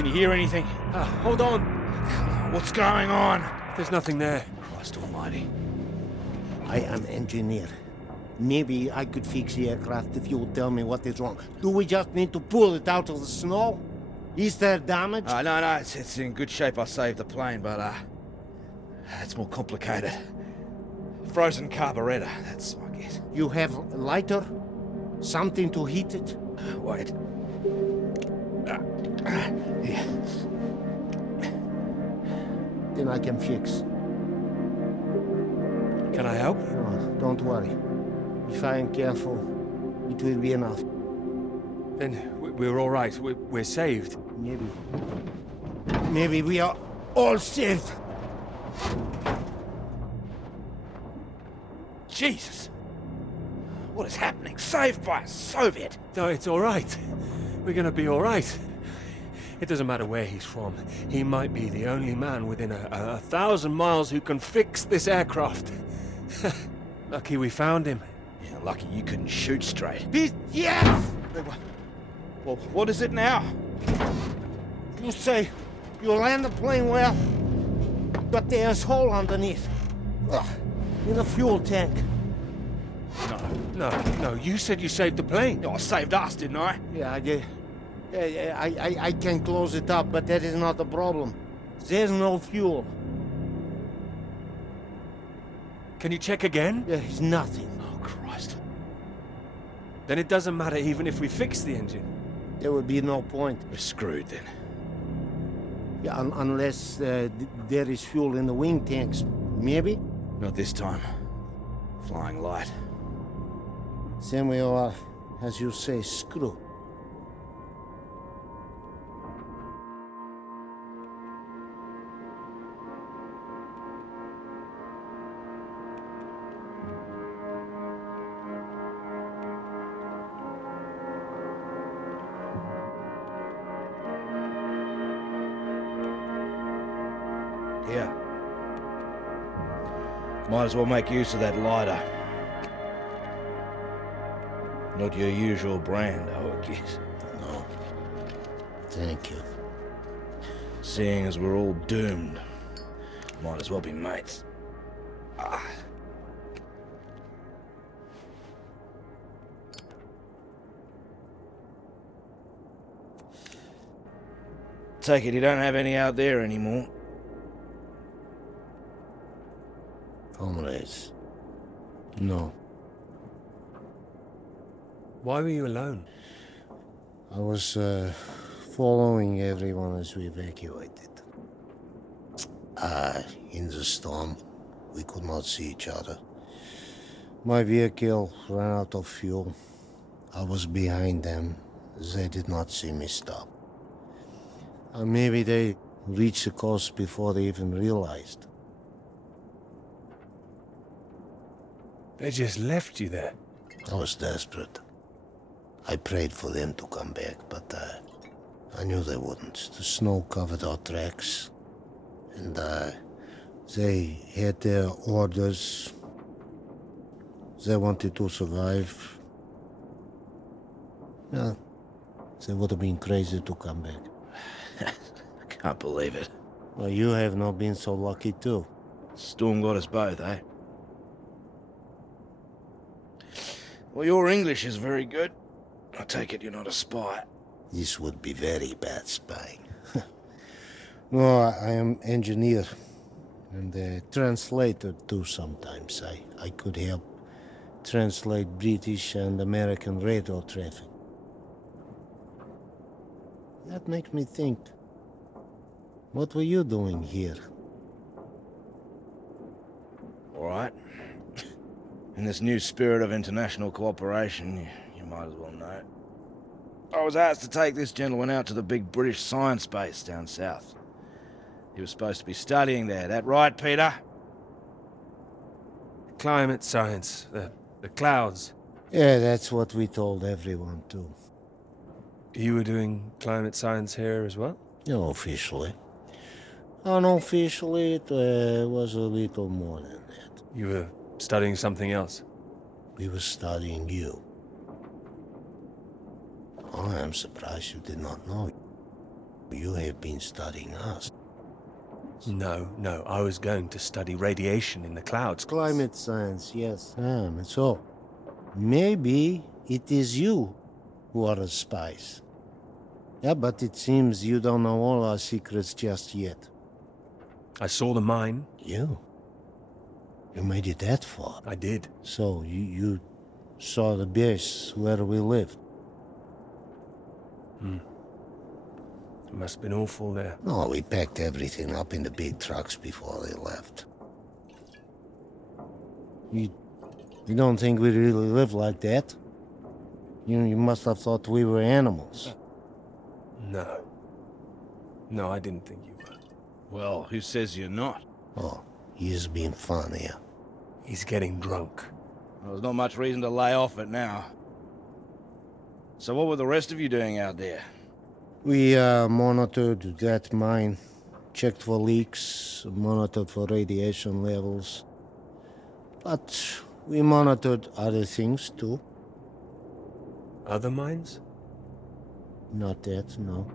Can you hear anything? Hold on. What's going on? There's nothing there. Christ almighty. I am engineer. Maybe I could fix the aircraft if you would tell me what is wrong. Do we just need to pull it out of the snow? Is there damage? No, it's in good shape. I saved the plane, but it's more complicated. Frozen carburetor, that's my guess. You have a lighter? Something to heat it? Wait. Here. Then I can fix. Can I help? No, don't worry. If I am careful, it will be enough. Then we're all right. We're saved. Maybe. Maybe we are all saved. Jesus! What is happening? Saved by a Soviet! No, it's all right. We're gonna be all right. It doesn't matter where he's from. He might be the only man within 1,000 miles who can fix this aircraft. Lucky we found him. Yeah, lucky you couldn't shoot straight. Yes! Well, what is it now? You say you land the plane well, but there's a hole underneath. In the fuel tank. No, you said you saved the plane. I saved us, didn't I? Yeah, I did. I can close it up, but that is not the problem. There's no fuel. Can you check again? There is nothing. Oh, Christ. Then it doesn't matter even if we fix the engine. There would be no point. We're screwed then. Yeah, unless there is fuel in the wing tanks. Maybe? Not this time. Flying light. Then we are, as you say, screwed. Here. Might as well make use of that lighter. Not your usual brand, I would guess. No. Thank you. Seeing as we're all doomed, might as well be mates. Take it you don't have any out there anymore. Comrades. No. Why were you alone? I was following everyone as we evacuated. In the storm, we could not see each other. My vehicle ran out of fuel. I was behind them. They did not see me stop. Maybe they reached the coast before they even realized. They just left you there. I was desperate. I prayed for them to come back, but I knew they wouldn't. The snow covered our tracks, and they had their orders. They wanted to survive. Yeah, they would have been crazy to come back. I can't believe it. Well, you have not been so lucky too. Storm got us both, eh? Well, your English is very good. I take it you're not a spy. This would be very bad spying. No, I am engineer and a translator too sometimes. I could help translate British and American radio traffic. That makes me think. What were you doing here? All right. In this new spirit of international cooperation, you might as well know it. I was asked to take this gentleman out to the big British science base down south. He was supposed to be studying there, that right, Peter? Climate science, the clouds. Yeah, that's what we told everyone too. You were doing climate science here as well? No, officially. Unofficially, it was a little more than that. You were studying something else? We were studying you. Oh, I'm surprised you did not know. You have been studying us. No, I was going to study radiation in the clouds. Climate science, yes. So, maybe it is you who are the spies. Yeah, but it seems you don't know all our secrets just yet. I saw the mine. You made it that far? I did. So, you saw the base where we lived? It must have been awful there. No, we packed everything up in the big trucks before they left. You don't think we really live like that? You must have thought we were animals. No, I didn't think you were. Well, who says you're not? Oh, he's being fun here. He's getting drunk. Well, there's not much reason to lay off it now. So what were the rest of you doing out there? We monitored that mine, checked for leaks, monitored for radiation levels. But we monitored other things too. Other mines? Not that, no.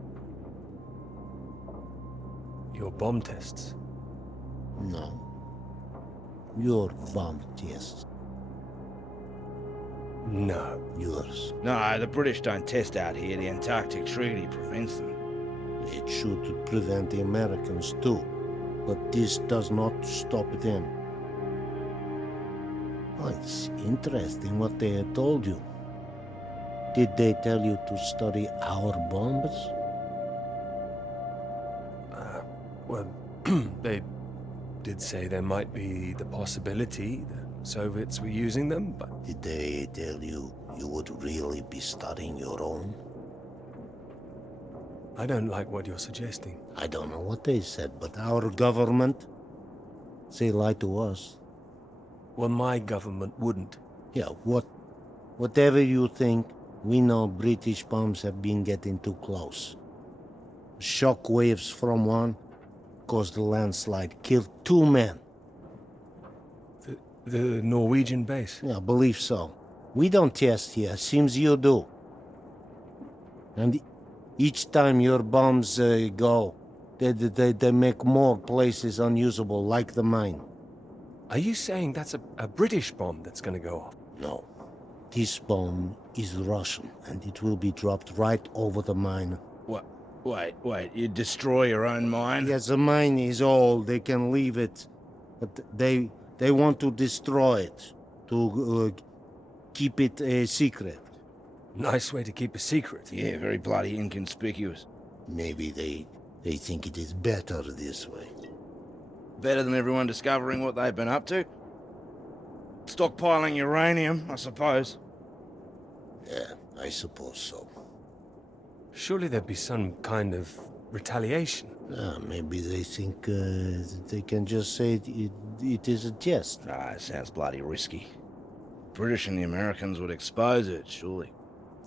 Your bomb tests? No. Your bomb tests. No. Yours. No, the British don't test out here. The Antarctic Treaty prevents them. It should prevent the Americans too. But this does not stop them. Oh, it's interesting what they had told you. Did they tell you to study our bombs? Well, they did say there might be the possibility the Soviets were using them, but... Did they tell you you would really be studying your own? I don't like what you're suggesting. I don't know what they said, but our government, they lied to us. Well, my government wouldn't. Yeah, whatever you think, we know British bombs have been getting too close. Shock waves from one caused a landslide, killed 2 men. The Norwegian base? Yeah, I believe so. We don't test here, seems you do. And each time your bombs go, they make more places unusable, like the mine. Are you saying that's a British bomb that's gonna go off? No. This bomb is Russian, and it will be dropped right over the mine. What? Wait, you destroy your own mine? Yes, the mine is old, they can leave it. But they want to destroy it, to keep it a secret. Nice way to keep a secret. Yeah, very bloody inconspicuous. Maybe they think it is better this way. Better than everyone discovering what they've been up to? Stockpiling uranium, I suppose. Yeah, I suppose so. Surely there'd be some kind of retaliation. Maybe they think they can just say it is a jest. It sounds bloody risky. British and the Americans would expose it, surely.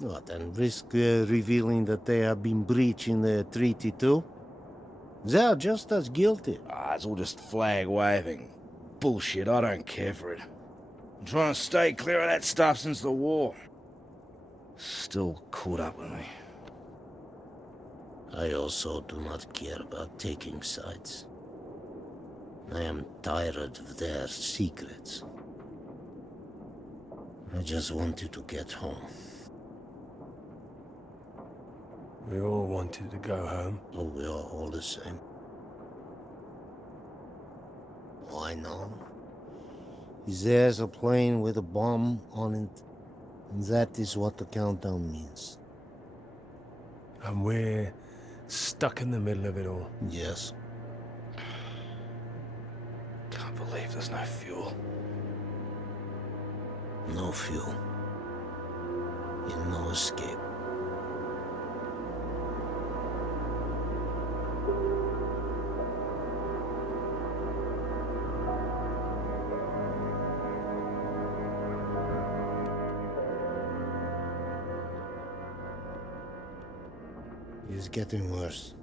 What, and risk revealing that they have been breaching the treaty too? They are just as guilty. It's all just flag waving. Bullshit, I don't care for it. I'm trying to stay clear of that stuff since the war. Still caught up with me. I also do not care about taking sides. I am tired of their secrets. I just wanted to get home. We all wanted to go home. Oh, we are all the same. Oh, I know. There's a plane with a bomb on it, and that is what the countdown means. And we're stuck in the middle of it all. Yes. Can't believe there's no fuel. No fuel. And no escape. It's getting worse.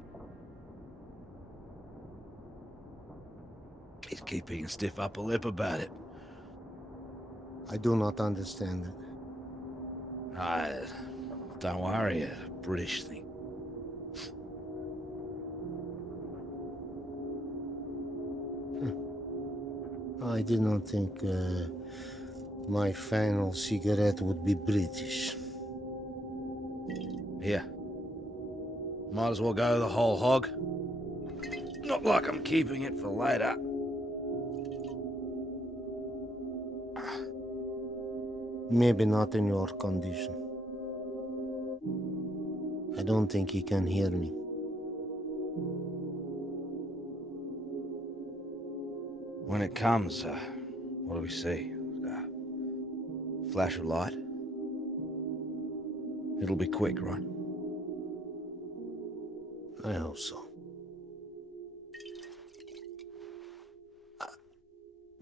He's keeping a stiff upper lip about it. I do not understand it. Don't worry, a British thing. I did not think my final cigarette would be British. Here. Might as well go the whole hog. Not like I'm keeping it for later. Maybe not in your condition. I don't think he can hear me. When it comes, what do we see? Flash of light? It'll be quick, right? I hope so.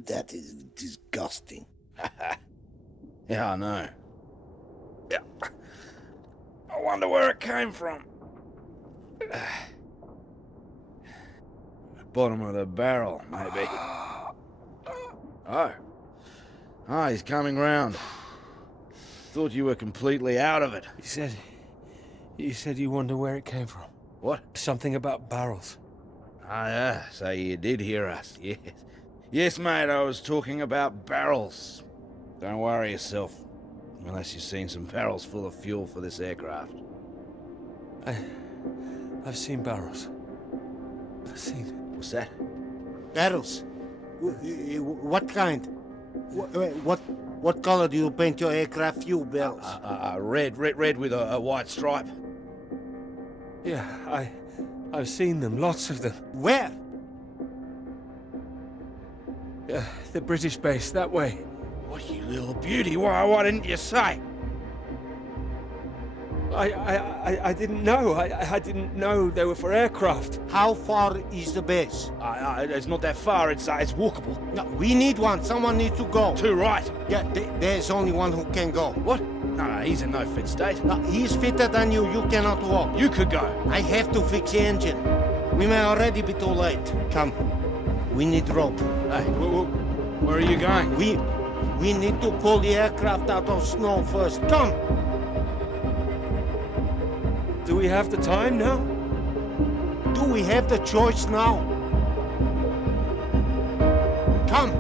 That is disgusting. Yeah, I know. Yeah. I wonder where it came from. The bottom of the barrel, maybe. Oh. Ah, he's coming round. Thought you were completely out of it. You said you wonder where it came from. What? Something about barrels. Ah, yeah, so you did hear us, yes. Yes, mate, I was talking about barrels. Don't worry yourself. Unless you've seen some barrels full of fuel for this aircraft. I've seen barrels. I've seen... What's that? Barrels? What kind? What color do you paint your aircraft fuel barrels? Red with a white stripe. Yeah, I've seen them, lots of them. Where? The British base, that way. What, you little beauty? Why didn't you say? I didn't know. I didn't know they were for aircraft. How far is the base? It's not that far. It's walkable. No, we need one. Someone needs to go. Two, right? Yeah, there's only one who can go. What? No, he's in no fit state. No, he's fitter than you. You cannot walk. You could go. I have to fix the engine. We may already be too late. Come. We need rope. Hey, where are you going? We need to pull the aircraft out of snow first. Come! Do we have the time now? Do we have the choice now? Come!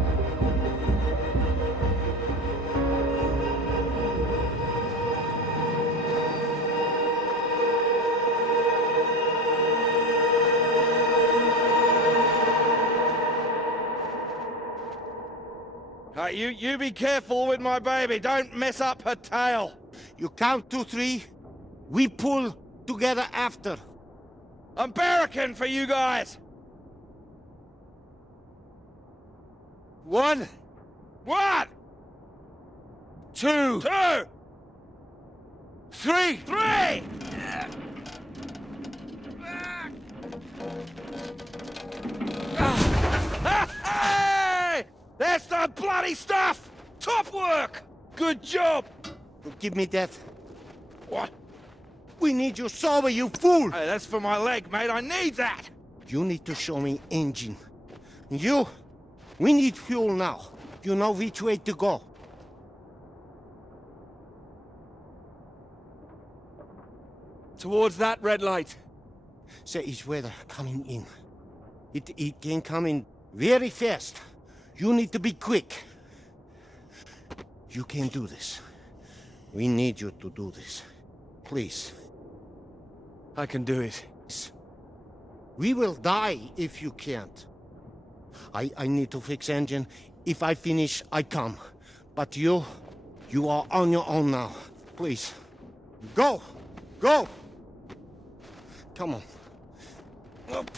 You be careful with my baby. Don't mess up her tail. You count 2, 3. We pull together after. I'm barricading for you guys. 1. 1. 2. 2. 3. 3. Hey! That's the bloody stuff! Top work! Good job! Give me that. What? We need you sober, you fool! Hey, that's for my leg, mate. I need that! You need to show me engine. You, we need fuel now. You know which way to go. Towards that red light. There is weather coming in. It can come in very fast. You need to be quick. You can do this. We need you to do this. Please. I can do it. We will die if you can't. I need to fix engine. If I finish, I come. But you are on your own now. Please. Go! Go! Come on. Up.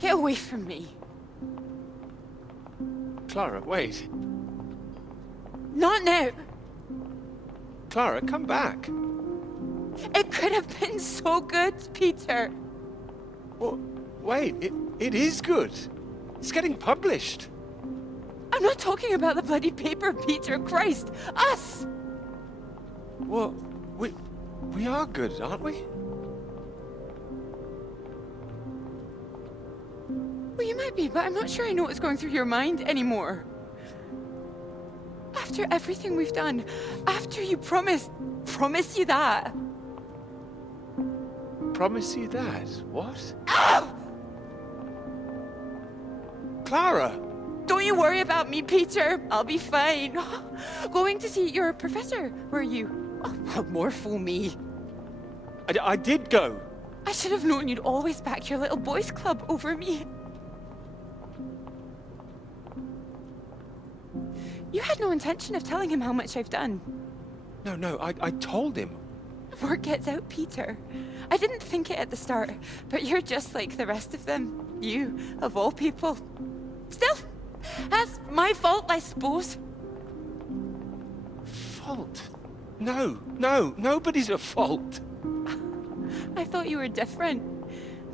Get away from me. Clara, wait. Not now. Clara, come back. It could have been so good, Peter. Well, wait, it is good. It's getting published. I'm not talking about the bloody paper, Peter. Christ. Us! Well, we are good, aren't we? Well, you might be, but I'm not sure I know what's going through your mind anymore. After everything we've done, after you promise you that. Promise you that? What? Ow! Clara! Don't you worry about me, Peter. I'll be fine. Going to see your professor, were you? Oh, well, more fool me. I did go. I should have known you'd always back your little boys club over me. You had no intention of telling him how much I've done. No, I told him. Word gets out, Peter. I didn't think it at the start, but you're just like the rest of them. You, of all people. Still, that's my fault, I suppose. Fault? No, nobody's at fault. I thought you were different.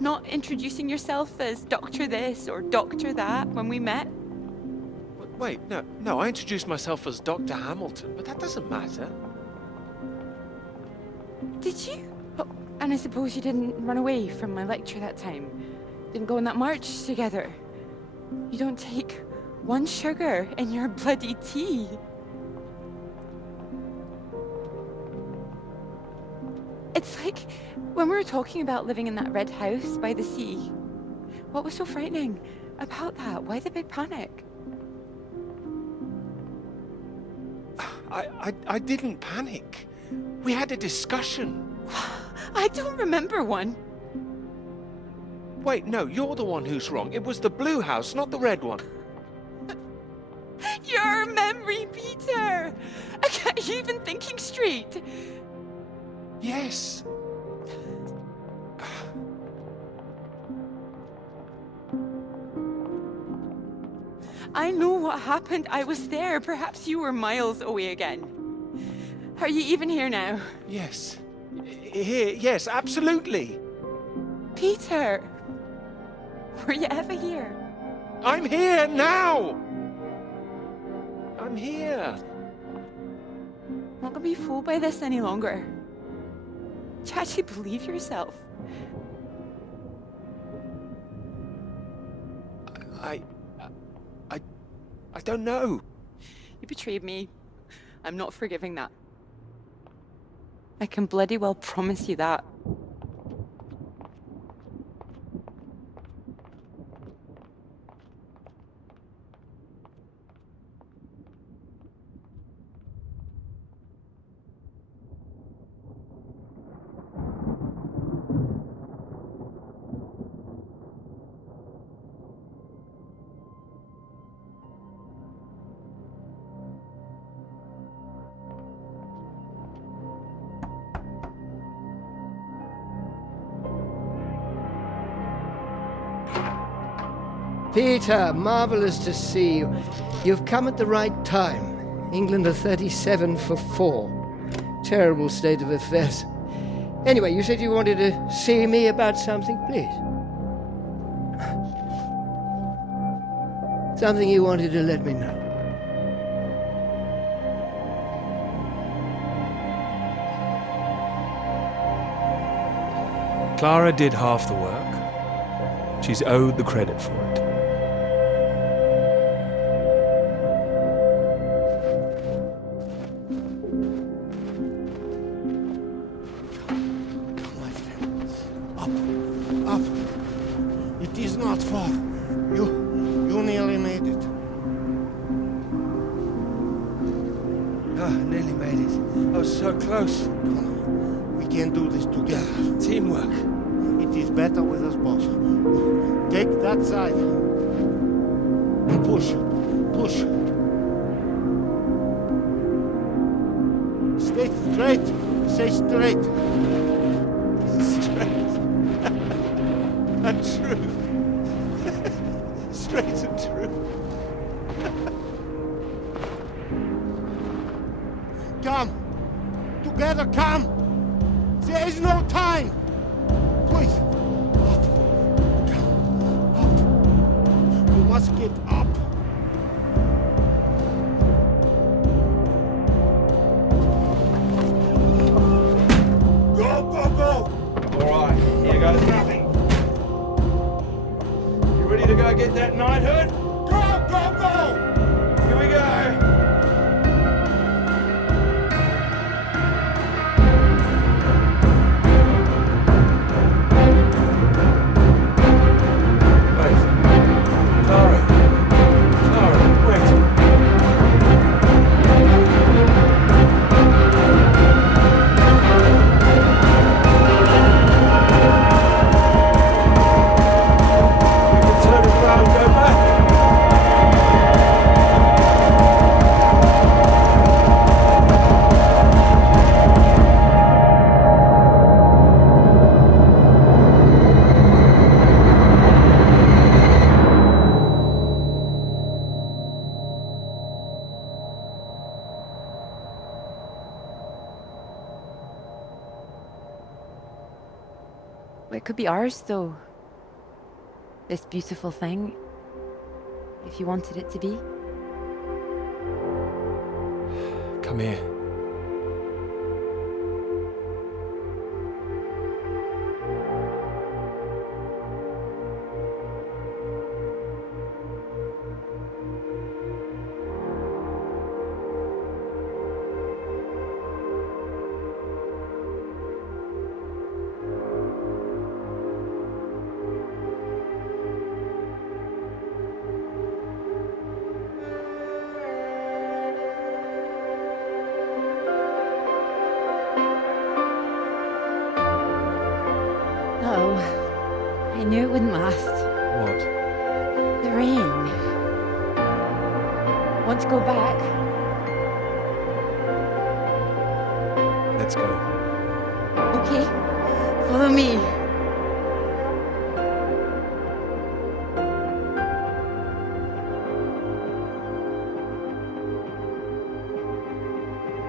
Not introducing yourself as Doctor this or Doctor that when we met. Wait, no, I introduced myself as Dr. Hamilton, but that doesn't matter. Did you? Oh, and I suppose you didn't run away from my lecture that time. Didn't go on that march together. You don't take one sugar in your bloody tea. It's like when we were talking about living in that red house by the sea. What was so frightening about that? Why the big panic? I didn't panic. We had a discussion. I don't remember one. Wait, no, you're the one who's wrong. It was the blue house, not the red one. Your memory, Peter! Are you even thinking straight? Yes. I know what happened. I was there. Perhaps you were miles away again. Are you even here now? Yes. Here, yes, absolutely. Peter! Were you ever here? I'm here now! I'm here. I'm not gonna be fooled by this any longer. Do you actually believe yourself? I don't know. You betrayed me. I'm not forgiving that. I can bloody well promise you that. Peter, marvelous to see you. You've come at the right time. England are 37 for 4. Terrible state of affairs. Anyway, you said you wanted to see me about something, please. Something you wanted to let me know. Clara did half the work. She's owed the credit for it. Up. It is not far. You nearly made it. Nearly made it. I was so close. We can do this together. Teamwork. It is better with us both. Take that side. And push. Stay straight. Stay straight. come! There is no time! Please! Up! You must get up! Go, go, go! Alright, here goes nothing. You ready to go get that knighthood? Go, go, go! Here we go! Clara! Clara, wait! We can turn around and go back! It could be ours, though. This beautiful thing. If you wanted it to be. Come here. Oh, I knew it wouldn't last. What? The rain. Want to go back? Let's go. Okay, follow me.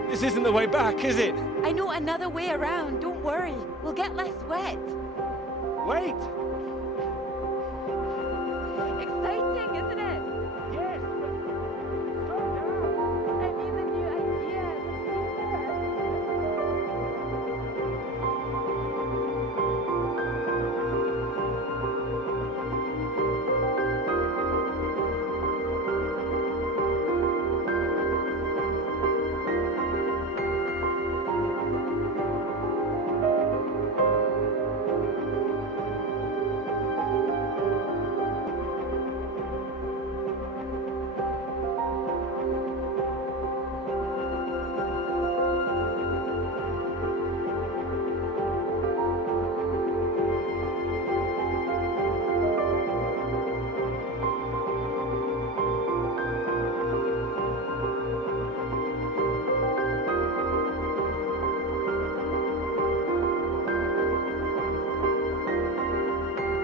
This isn't the way back, is it? I know another way around. Don't worry. We'll get less wet. Wait! Exciting, isn't it?